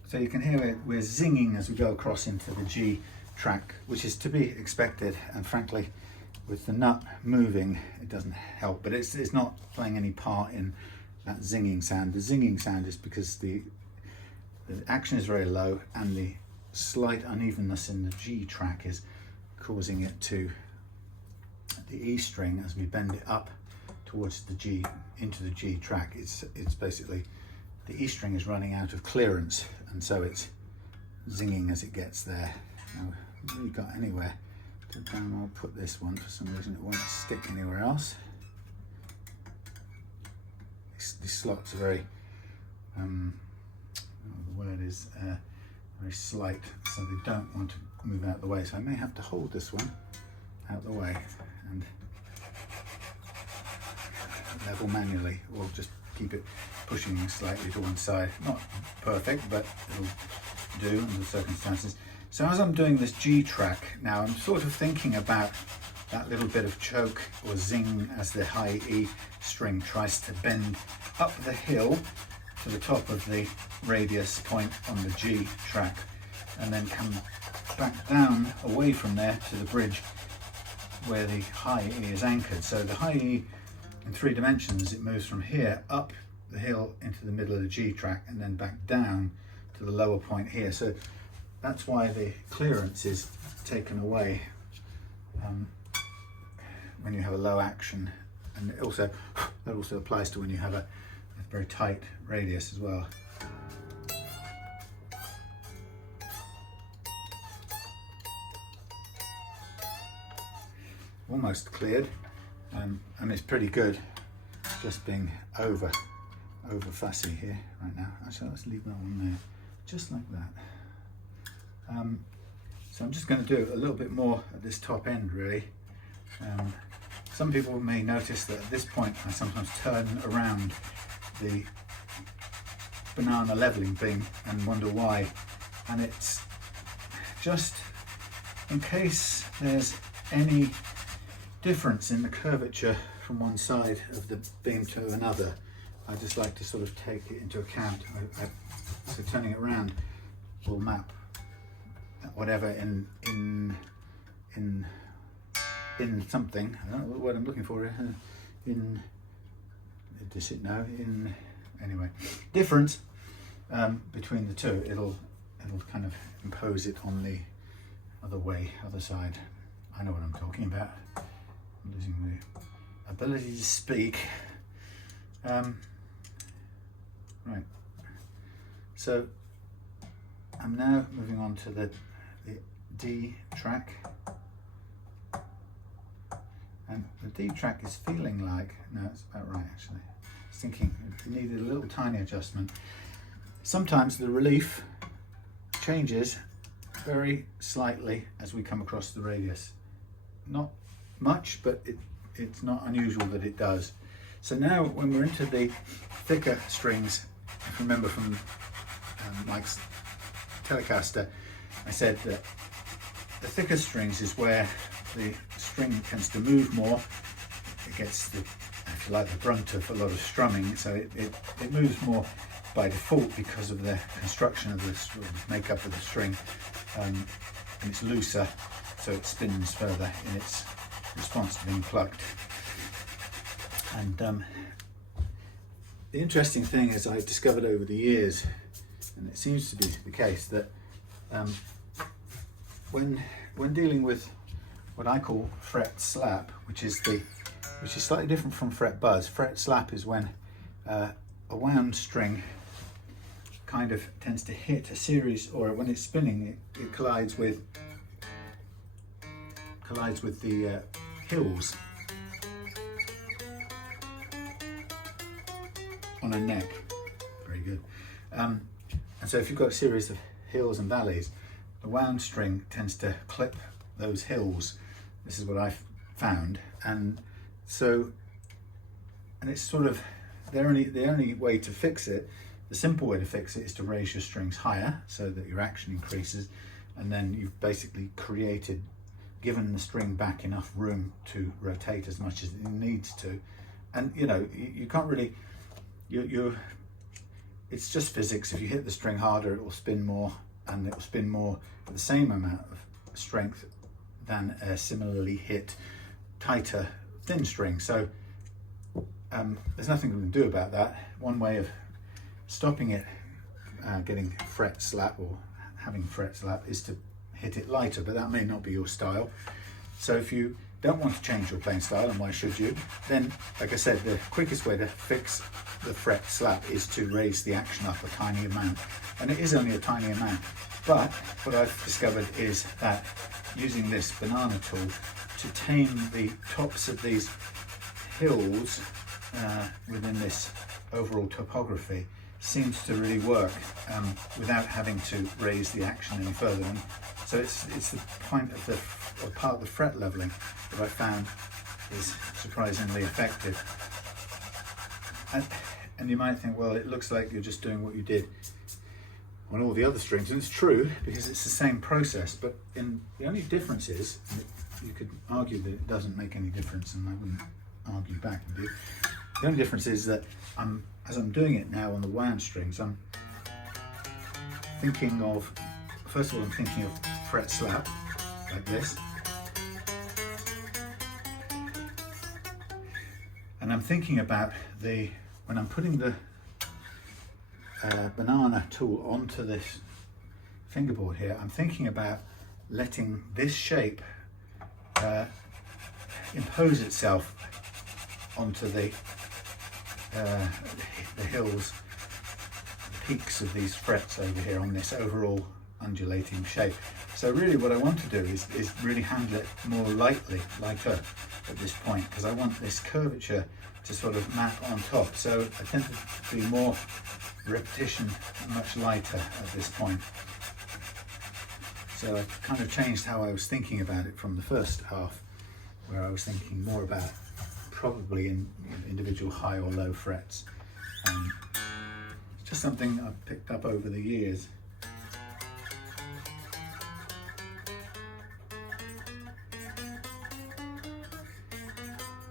So you can hear we're zinging as we go across into the G track, which is to be expected, and frankly with the nut moving it doesn't help, but it's not playing any part in that zinging sound. The zinging sound is because the action is very low and the slight unevenness in the G track is causing it to, the E string, as we bend it up towards the G, into the G track, it's basically, the E string is running out of clearance, and so it's zinging as it gets there. Now, I haven't really got anywhere to down. I'll put this one, for some reason it won't stick anywhere else. These slots are very, the word is very slight, so they don't want to move out of the way. So I may have to hold this one out of the way and level manually, or just keep it pushing slightly to one side. Not perfect, but it'll do under the circumstances. So as I'm doing this G track now, I'm sort of thinking about that little bit of choke or zing as the high E string tries to bend up the hill to the top of the radius point on the G track, and then come back down away from there to the bridge where the high E is anchored. So the high E, in 3 dimensions, it moves from here up the hill into the middle of the G track and then back down to the lower point here. So that's why the clearance is taken away when you have a low action. And that also applies to when you have a a very tight radius as well. Almost cleared, and it's pretty good just being over fussy here right now. Actually, let's leave that one there, just like that. So I'm just going to do a little bit more at this top end, really. Some people may notice that at this point I sometimes turn around the banana leveling beam and wonder why, and it's just in case there's any difference in the curvature from one side of the beam to another. I just like to sort of take it into account. So turning it around will map whatever in something. I don't know what word I'm looking for. Anyway, difference between the two. It'll kind of impose it on the other side. I know what I'm talking about. I'm losing the ability to speak. Right, so I'm now moving on to the D track, and the D track is feeling like, no, it's about right actually. I was thinking it needed a little tiny adjustment. Sometimes the relief changes very slightly as we come across the radius. Not much, but it's not unusual that it does. So now when we're into the thicker strings, if you remember from Mike's Telecaster, I said that the thicker strings is where the string tends to move more. It gets the, if you like, the brunt of a lot of strumming, so it moves more by default because of the construction of the makeup of the string, and it's looser, so it spins further in its response to being plucked. And the interesting thing is, I've discovered over the years, and it seems to be the case, that when dealing with what I call fret slap, which is slightly different from fret buzz. Fret slap is when a wound string kind of tends to hit a series, or when it's spinning, it collides with the hills on a neck. Very good. And so if you've got a series of hills and valleys, the wound string tends to clip those hills. This is what I've found, and it's sort of the only way to fix it. The simple way to fix it is to raise your strings higher so that your action increases, and then you've basically given the string back enough room to rotate as much as it needs to. And you can't really, it's just physics. If you hit the string harder, it will spin more, and it will spin more with the same amount of strength than a similarly hit tighter thin string. So there's nothing we can do about that. One way of stopping it getting fret slap or having fret slap is to hit it lighter, but that may not be your style. So if you don't want to change your playing style, and why should you, then like I said, the quickest way to fix the fret slap is to raise the action up a tiny amount, and it is only a tiny amount. But what I've discovered is that using this banana tool to tame the tops of these hills within this overall topography seems to really work without having to raise the action any further. And so it's the point of the part of the fret leveling that I found is surprisingly effective. And you might think, well, it looks like you're just doing what you did on all the other strings, and it's true because it's the same process, but the only difference is, you could argue that it doesn't make any difference, and I wouldn't argue back with you. The only difference is that as I'm doing it now on the wound strings, I'm thinking of, first of all, I'm thinking of fret slap, like this. And I'm thinking about when I'm putting the banana tool onto this fingerboard here, I'm thinking about letting this shape impose itself onto the the hills, the peaks of these frets over here on this overall undulating shape. So really what I want to do is really handle it more lighter at this point, because I want this curvature to sort of map on top. So I tend to do more repetition, much lighter at this point. So I've kind of changed how I was thinking about it from the first half, where I was thinking more about probably in individual high or low frets. It's just something I've picked up over the years.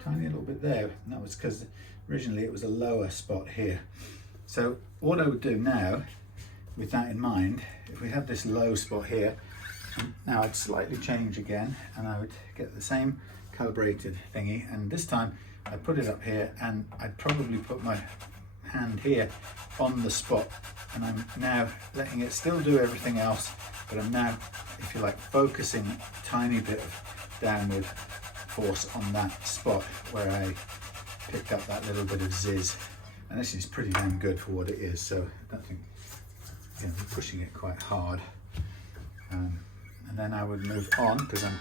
Tiny little bit there, and that was because originally it was a lower spot here. So what I would do now, with that in mind, if we have this low spot here, now I'd slightly change again, and I would get the same calibrated thingy, and this time I'd put it up here, and I'd probably put my hand here on the spot, and I'm now letting it still do everything else, but I'm now, if you like, focusing a tiny bit of downward force on that spot where I picked up that little bit of zizz. And this is pretty damn good for what it is, so I don't think, you know, I'm pushing it quite hard. And then I would move on, because I'm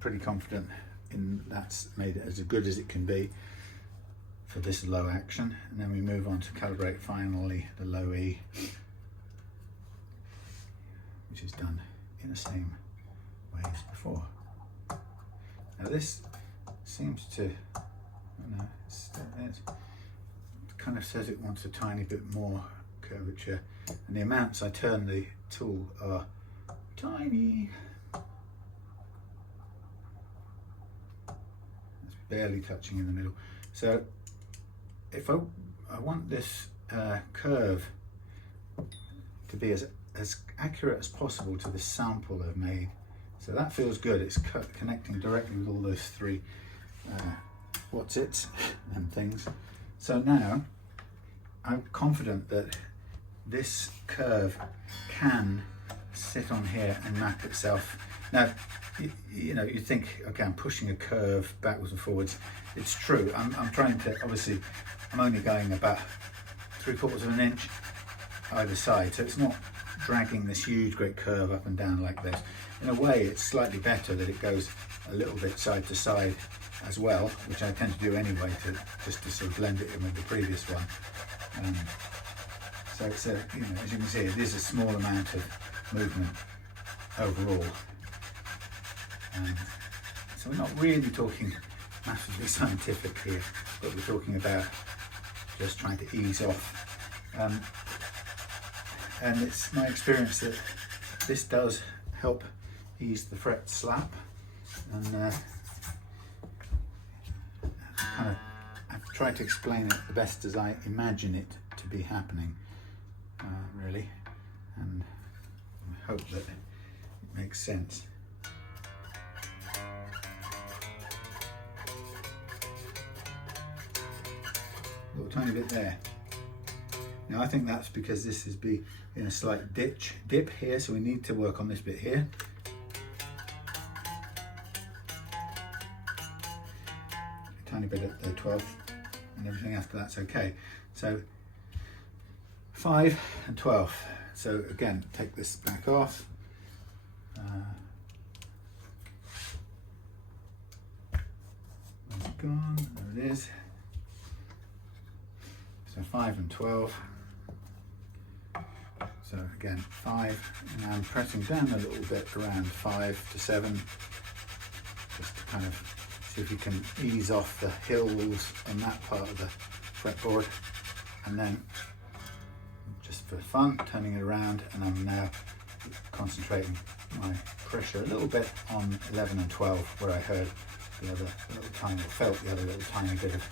pretty confident in that's made it as good as it can be for this low action. And then we move on to calibrate finally the low E, which is done in the same way as before. Now this seems to, it kind of says it wants a tiny bit more curvature, and the amounts I turn the tool are tiny. It's barely touching in the middle. So if I want this curve to be as accurate as possible to this sample I've made. So that feels good. It's connecting directly with all those three what's it and things. So now I'm confident that this curve can sit on here and map itself. Now, you know, you think, okay, I'm pushing a curve backwards and forwards. It's true. I'm trying to, obviously, I'm only going about 3/4 of an inch either side, so it's not dragging this huge great curve up and down like this. In a way, it's slightly better that it goes a little bit side to side as well, which I tend to do anyway, just to sort of blend it in with the previous one. So it's a, you know, as you can see, it is a small amount of movement overall. So we're not really talking massively scientific here, but we're talking about just trying to ease off. And it's my experience that this does help ease the fret slap, and I've tried to explain it the best as I imagine it to be happening, really, and I hope that it makes sense. A little tiny bit there. Now I think that's because this is in a slight dip here, so we need to work on this bit here. A tiny bit at the 12th, and everything after that's okay. So 5 and 12. So again, take this back off. Where's it gone? There it is. So 5 and 12. So again, 5, and I'm pressing down a little bit around 5 to 7, just to kind of see if we can ease off the hills on that part of the fretboard. And then, just for fun, turning it around, and I'm now concentrating my pressure a little bit on 11 and 12, where I heard the other little tiny, felt the other little tiny bit of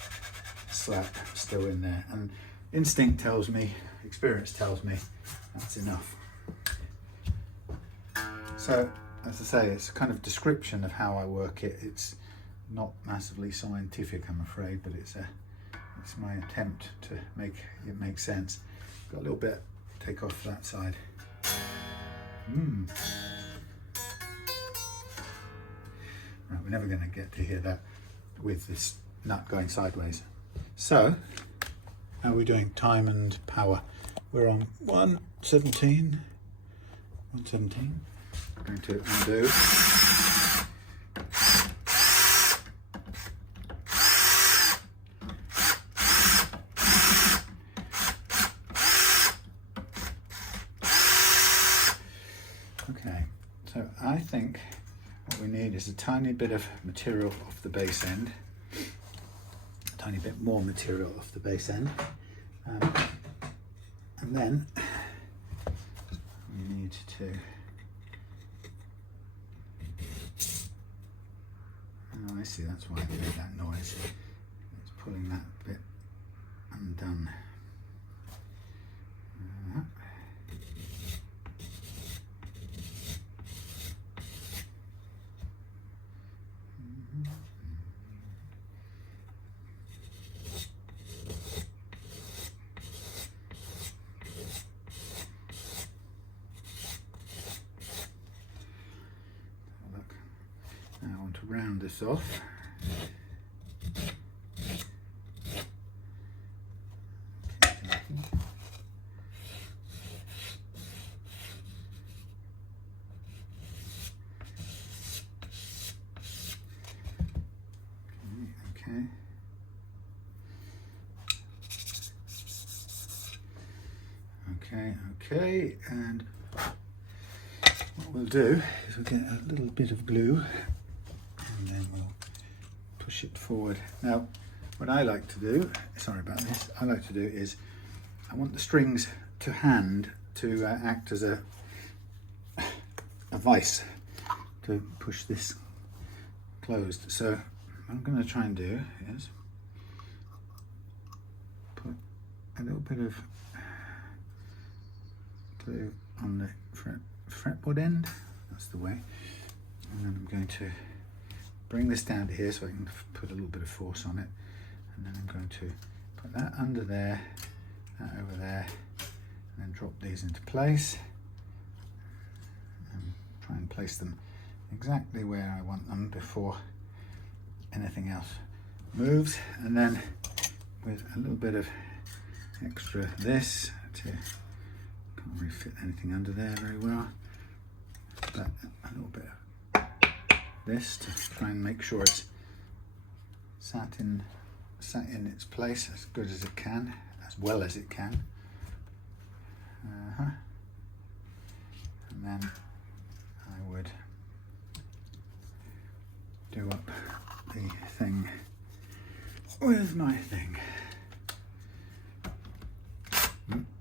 slap still in there. And instinct tells me, experience tells me, that's enough. So, as I say, it's a kind of description of how I work it. It's not massively scientific, I'm afraid, but it's my attempt to make it make sense. Got a little bit, take off that side. Right, we're never going to get to hear that with this nut going sideways. So, How are we doing? Time and power. We're on 117. 117. I'm going to undo. Okay, so I think what we need is a tiny bit of material off the base end, a tiny bit more material off the base end, and then we need to, oh I see, that's why it made that noise, it's pulling that bit undone. Now I want to round this off. Okay. Okay, and what we'll do is we'll get a little bit of glue and then we'll push it forward. Now, what I like to do, sorry about this, I like to do is I want the strings to hand to act as a vice to push this closed. So what I'm going to try and do is put a little bit of glue on the fretboard end, that's the way, and then I'm going to bring this down to here so I can put a little bit of force on it, and then I'm going to put that under there, that over there, and then drop these into place and try and place them exactly where I want them before anything else moves. And then with a little bit of extra this, can't really fit anything under there very well, but a little bit of this to try and make sure it's sat in its place as good as it can, as well as it can. And then I would do up the thing with my thing.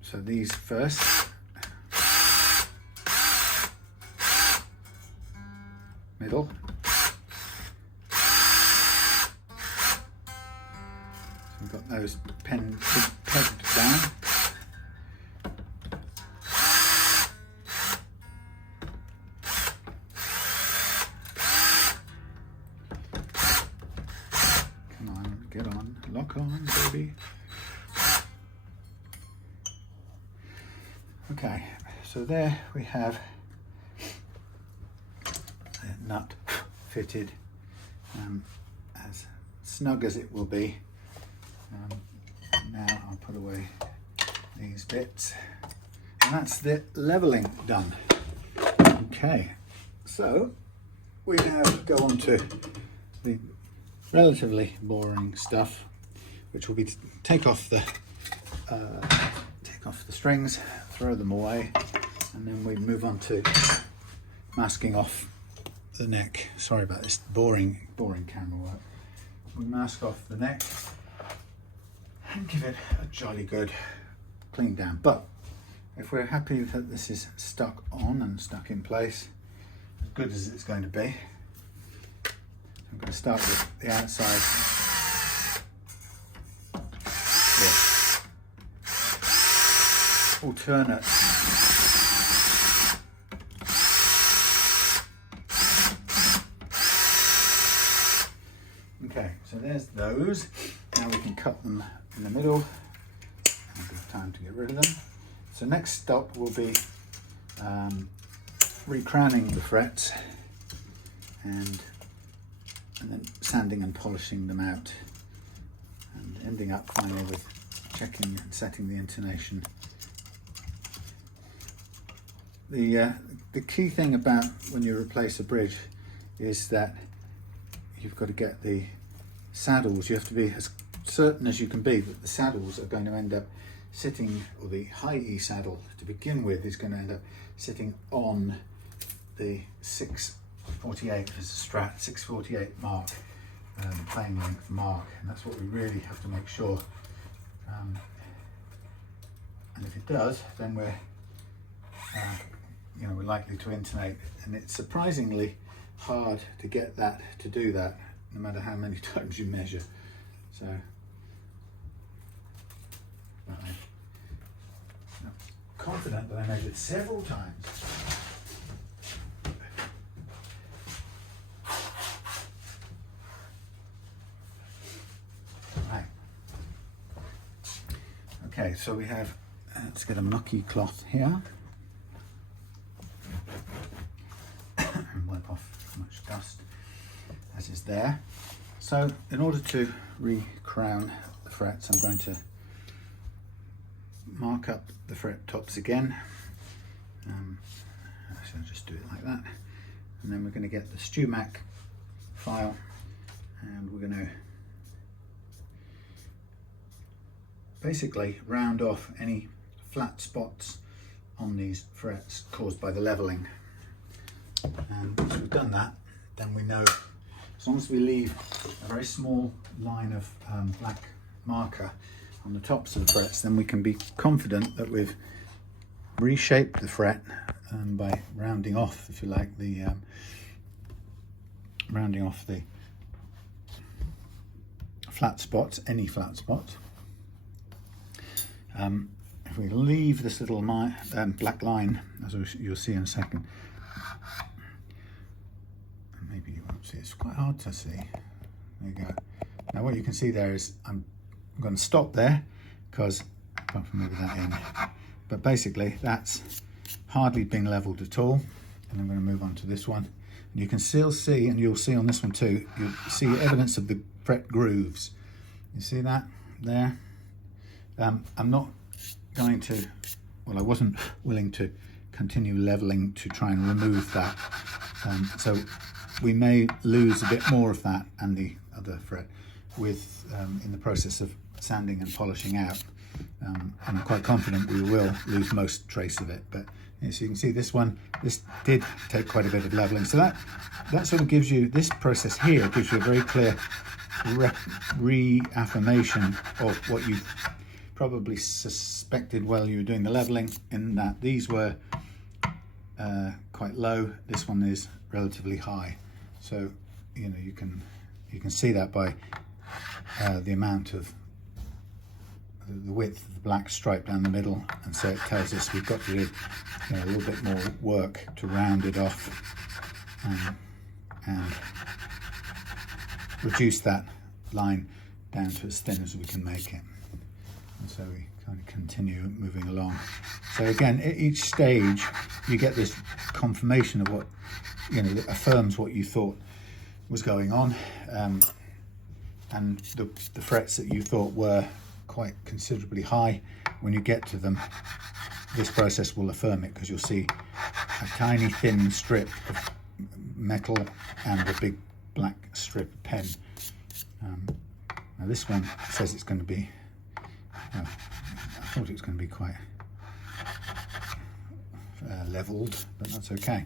So these first. Middle. So we've got those pegged down. Come on, get on, lock on, baby. Okay, so there we have nut fitted, as snug as it will be. Now I'll put away these bits, and that's the leveling done. Okay, so we now go on to the relatively boring stuff, which will be to take off the strings, throw them away, and then we move on to masking off the neck. Sorry about this boring camera work. We mask off the neck and give it a jolly good clean down. But if we're happy that this is stuck on and stuck in place, as good as it's going to be, I'm going to start with the outside here. Alternate. Okay, so there's those. Now we can cut them in the middle. And a bit of time to get rid of them. So next stop will be recrowning the frets and then sanding and polishing them out, and ending up finally with checking and setting the intonation. The key thing about when you replace a bridge is that you've got to get the saddles, you have to be as certain as you can be that the saddles are going to end up sitting, or the high E saddle to begin with is going to end up sitting on the 648 as a Strat, 648 mark, playing length mark, and that's what we really have to make sure. And if it does, then we're we're likely to intonate, and it's surprisingly hard to get that to do that, no matter how many times you measure. So I'm confident that I measured several times. Right. Okay, so we have, let's get a mucky cloth here and wipe off as much dust as is there. So in order to re-crown the frets, I'm going to mark up the fret tops again. So I'll just do it like that, and then we're going to get the StewMac file, and we're going to basically round off any flat spots on these frets caused by the leveling. And once we've done that, then we know, as long as we leave a very small line of black marker on the tops of the frets, then we can be confident that we've reshaped the fret by rounding off, if you like, the rounding off the flat spots, any flat spots. If we leave this little black line, as you'll see in a second, maybe you won't see, it's quite hard to see. There you go. Now what you can see there is I'm going to stop there, because apart from moving that in, but basically that's hardly been leveled at all. And I'm going to move on to this one, and you can still see, and you'll see on this one too, you'll see evidence of the fret grooves. You see that there? I'm not going to, well, I wasn't willing to continue leveling to try and remove that, so we may lose a bit more of that and the other fret with in the process of sanding and polishing out, and I'm quite confident we will lose most trace of it. But as you can see, this did take quite a bit of leveling, so that sort of gives you, this process here gives you a very clear reaffirmation of what you probably suspected while you were doing the leveling, in that these were quite low, this one is relatively high. So you can see that by the amount of the width of the black stripe down the middle, and so it tells us we've got to do a little bit more work to round it off and reduce that line down to as thin as we can make it. And so we kind of continue moving along. So again, at each stage you get this confirmation of what, that affirms what you thought was going on, and the frets that you thought were quite considerably high, when you get to them, this process will affirm it, because you'll see a tiny thin strip of metal and a big black strip of pen. Now this one says it's going to be, I thought it was going to be quite leveled, but that's okay.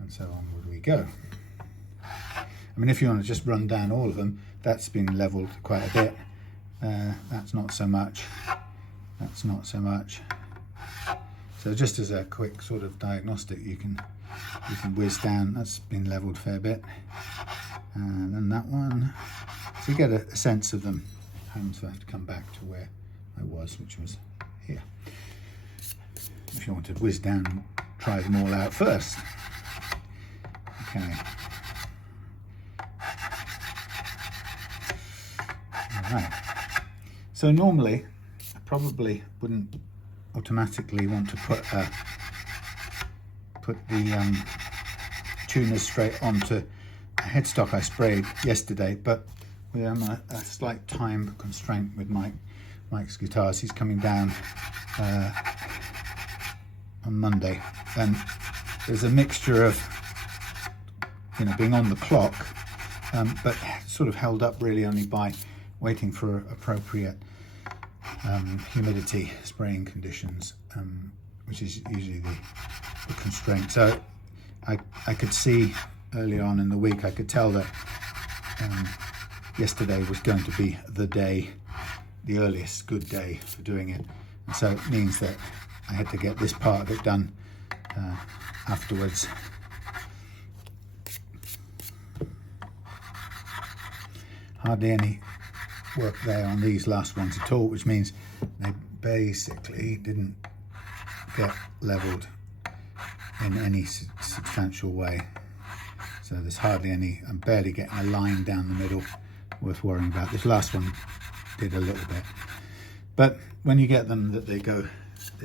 And so onward we go. I mean, if you want to just run down all of them, that's been leveled quite a bit. That's not so much. That's not so much. So just as a quick sort of diagnostic, you can whiz down. That's been leveled a fair bit. And then that one. So you get a sense of them. So I have to come back to where I was, which was here. If you want to whiz down and try them all out first. Okay. All right. So normally, I probably wouldn't automatically want to put the tuners straight onto a headstock I sprayed yesterday, but I'm a slight time constraint with my Mike's Guitars. He's coming down on Monday, and there's a mixture of, you know, being on the clock, but sort of held up really only by waiting for appropriate humidity spraying conditions, which is usually the constraint. So I could see earlier on in the week, I could tell that yesterday was going to be the day, the earliest good day for doing it. And so it means that I had to get this part of it done afterwards. Hardly any work there on these last ones at all, which means they basically didn't get leveled in any substantial way. So there's hardly any, I'm barely getting a line down the middle worth worrying about. This last one did a little bit, but when you get them that they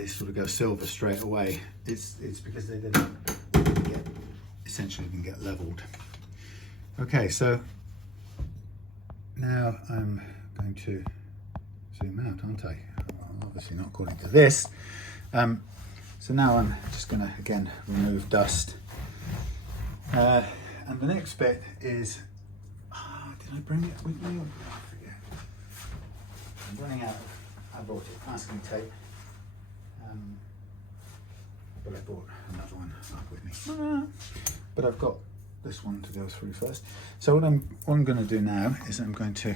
sort of go silver straight away, it's because they essentially didn't get leveled. Okay, so now I'm going to zoom out, aren't I? Well, obviously not according to this. So now I'm just going to again remove dust. And the next bit is, did I bring it with me? I forget. I'm running out. I bought it, masking tape. But I bought another one up with me. But I've got this one to go through first. So what I'm going to do now is I'm going to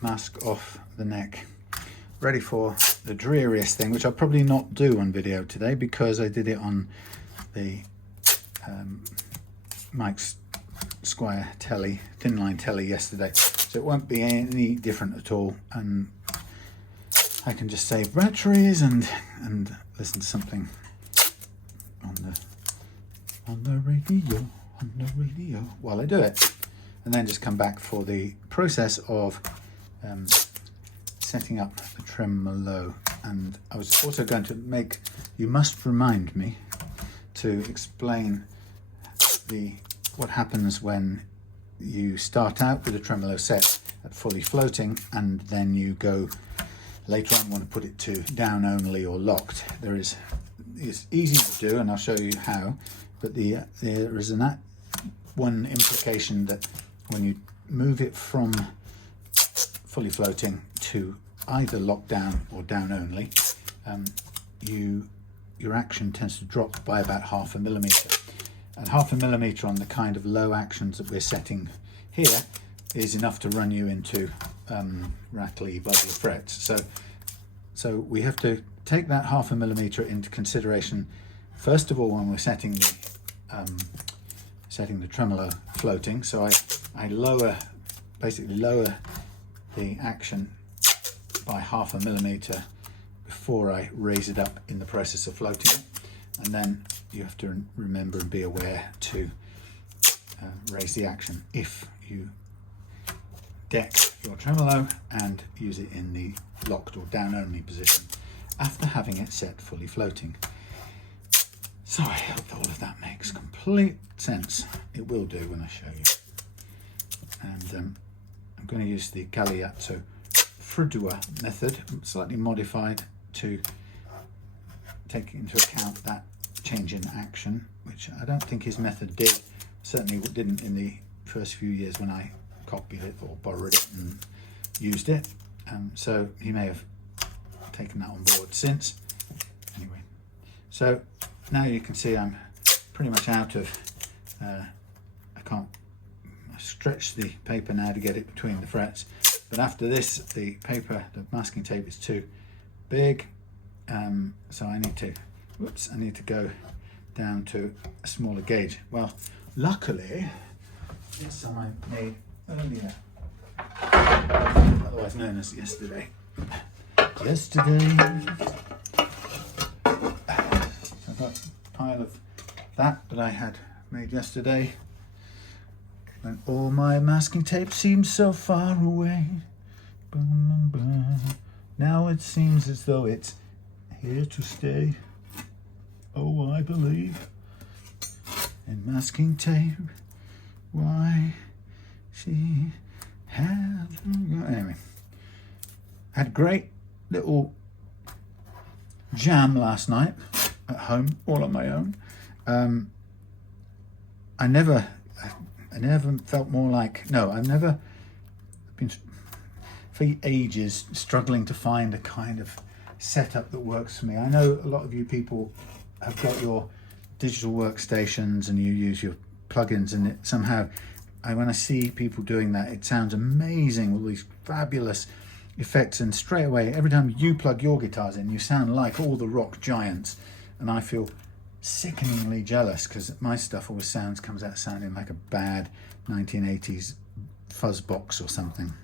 mask off the neck, ready for the dreariest thing, which I'll probably not do on video today because I did it on the Mike's Squire telly, thin line telly yesterday, so it won't be any different at all, and I can just save batteries and listen to something on the radio while I do it, and then just come back for the process of setting up the tremolo. And I was also going to make, you must remind me to explain what happens when you start out with a tremolo set at fully floating and then you go later on want to put it to down only or locked. It's easy to do, and I'll show you how, but there is one implication that when you move it from fully floating to either lock down or down only, your action tends to drop by about 0.5 millimeter. And 0.5 millimeter on the kind of low actions that we're setting here is enough to run you into rattly, buzzy frets. So we have to take that 0.5 millimeter into consideration first of all when we're setting the tremolo floating. So I basically lower the action by 0.5 millimeter before I raise it up in the process of floating it, and then you have to remember and be aware to raise the action if you deck your tremolo and use it in the locked or down only position after having it set fully floating. So I hope all of that makes complete sense. It will do when I show you. And I'm going to use the Galeazzo Fredua method, slightly modified to take into account that change in action, which I don't think his method did. Certainly didn't in the first few years when I copied it or borrowed it and used it. So he may have taken that on board since. Anyway, so now you can see I'm pretty much out of, I stretch the paper now to get it between the frets, but after this the paper, the masking tape is too big, so I need to go down to a smaller gauge. Well, luckily this one I made earlier, otherwise known as yesterday. I've got a pile of that I had made yesterday when all my masking tape seemed so far away. Now it seems as though it's here to stay. Oh, I believe in masking tape. Why she had... Anyway, had a great little jam last night at home, all on my own. I never felt more like, no, I've never been for ages struggling to find a kind of setup that works for me. I know a lot of you people have got your digital workstations and you use your plugins, and it somehow, when I see people doing that, it sounds amazing, all these fabulous effects, and straight away, every time you plug your guitars in, you sound like all the rock giants, and I feel sickeningly jealous because my stuff always comes out sounding like a bad 1980s fuzz box or something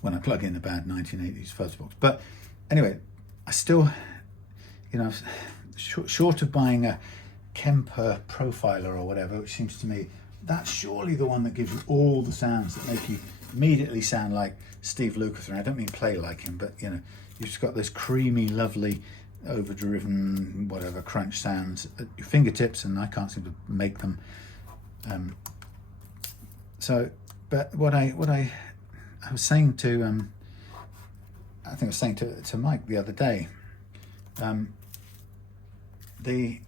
when I plug in a bad 1980s fuzz box. But anyway, I still, you know, short of buying a Kemper profiler or whatever, which seems to me that's surely the one that gives you all the sounds that make you immediately sound like Steve Lukather. I don't mean play like him, but you know, you've just got those creamy, lovely, overdriven, whatever crunch sounds at your fingertips, and I can't seem to make them. But what I was saying to I think I was saying to Mike the other day, the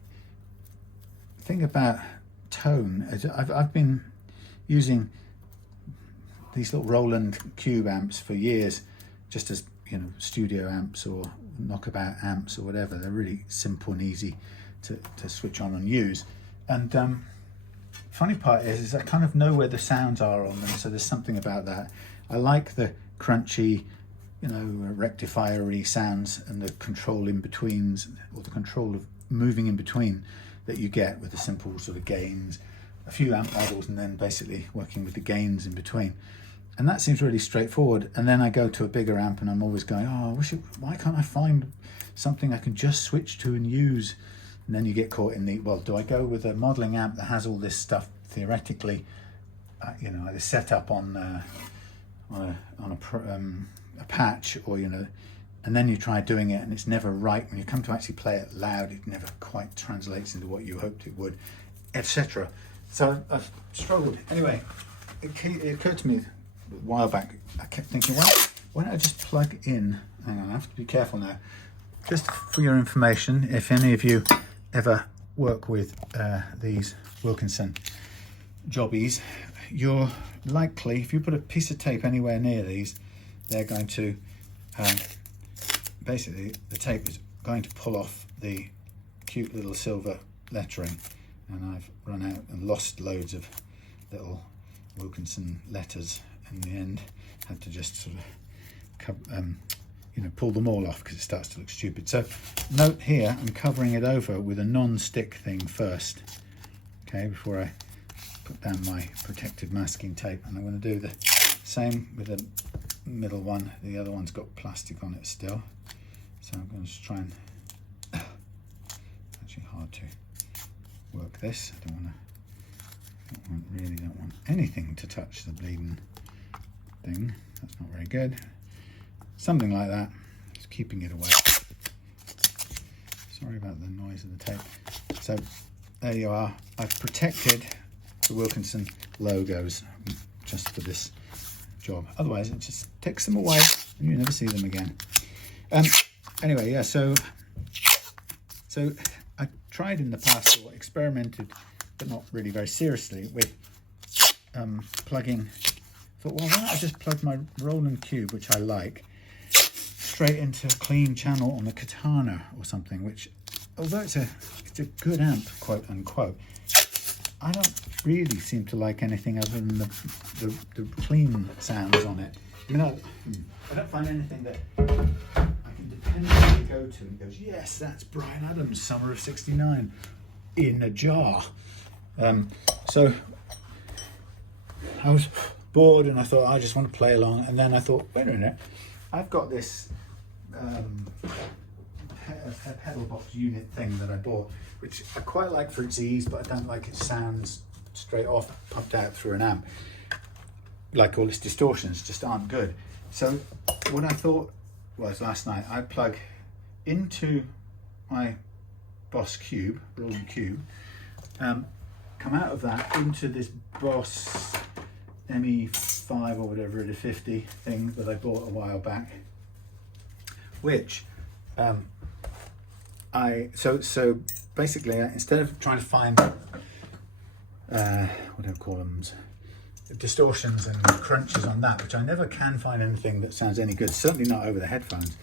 thing about tone is I've been using these little Roland Cube amps for years, just as, you know, studio amps or knockabout amps or whatever. They're really simple and easy to switch on and use. And funny part is I kind of know where the sounds are on them, so there's something about that. I like the crunchy, you know, rectifier-y sounds and the control in betweens, or the control of moving in between that you get with the simple sort of gains, a few amp models, and then basically working with the gains in between. And that seems really straightforward. And then I go to a bigger amp and I'm always going, oh, why can't I find something I can just switch to and use? And then you get caught in the, well, do I go with a modeling amp that has all this stuff theoretically, you know, either set up on a patch, or, you know, and then you try doing it and it's never right. When you come to actually play it loud, it never quite translates into what you hoped it would, etc. So I've struggled. Anyway, it occurred to me a while back, I kept thinking, well, why don't I just plug in, hang on, I have to be careful now, just for your information, if any of you ever work with these Wilkinson jobbies, you're likely, if you put a piece of tape anywhere near these, they're going to, basically the tape is going to pull off the cute little silver lettering, and I've run out and lost loads of little Wilkinson letters in the end. Had to just sort of you know, pull them all off because it starts to look stupid. So note here, I'm covering it over with a non-stick thing first, okay, before I put down my protective masking tape. And I'm going to do the same with the middle one. The other one's got plastic on it still, so I'm going to just try and actually hard to work this. I really don't want anything to touch the bleeding thing. That's not very good. Something like that, just keeping it away. Sorry about the noise of the tape. So there you are. I've protected the Wilkinson logos just for this job. Otherwise it just takes them away and you never see them again. Anyway, yeah, so I tried in the past, or experimented, but not really very seriously, with plugging. Thought, well, why don't I just plug my Roland Cube, which I like, straight into a clean channel on the Katana or something, which, although it's a good amp, quote unquote, I don't really seem to like anything other than the clean sounds on it. I mean, I don't find anything that I can dependably go to and goes, yes, that's Bryan Adams' Summer of '69 in a jar. So I was bored and I thought, I just want to play along, and then I thought, wait a minute, I've got this pedal box unit thing that I bought, which I quite like for its ease, but I don't like it sounds straight off pumped out through an amp. Like, all its distortions just aren't good. So what I thought was, last night I'd plug into my Boss Cube, Roland Cube, come out of that into this Boss ME5 or whatever it is, 50 thing that I bought a while back, which so basically instead of trying to find what do I call them, distortions and crunches on that, which I never can find anything that sounds any good, certainly not over the headphones.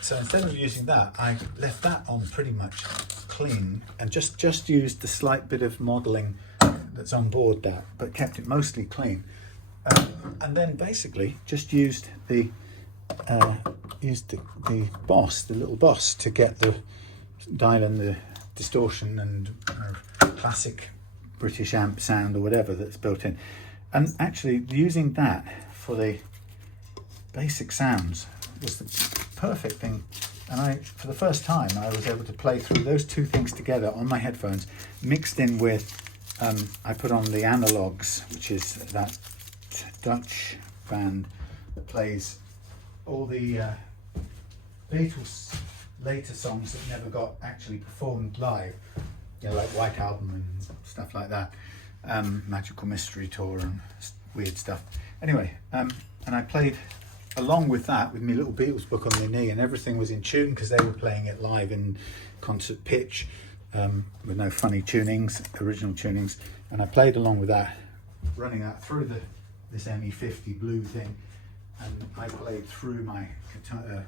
So instead of using that, I left that on pretty much clean and just used the slight bit of modelling that's on board that, but kept it mostly clean. And then basically just used the boss, the little boss, to get the dial in the distortion and classic British amp sound or whatever that's built in. And actually using that for the basic sounds was the perfect thing. And for the first time, I was able to play through those two things together on my headphones, mixed in with, I put on the Analogs, which is that Dutch band that plays all the Beatles later songs that never got actually performed live, you know, like White Album and stuff like that, Magical Mystery Tour and weird stuff. Anyway, and I played along with that with my little Beatles book on my knee, and everything was in tune because they were playing it live in concert pitch, with no funny tunings, original tunings, and I played along with that, running that through this ME50 blue thing, and I played through my katana,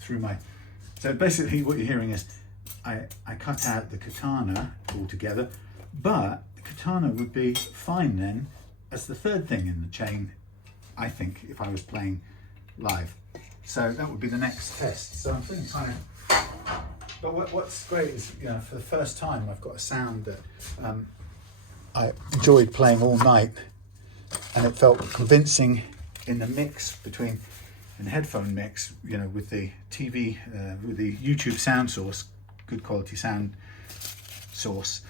through my. So basically, what you're hearing is I cut out the katana altogether, but the katana would be fine then as the third thing in the chain, I think, if I was playing live. So that would be the next test. So I'm thinking kind of, but what's great is, you know, for the first time I've got a sound that I enjoyed playing all night, and it felt convincing in the mix between, in the headphone mix, you know, with the TV, with the YouTube sound source, good quality sound source,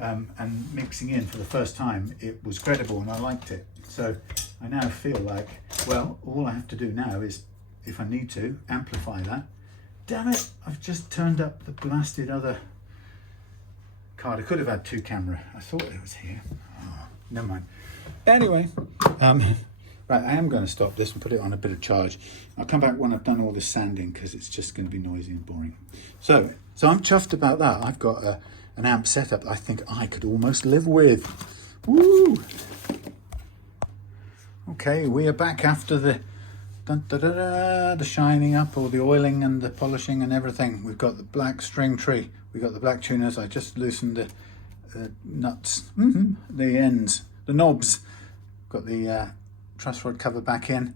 and mixing in for the first time, it was credible and I liked it. So I now feel like, well, all I have to do now is, if I need to, amplify that. Damn it, I've just turned up the blasted other card. I could have had two camera. I thought it was here. Oh, never mind. Anyway, right, I am going to stop this and put it on a bit of charge. I'll come back when I've done all this sanding, because it's just going to be noisy and boring. So I'm chuffed about that. I've got an amp setup I think I could almost live with. Woo! Okay, we are back after the the shining up, or the oiling and the polishing and everything. We've got the black string tree. We've got the black tuners. I just loosened the nuts, the ends, the knobs. Got the truss rod cover back in,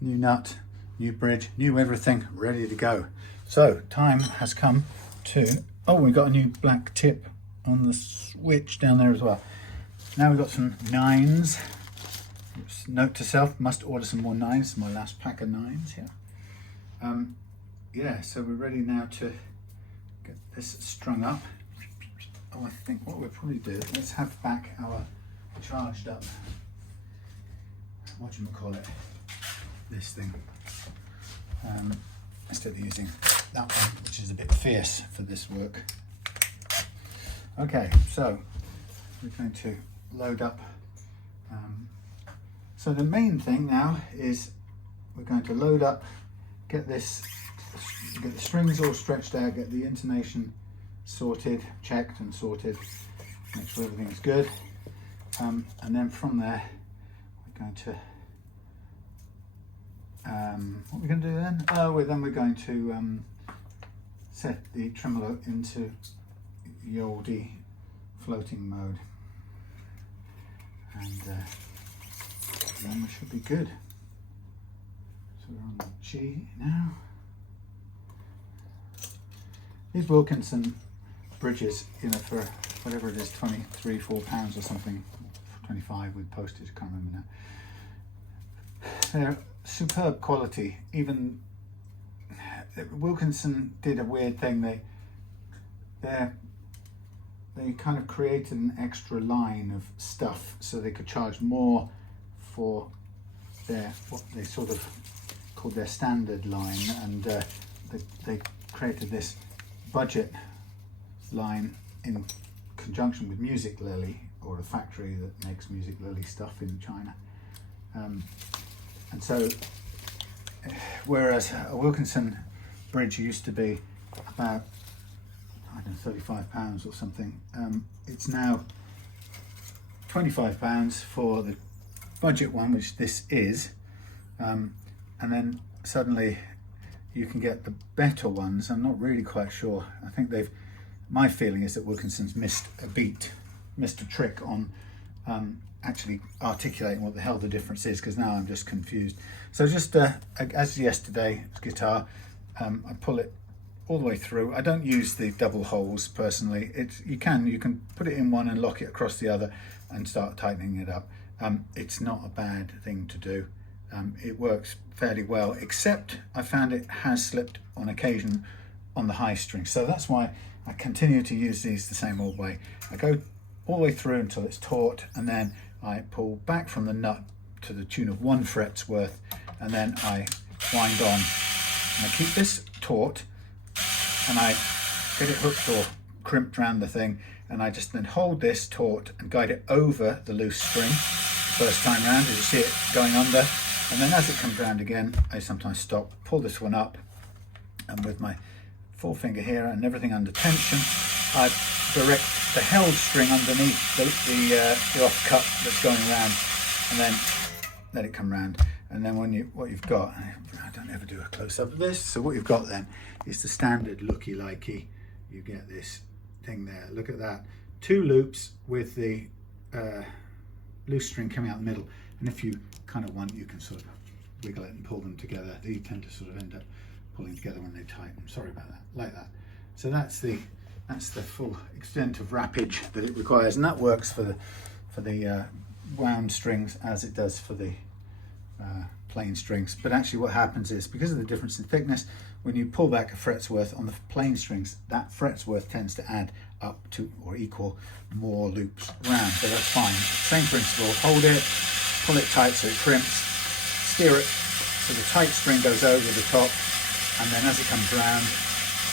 new nut, new bridge, new everything, ready to go. So time has come to, oh, we got a new black tip on the switch down there as well. Now we've got some nines. Note to self, must order some more nines, my last pack of nines here. Yeah, so we're ready now to get this strung up. Oh, I think what we'll probably do, let's have back our charged up, whatchamacallit, this thing, instead of using that one, which is a bit fierce for this work. Okay, so we're going to load up. So the main thing now is we're going to load up, get the strings all stretched out, get the intonation sorted, checked and sorted, make sure everything's good, and then from there we're going to what we're going to do then? Then we're going to set the tremolo into Yodi floating mode, and then we should be good. So we're on the G now. These Wilkinson bridges, you know, for whatever it is, 23, £4 or something, 25 with postage, I can't remember now. They're superb quality. Even Wilkinson did a weird thing. They kind of created an extra line of stuff so they could charge more for their, what they sort of called their standard line, and they created this budget line in conjunction with Music Lily or a factory that makes music lily stuff in China. And so, whereas a Wilkinson bridge used to be about, I don't know, £35 or something, it's now £25 for the budget one, which this is, and then suddenly you can get the better ones. I'm not really quite sure. I think my feeling is that Wilkinson's missed a trick on actually articulating what the hell the difference is, because now I'm just confused. So just as yesterday's guitar, I pull it all the way through. I don't use the double holes personally. You can put it in one and lock it across the other and start tightening it up. It's not a bad thing to do. It works fairly well, except I found it has slipped on occasion on the high string. So that's why I continue to use these the same old way. I go all the way through until it's taut, and then I pull back from the nut to the tune of 1 fret's worth, and then I wind on. And I keep this taut, and I get it hooked or crimped around the thing, and I just then hold this taut and guide it over the loose string the first time round, as you see it going under. And then as it comes round again, I sometimes stop, pull this one up, and with my forefinger here and everything under tension, I direct the held string underneath the off cut that's going around, and then let it come round. And then what you've got, I don't ever do a close-up of this, so what you've got then is the standard looky-likey. You get this thing there, look at that, 2 loops with the loose string coming out the middle, and if you kind of want, you can sort of wiggle it and pull them together. They tend to sort of end up pulling together when they tighten. Sorry about that, like that. So that's the full extent of wrappage that it requires, and that works for the wound strings as it does for the plain strings. But actually what happens is, because of the difference in thickness, when you pull back a fret's worth on the plain strings, that fret's worth tends to add up to or equal more loops round. So that's fine. Same principle, hold it, pull it tight so it crimps, steer it so the tight string goes over the top, and then as it comes round,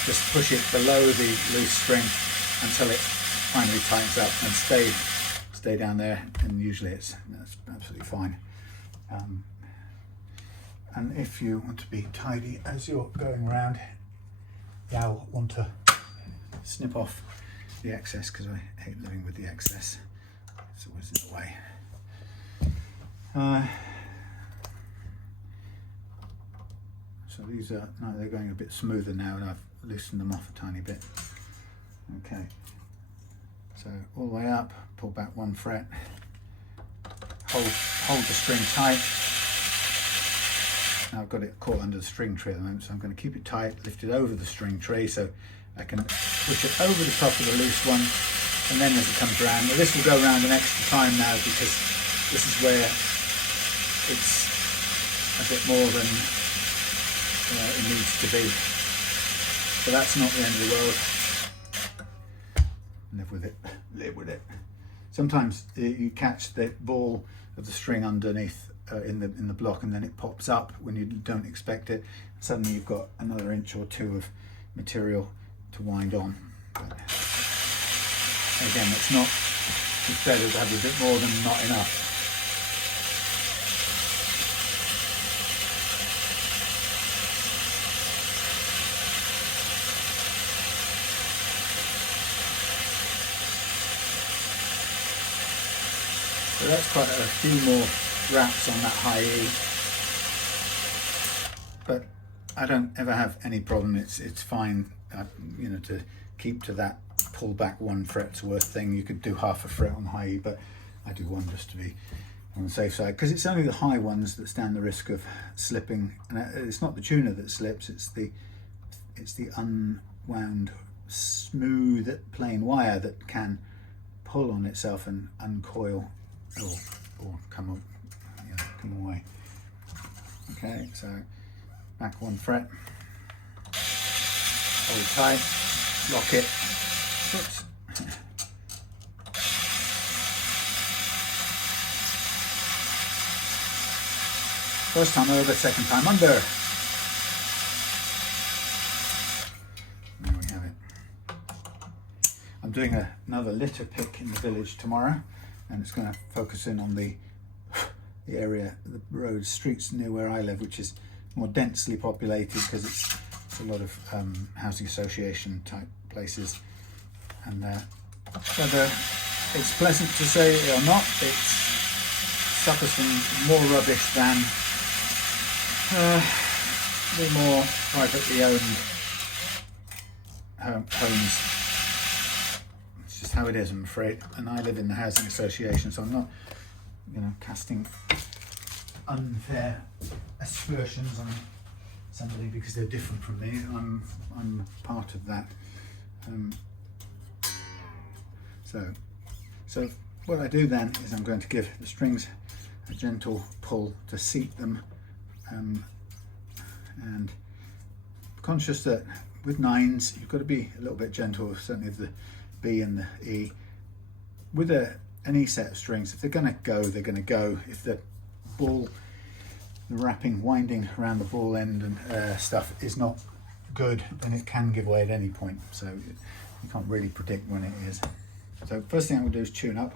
just push it below the loose string until it finally tightens up, and stay down there, and usually that's absolutely fine. And if you want to be tidy as you're going around, you'll want to snip off the excess, because I hate living with the excess. It's always in the way. So these are, no, they're going a bit smoother now, and I've loosened them off a tiny bit. Okay, so all the way up, pull back 1 fret, hold the string tight. Now I've got it caught under the string tray at the moment, so I'm going to keep it tight, lift it over the string tray so I can push it over the top of the loose one, and then as it comes around, well, this will go around an extra time now, because this is where it's a bit more than it needs to be. So that's not the end of the world. Live with it, live with it. Sometimes you catch the ball of the string underneath in the block, and then it pops up when you don't expect it. Suddenly you've got another inch or 2 of material to wind on. But again, it's not, it's better to have a bit more than not enough. So that's quite a few more wraps on that high E, but I don't ever have any problem. It's fine, you know, to keep to that pull back 1 fret's worth thing. You could do half a fret on high E, but I do one just to be on the safe side, because it's only the high ones that stand the risk of slipping. And it's not the tuner that slips; it's the unwound, smooth, plain wire that can pull on itself and uncoil or come away. Okay, so back 1 fret, hold tight, lock it. Oops. First time over, second time under. There we have it. I'm doing another litter pick in the village tomorrow, and it's going to focus in on the area, the roads, streets near where I live, which is more densely populated because it's a lot of housing association type places. And whether it's pleasant to say it or not, it suffers from more rubbish than the more privately owned homes. It's just how it is, I'm afraid. And I live in the housing association, so I'm not, casting unfair aspersions on somebody because they're different from me. I'm part of that. So what I do then is I'm going to give the strings a gentle pull to seat them, and conscious that with nines you've got to be a little bit gentle, certainly of the B and the E. With any set of strings, if they're going to go, they're going to go. If the wrapping, winding around the ball end and stuff is not good, then it can give way at any point, so you can't really predict when it is. So first thing I'm going to do is tune up.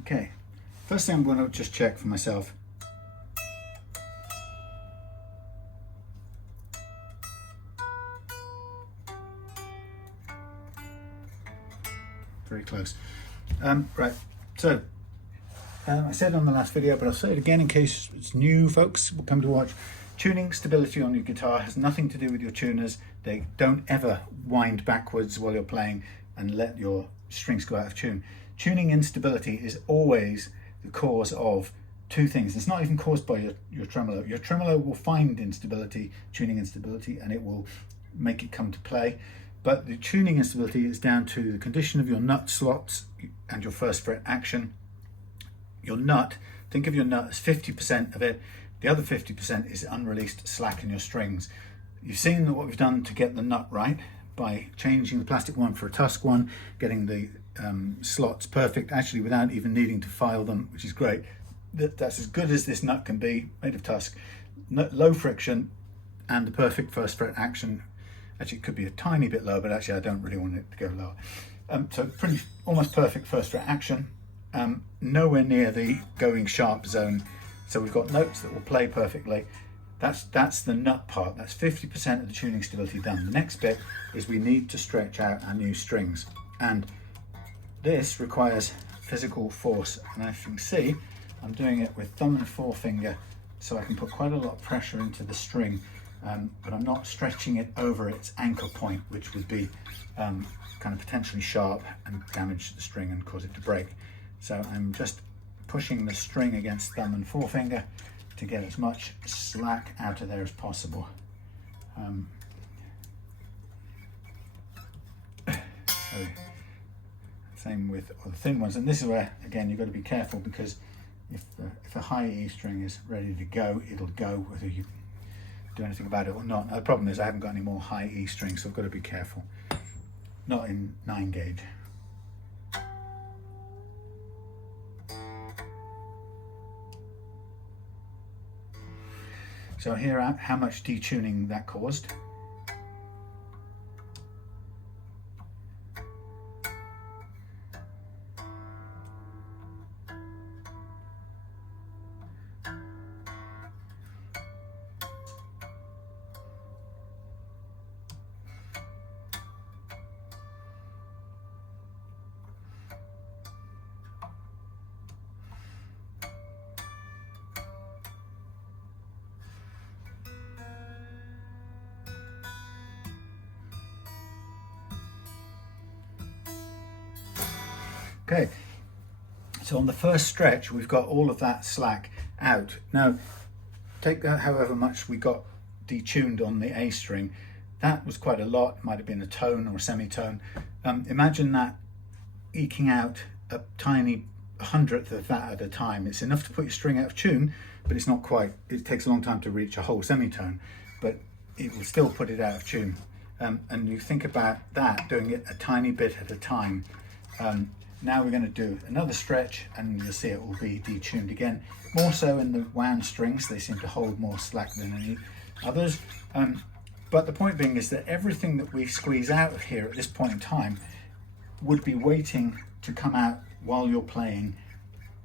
Okay, first thing I'm going to just check for myself. Very close. Right, so I said on the last video, but I'll say it again in case it's new folks will come to watch. Tuning stability on your guitar has nothing to do with your tuners. They don't ever wind backwards while you're playing and let your strings go out of tune. Tuning instability is always the cause of two things. It's not even caused by your tremolo. Your tremolo will find instability, tuning instability, and it will make it come to play. But the tuning instability is down to the condition of your nut slots and your first fret action. Your nut, think of your nut as 50% of it. The other 50% is unreleased slack in your strings. You've seen what we've done to get the nut right by changing the plastic one for a tusk one, getting the slots perfect, actually without even needing to file them, which is great. That's as good as this nut can be, made of tusk. Low friction and the perfect first fret action. Actually, it could be a tiny bit lower, but actually I don't really want it to go lower. So pretty, almost perfect first fret action. Nowhere near the going sharp zone. So we've got notes that will play perfectly. That's the nut part. That's 50% of the tuning stability done. The next bit is we need to stretch out our new strings. And this requires physical force. And as you can see, I'm doing it with thumb and forefinger, so I can put quite a lot of pressure into the string, but I'm not stretching it over its anchor point, which would be kind of potentially sharp and damage the string and cause it to break. So I'm just pushing the string against thumb and forefinger to get as much slack out of there as possible. So same with the thin ones, and this is where again you've got to be careful, because if a high E string is ready to go, it'll go whether you do anything about it or not. Now, the problem is I haven't got any more high E strings, so I've got to be careful. Not in 9 gauge. So here how much detuning that caused. Okay, so on the first stretch we've got all of that slack out. Now take that however much we got detuned on the A string, that was quite a lot. It might have been a tone or a semitone. Imagine that eking out a tiny hundredth of that at a time. It's enough to put your string out of tune, but it's not quite. It takes a long time to reach a whole semitone, but it will still put it out of tune. And you think about that, doing it a tiny bit at a time. Now we're going to do another stretch, and you'll see it will be detuned again, more so in the wound strings. They seem to hold more slack than any others. But the point being is that everything that we squeeze out of here at this point in time would be waiting to come out while you're playing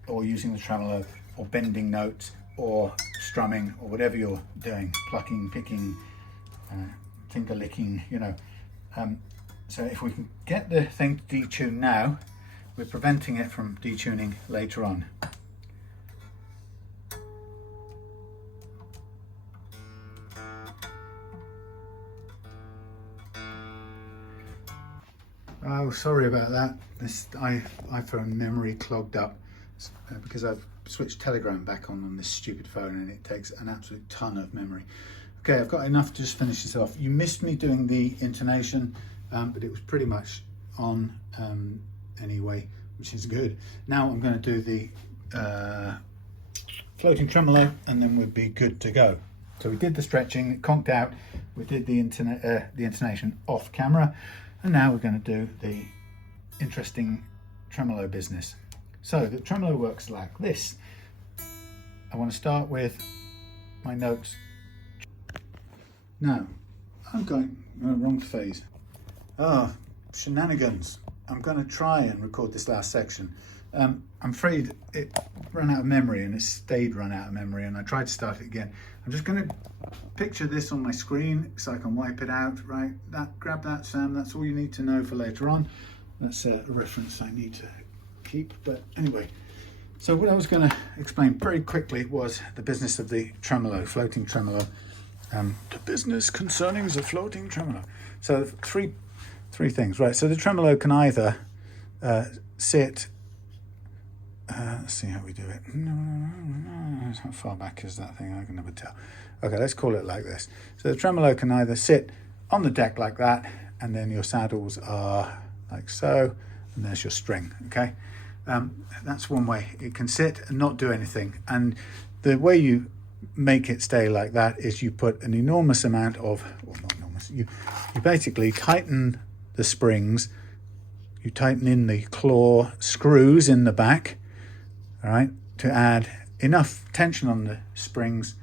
or using the tremolo or bending notes or strumming or whatever you're doing, plucking, picking, finger licking, you know. So if we can get the thing to detune now, we're preventing it from detuning later on. Oh, sorry about that. This iPhone memory clogged up because I've switched Telegram back on this stupid phone, and it takes an absolute ton of memory. Okay, I've got enough to just finish this off. You missed me doing the intonation, but it was pretty much on anyway, which is good. Now I'm going to do the floating tremolo, and then we'll be good to go. So we did the stretching, it conked out. We did the intonation off camera. And now we're going to do the interesting tremolo business. So the tremolo works like this. I want to start with my notes. Now, I'm going, wrong phase. Oh, shenanigans. I'm going to try and record this last section. I'm afraid it ran out of memory, and it stayed run out of memory, and I tried to start it again. I'm just going to picture this on my screen so I can wipe it out, right? Grab that, Sam, that's all you need to know for later on. That's a reference I need to keep, but anyway. So what I was going to explain very quickly was the business of the tremolo, floating tremolo. The business concerning the floating tremolo. So three things, right? So the tremolo can either sit, let's see how we do it. How far back is that thing? I can never tell. Okay, let's call it like this. So the tremolo can either sit on the deck like that, and then your saddles are like so, and there's your string, okay? That's one way. It can sit and not do anything. And the way you make it stay like that is you put an enormous amount of, well, not enormous, you basically tighten the springs, you tighten in the claw screws in the back, all right, to add enough tension on the springs,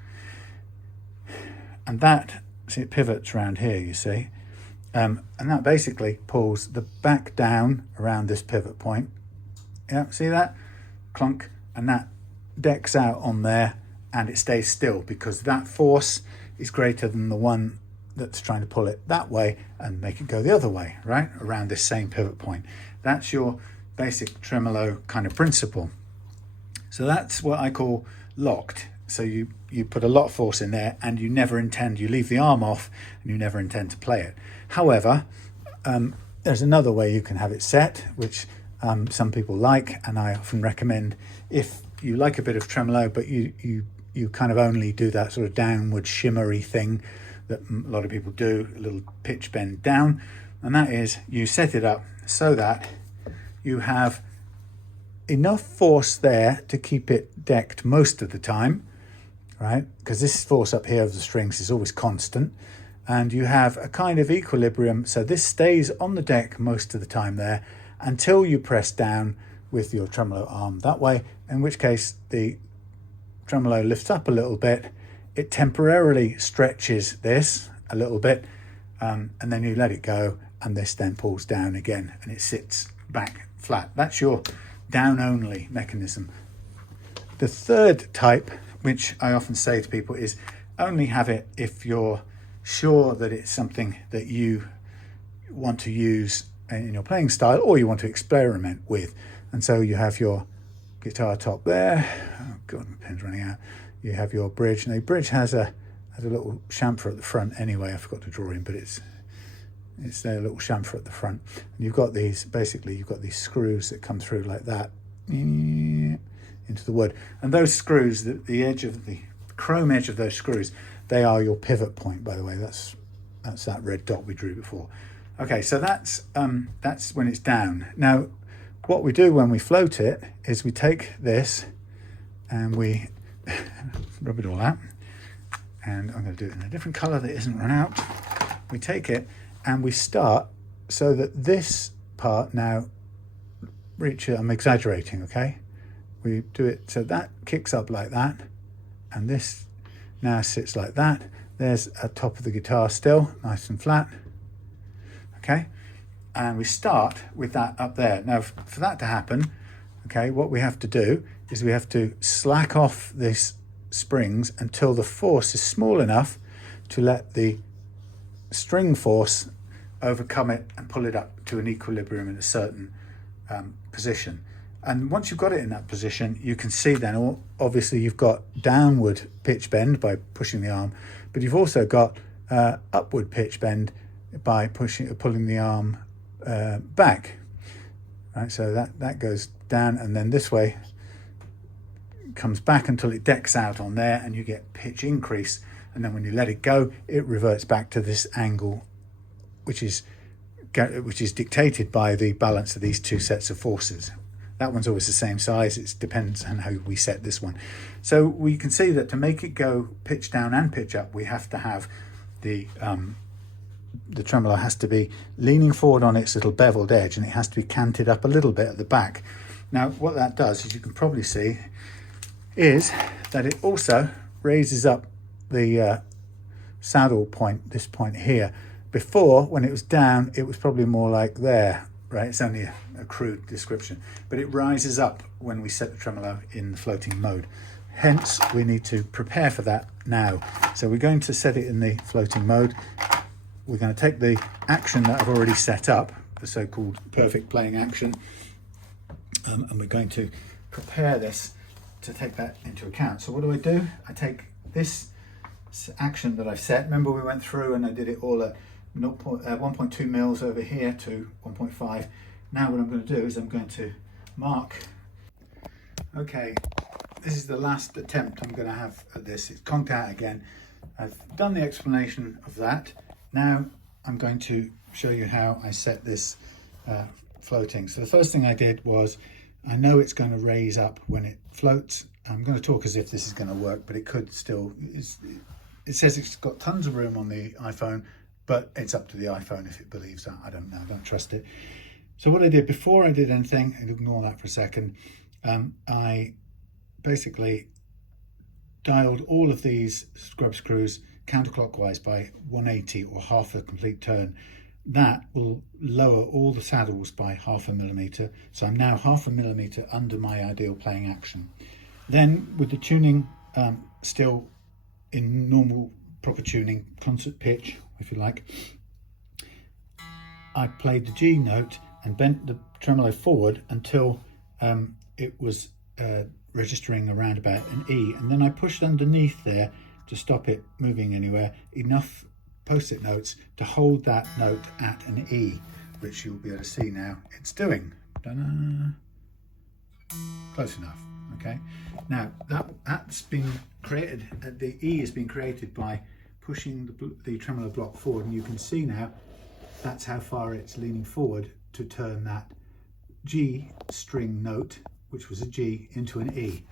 and that, see, it pivots around here, you see, and that basically pulls the back down around this pivot point. Yeah, see that? Clunk, and that decks out on there, and it stays still because that force is greater than the one that's trying to pull it that way and make it go the other way, right? Around this same pivot point. That's your basic tremolo kind of principle. So that's what I call locked. So you put a lot of force in there, and you never intend, you leave the arm off, and you never intend to play it. However, there's another way you can have it set, which some people like, and I often recommend if you like a bit of tremolo, but you kind of only do that sort of downward shimmery thing that a lot of people do, a little pitch bend down, and that is you set it up so that you have enough force there to keep it decked most of the time, right? Because this force up here of the strings is always constant, and you have a kind of equilibrium, so this stays on the deck most of the time there until you press down with your tremolo arm that way, in which case the tremolo lifts up a little bit, it temporarily stretches this a little bit, and then you let it go, and this then pulls down again and it sits back flat. That's your down only mechanism. The third type, which I often say to people, is only have it if you're sure that it's something that you want to use in your playing style or you want to experiment with. And so you have your guitar top there. Oh god, my pen's running out. You have your bridge. Now the bridge has a little chamfer at the front anyway. I forgot to draw in, but it's It's their little chamfer at the front. And you've got these, basically you've got these screws that come through like that into the wood. And those screws, the edge of the chrome edge of those screws, they are your pivot point, by the way. That's that red dot we drew before. Okay, so that's when it's down. Now, what we do when we float it is we take this and we rub it all out. And I'm going to do it in a different color that isn't run out. We take it and we start so that this part now reaches, I'm exaggerating, okay? We do it so that kicks up like that, and this now sits like that. There's a top of the guitar still, nice and flat, okay? And we start with that up there. Now, for that to happen, okay, what we have to do is we have to slack off this springs until the force is small enough to let the string force overcome it and pull it up to an equilibrium in a certain position. And once you've got it in that position, you can see then, obviously you've got downward pitch bend by pushing the arm, but you've also got upward pitch bend by pulling the arm back. Right, so that goes down, and then this way comes back until it decks out on there, and you get pitch increase. And then when you let it go, it reverts back to this angle, which is dictated by the balance of these two sets of forces. That one's always the same size. It depends on how we set this one. So we can see that to make it go pitch down and pitch up, we have to have the tremolo has to be leaning forward on its little beveled edge, and it has to be canted up a little bit at the back. Now, what that does, as you can probably see, is that it also raises up the saddle point, this point here. Before, when it was down, it was probably more like there, right? It's only a crude description, but it rises up when we set the tremolo in the floating mode. Hence, we need to prepare for that now. So we're going to set it in the floating mode. We're going to take the action that I've already set up, the so-called perfect playing action, and we're going to prepare this to take that into account. So what do? I take this action that I've set. Remember, we went through and I did it all at 1.2 mils over here to 1.5. Now what I'm going to do is I'm going to mark. Okay, this is the last attempt I'm going to have at this. It's conked out again. I've done the explanation of that. Now I'm going to show you how I set this floating. So the first thing I did was, I know it's going to raise up when it floats. I'm going to talk as if this is going to work, but it could still. It says it's got tons of room on the iPhone, but it's up to the iPhone if it believes that. I don't know, I don't trust it. So what I did before I did anything, and ignore that for a second, I basically dialed all of these scrub screws counterclockwise by 180 or half a complete turn. That will lower all the saddles by 0.5 millimeter. So I'm now 0.5 millimeter under my ideal playing action. Then with the tuning still in normal proper tuning, concert pitch if you like, I played the G note and bent the tremolo forward until it was registering around about an E, and then I pushed underneath there to stop it moving anywhere, enough post-it notes to hold that note at an E, which you'll be able to see now it's doing. Ta-da. Close enough. Okay, now that's been created, the E has been created by pushing the tremolo block forward, and you can see now that's how far it's leaning forward to turn that G string note, which was a G, into an E.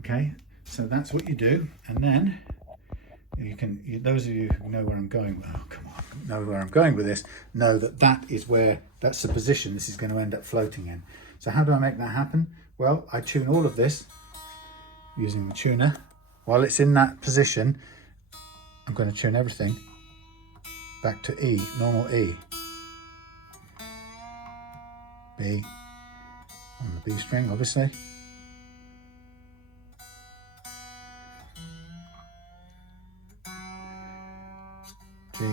Okay, so that's what you do, and then you can, those of you who know where I'm going, know where I'm going with this, know that that's the position this is going to end up floating in. So how do I make that happen? Well, I tune all of this using the tuner. While it's in that position, I'm going to tune everything back to E, normal E. B on the B string, obviously. G.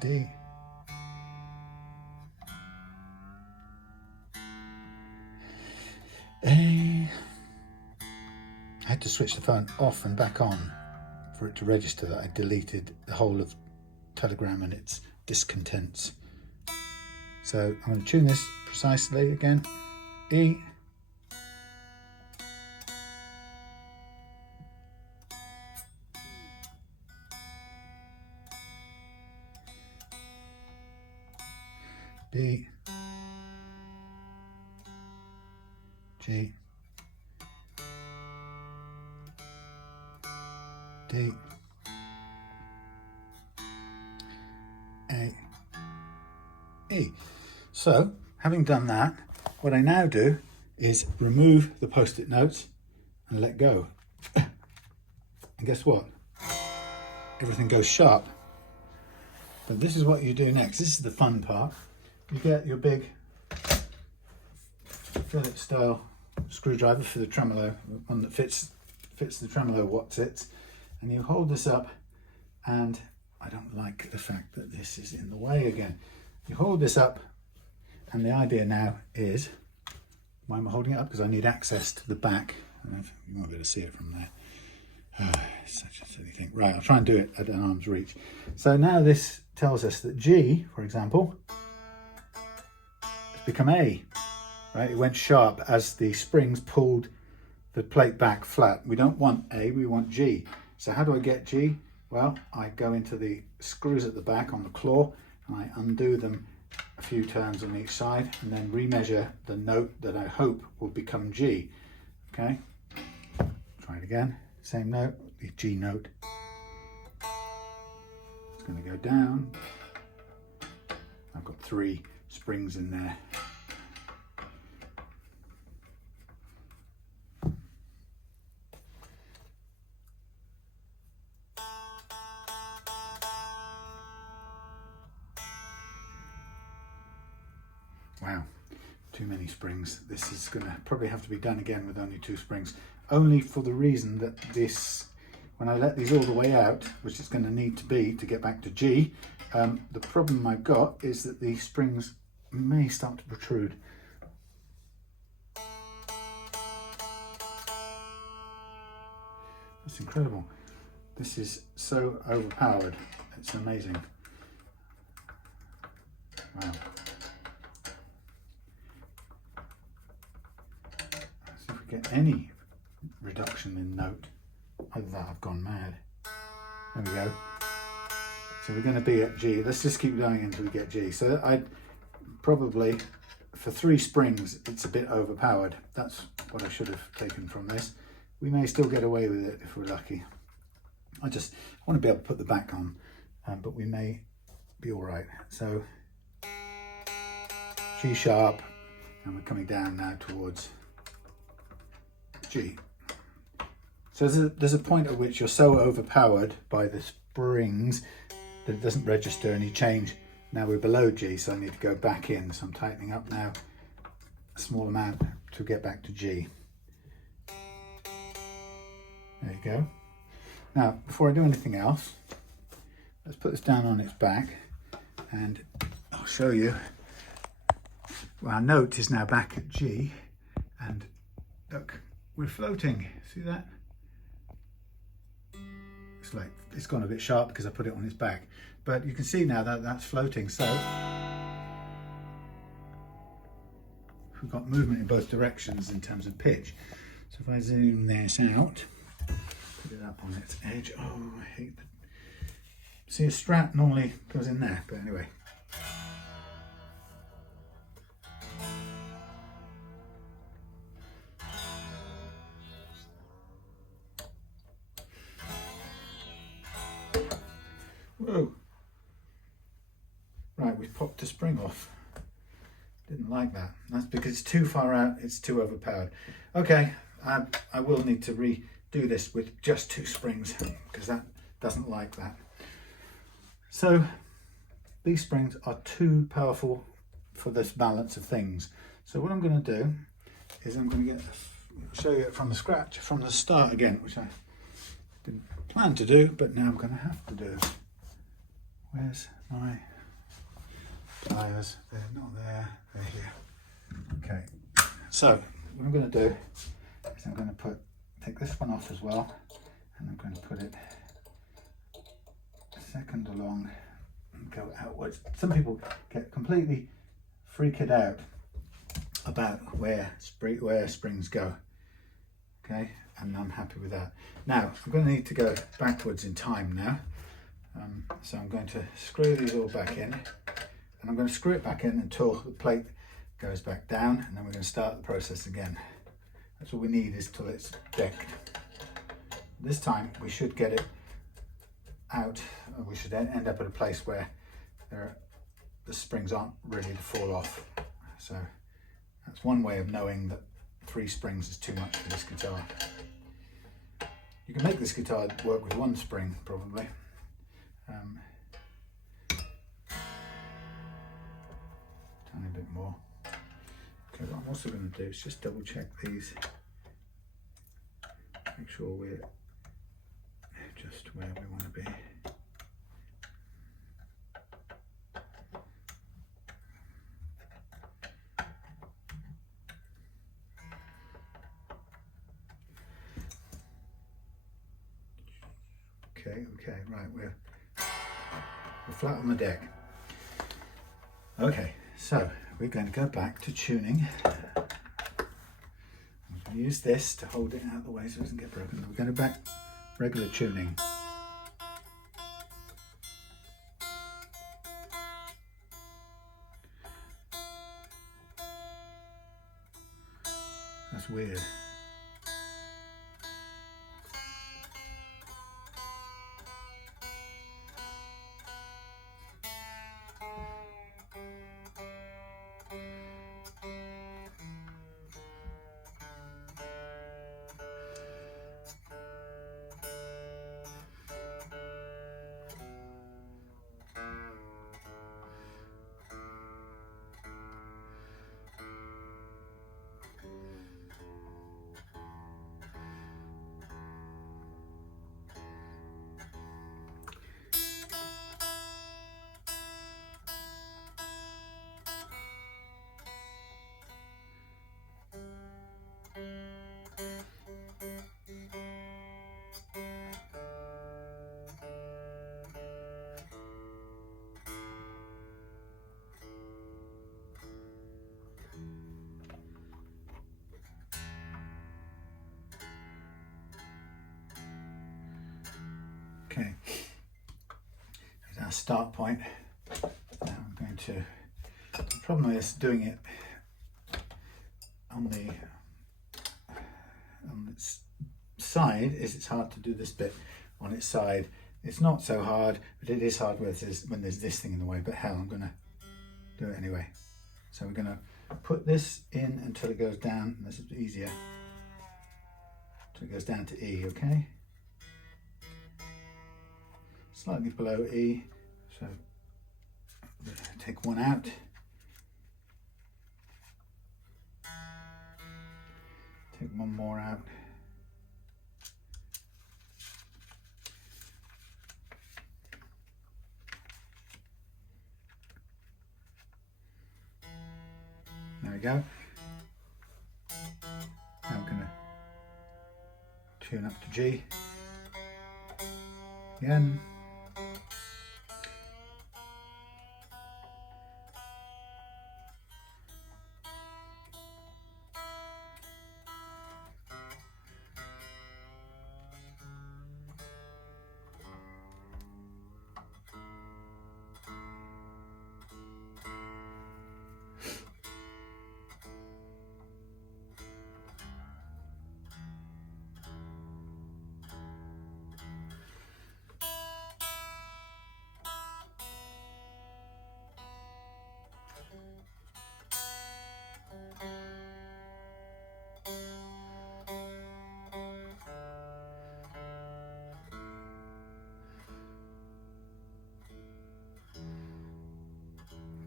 D. A. I had to switch the phone off and back on for it to register that I deleted the whole of Telegram and its discontents. So I'm going to tune this precisely again. E. B. G. D. A. E. So, having done that, what I now do is remove the post-it notes and let go. And guess what? Everything goes sharp. But this is what you do next. This is the fun part. You get your big Phillips style screwdriver for the tremolo, one that fits the tremolo Watsits, and you hold this up, and I don't like the fact that this is in the way again. You hold this up, and the idea now is, why am I holding it up? Because I need access to the back. I don't know if you might be able to see it from there. Such a silly thing. Right, I'll try and do it at an arm's reach. So now this tells us that G, for example, has become A. Right, it went sharp as the springs pulled the plate back flat. We don't want A, we want G. So how do I get G? Well, I go into the screws at the back on the claw and I undo them a few turns on each side and then remeasure the note that I hope will become G. Okay, try it again. Same note, the G note. It's going to go down. I've got 3 springs in there. Wow, too many springs. This is going to probably have to be done again with only 2 springs, only for the reason that this, when I let these all the way out, which it's going to need to be to get back to G, the problem I've got is that the springs may start to protrude. That's incredible. This is so overpowered. It's amazing. Wow. Get any reduction in note. Other than that, I've gone mad. There we go. So we're going to be at G. Let's just keep going until we get G. So I'd probably, for 3 springs, it's a bit overpowered. That's what I should have taken from this. We may still get away with it if we're lucky. I want to be able to put the back on, but we may be all right. So G sharp, and we're coming down now towards G. So there's a point at which you're so overpowered by the springs that it doesn't register any change. Now we're below G, so I need to go back in. So I'm tightening up now a small amount to get back to G. There you go. Now, before I do anything else, let's put this down on its back and I'll show you. Well, our note is now back at G, and look, we're floating. See that? It's like it's gone a bit sharp because I put it on its back, but you can see now that that's floating. So we've got movement in both directions in terms of pitch. So if I zoom this out, put it up on its edge. Oh, I hate that. See, a strap normally goes in there, but anyway. Whoa. Right, we've popped a spring off. Didn't like that. That's because it's too far out, it's too overpowered. Okay, I will need to redo this with just 2 springs because that doesn't like that. So these springs are too powerful for this balance of things. So what I'm going to do is I'm going to show you it from the scratch, from the start again, which I didn't plan to do, but now I'm going to have to do. Where's my pliers? They're not there, they're here. Okay, so what I'm going to do is I'm going to take this one off as well, and I'm going to put it second along and go outwards. Some people get completely freaked out about where springs go. Okay, and I'm happy with that. Now I'm going to need to go backwards in time now. So I'm going to screw these all back in, and I'm going to screw it back in until the plate goes back down, and then we're going to start the process again. That's all we need, is till it's decked. This time we should get it out, we should end up at a place where the springs aren't ready to fall off. So that's one way of knowing that 3 springs is too much for this guitar. You can make this guitar work with 1 spring probably. Tiny bit more. Okay, what I'm also going to do is just double check these, make sure we're just where we want to be. Okay, right, we're flat on the deck. Okay, so we're going to go back to tuning. I'm going to use this to hold it out of the way so it doesn't get broken. We're going to back regular tuning. That's weird. Okay, there's our start point. Now I'm going to, the problem is doing it on its side is it's hard to do this bit on its side. It's not so hard, but it is hard when there's this thing in the way, but hell, I'm going to do it anyway. So we're going to put this in until it goes down. This is easier. Until it goes down to E, okay? Slightly below E, so take one out. Take one more out. There we go. Now we're going to tune up to G again.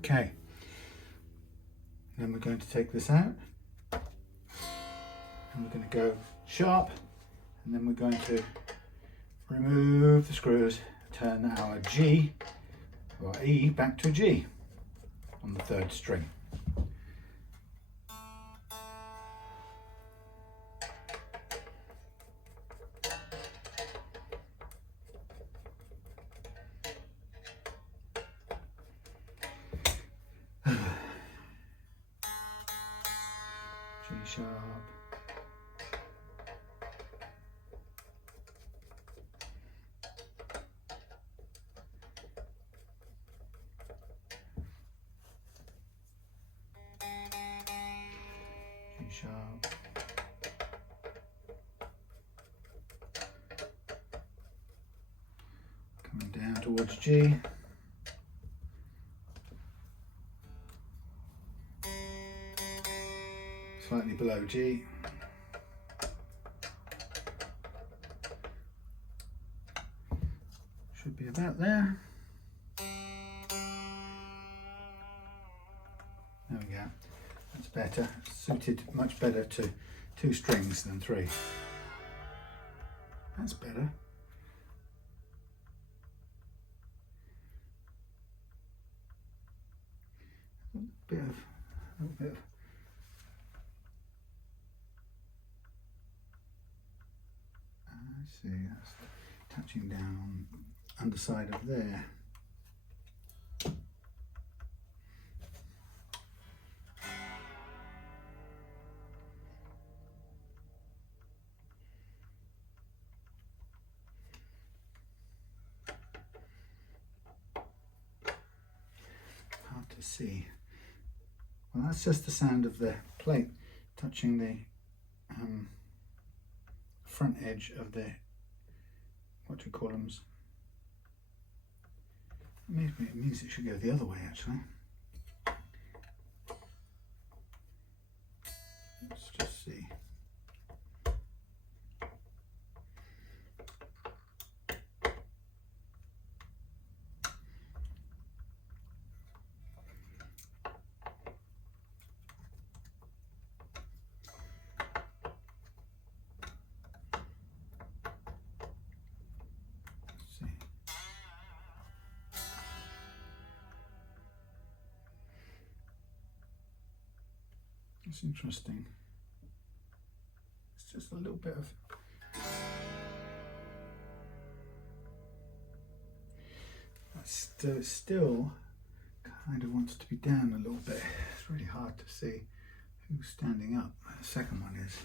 Okay, then we're going to take this out and we're going to go sharp, and then we're going to remove the screws, turn our G or E back to a G on the 3rd string. sharp. G sharp. Coming down towards G. Slightly below G. Should be about there. There we go. That's better. Suited much better to 2 strings than 3. That's better. A little bit of see, that's touching down on the underside of there. Hard to see. Well, that's just the sound of the plate touching the front edge of the, what do you call them? It means it should go the other way actually. Let's just see. It's interesting. It's just a little bit of it still kind of wants to be down a little bit. It's really hard to see who's standing up. The second one is.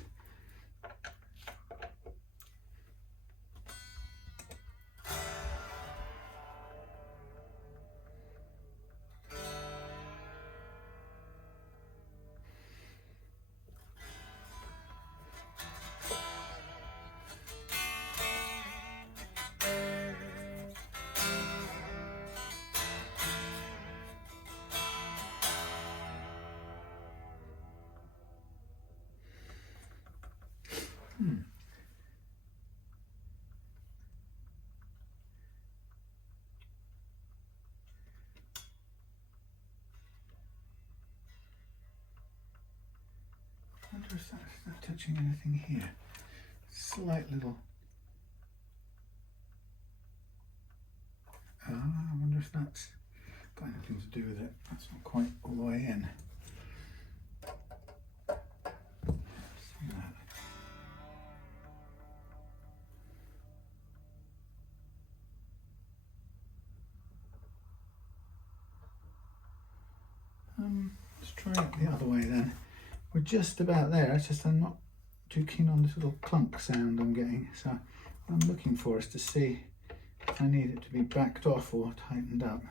I wonder if that's not touching anything here. Slight little. I wonder if that's got anything to do with it. That's not quite all the way in. See that? Let's try it the other way then. We're just about there. It's just I'm not too keen on this little clunk sound I'm getting. So what I'm looking for is to see if I need it to be backed off or tightened up.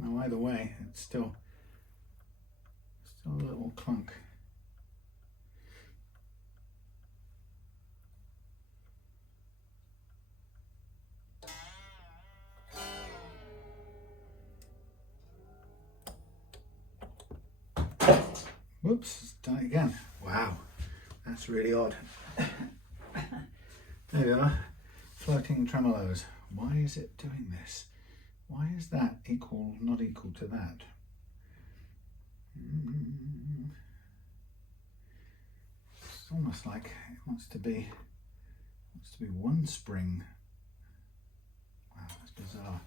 Now either way, it's still a little clunk. Whoops, done it again. Wow, that's really odd. There we are, floating tremolos. Why is it doing this? Why is that not equal to that? It's almost like it wants to be one spring. Wow, that's bizarre.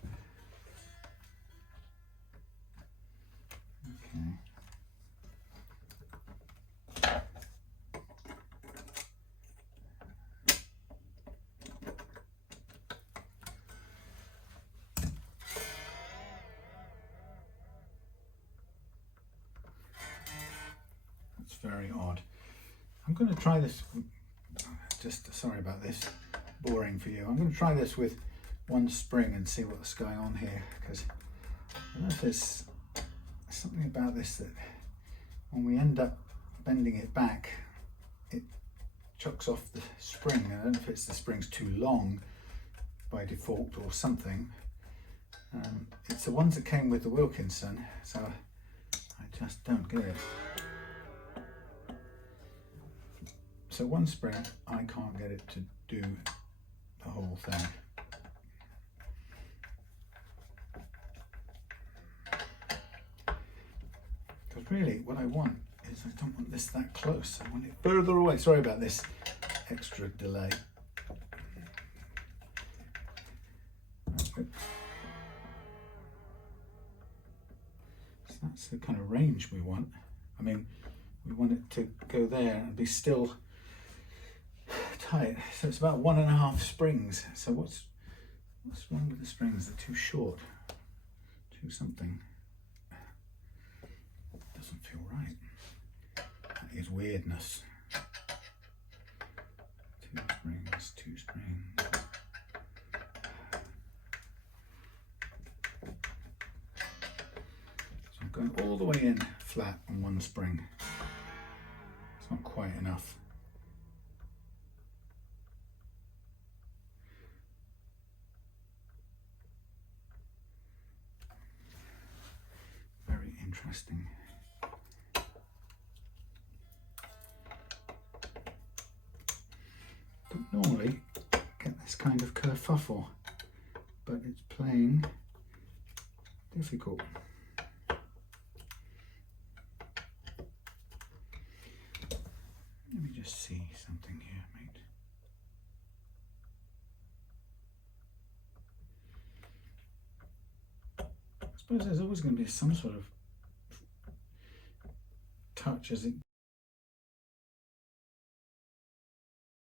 Okay. very odd. I'm going to try this, just sorry about this, boring for you. I'm going to try this with one spring and see what's going on here, because I don't know if there's something about this that when we end up bending it back, it chucks off the spring. I don't know if it's the spring's too long by default or something. It's the ones that came with the Wilkinson, so I just don't get it. So one spring, I can't get it to do the whole thing. Because really what I want is, I don't want this that close, I want it further away. Sorry about this extra delay. So that's the kind of range we want. I mean, we want it to go there and be still tight. So it's about 1.5 springs. So what's wrong with the springs? They're too short. Too something. Doesn't feel right. That is weirdness. 2 springs, 2 springs. So I'm going all the way in flat on 1 spring. It's not quite enough. Very interesting. Don't normally get this kind of kerfuffle, but it's plain difficult. Let me just see something here, mate. I suppose there's always going to be some sort of touch as it